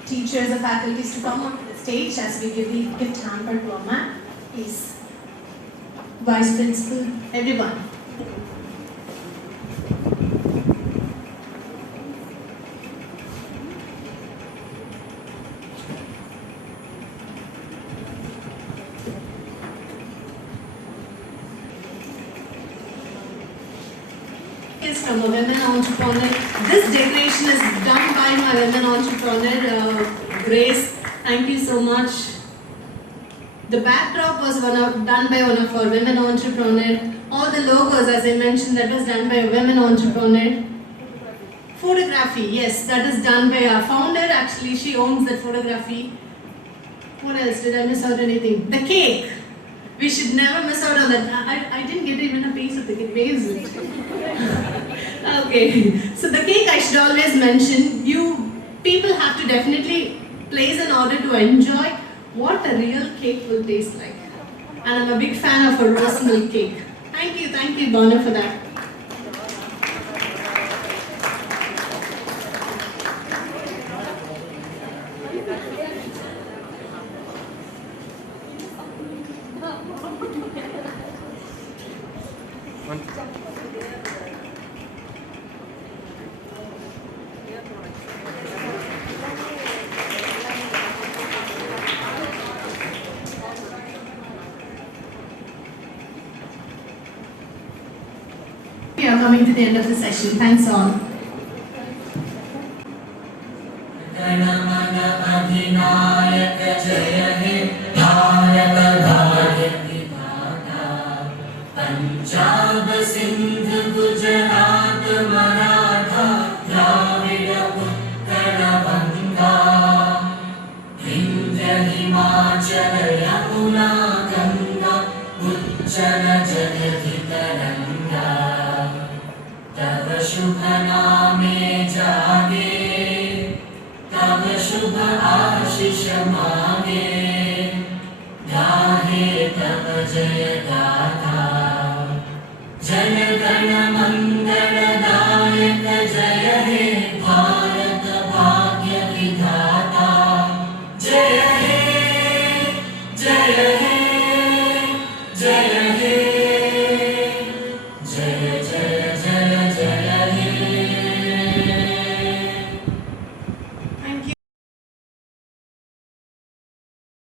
teachers and faculties to come on the stage as we give the gift hamper to our ma'am. Please. Vice Principal, everyone. Is from a women entrepreneur. This decoration is done by my women entrepreneur, Grace. Thank you so much. The backdrop was done by one of our women entrepreneur. All the logos, as I mentioned, that was done by a women entrepreneur. Photography, yes, that is done by our founder. Actually, she owns that photography. What else? Did I miss out anything? The cake. We should never miss out on that. I didn't get even a piece of the cake. Where is it? Okay. So the cake I should always mention. You people have to definitely place an order to enjoy what a real cake will taste like. And I'm a big fan of a rose milk cake. Thank you, Bonner, for that. We are coming to the end of the session. Thanks all. Punjab सिंध गुजरात मराठा द्राविड उत्कल बंगा विंध्य हिमाचल यमुना गंगा उच्चल जलधि तरंगा तव शुभ नामे जागे तव शुभ आशीष मांगे गाहे तव जय गाथा जन गण मंगल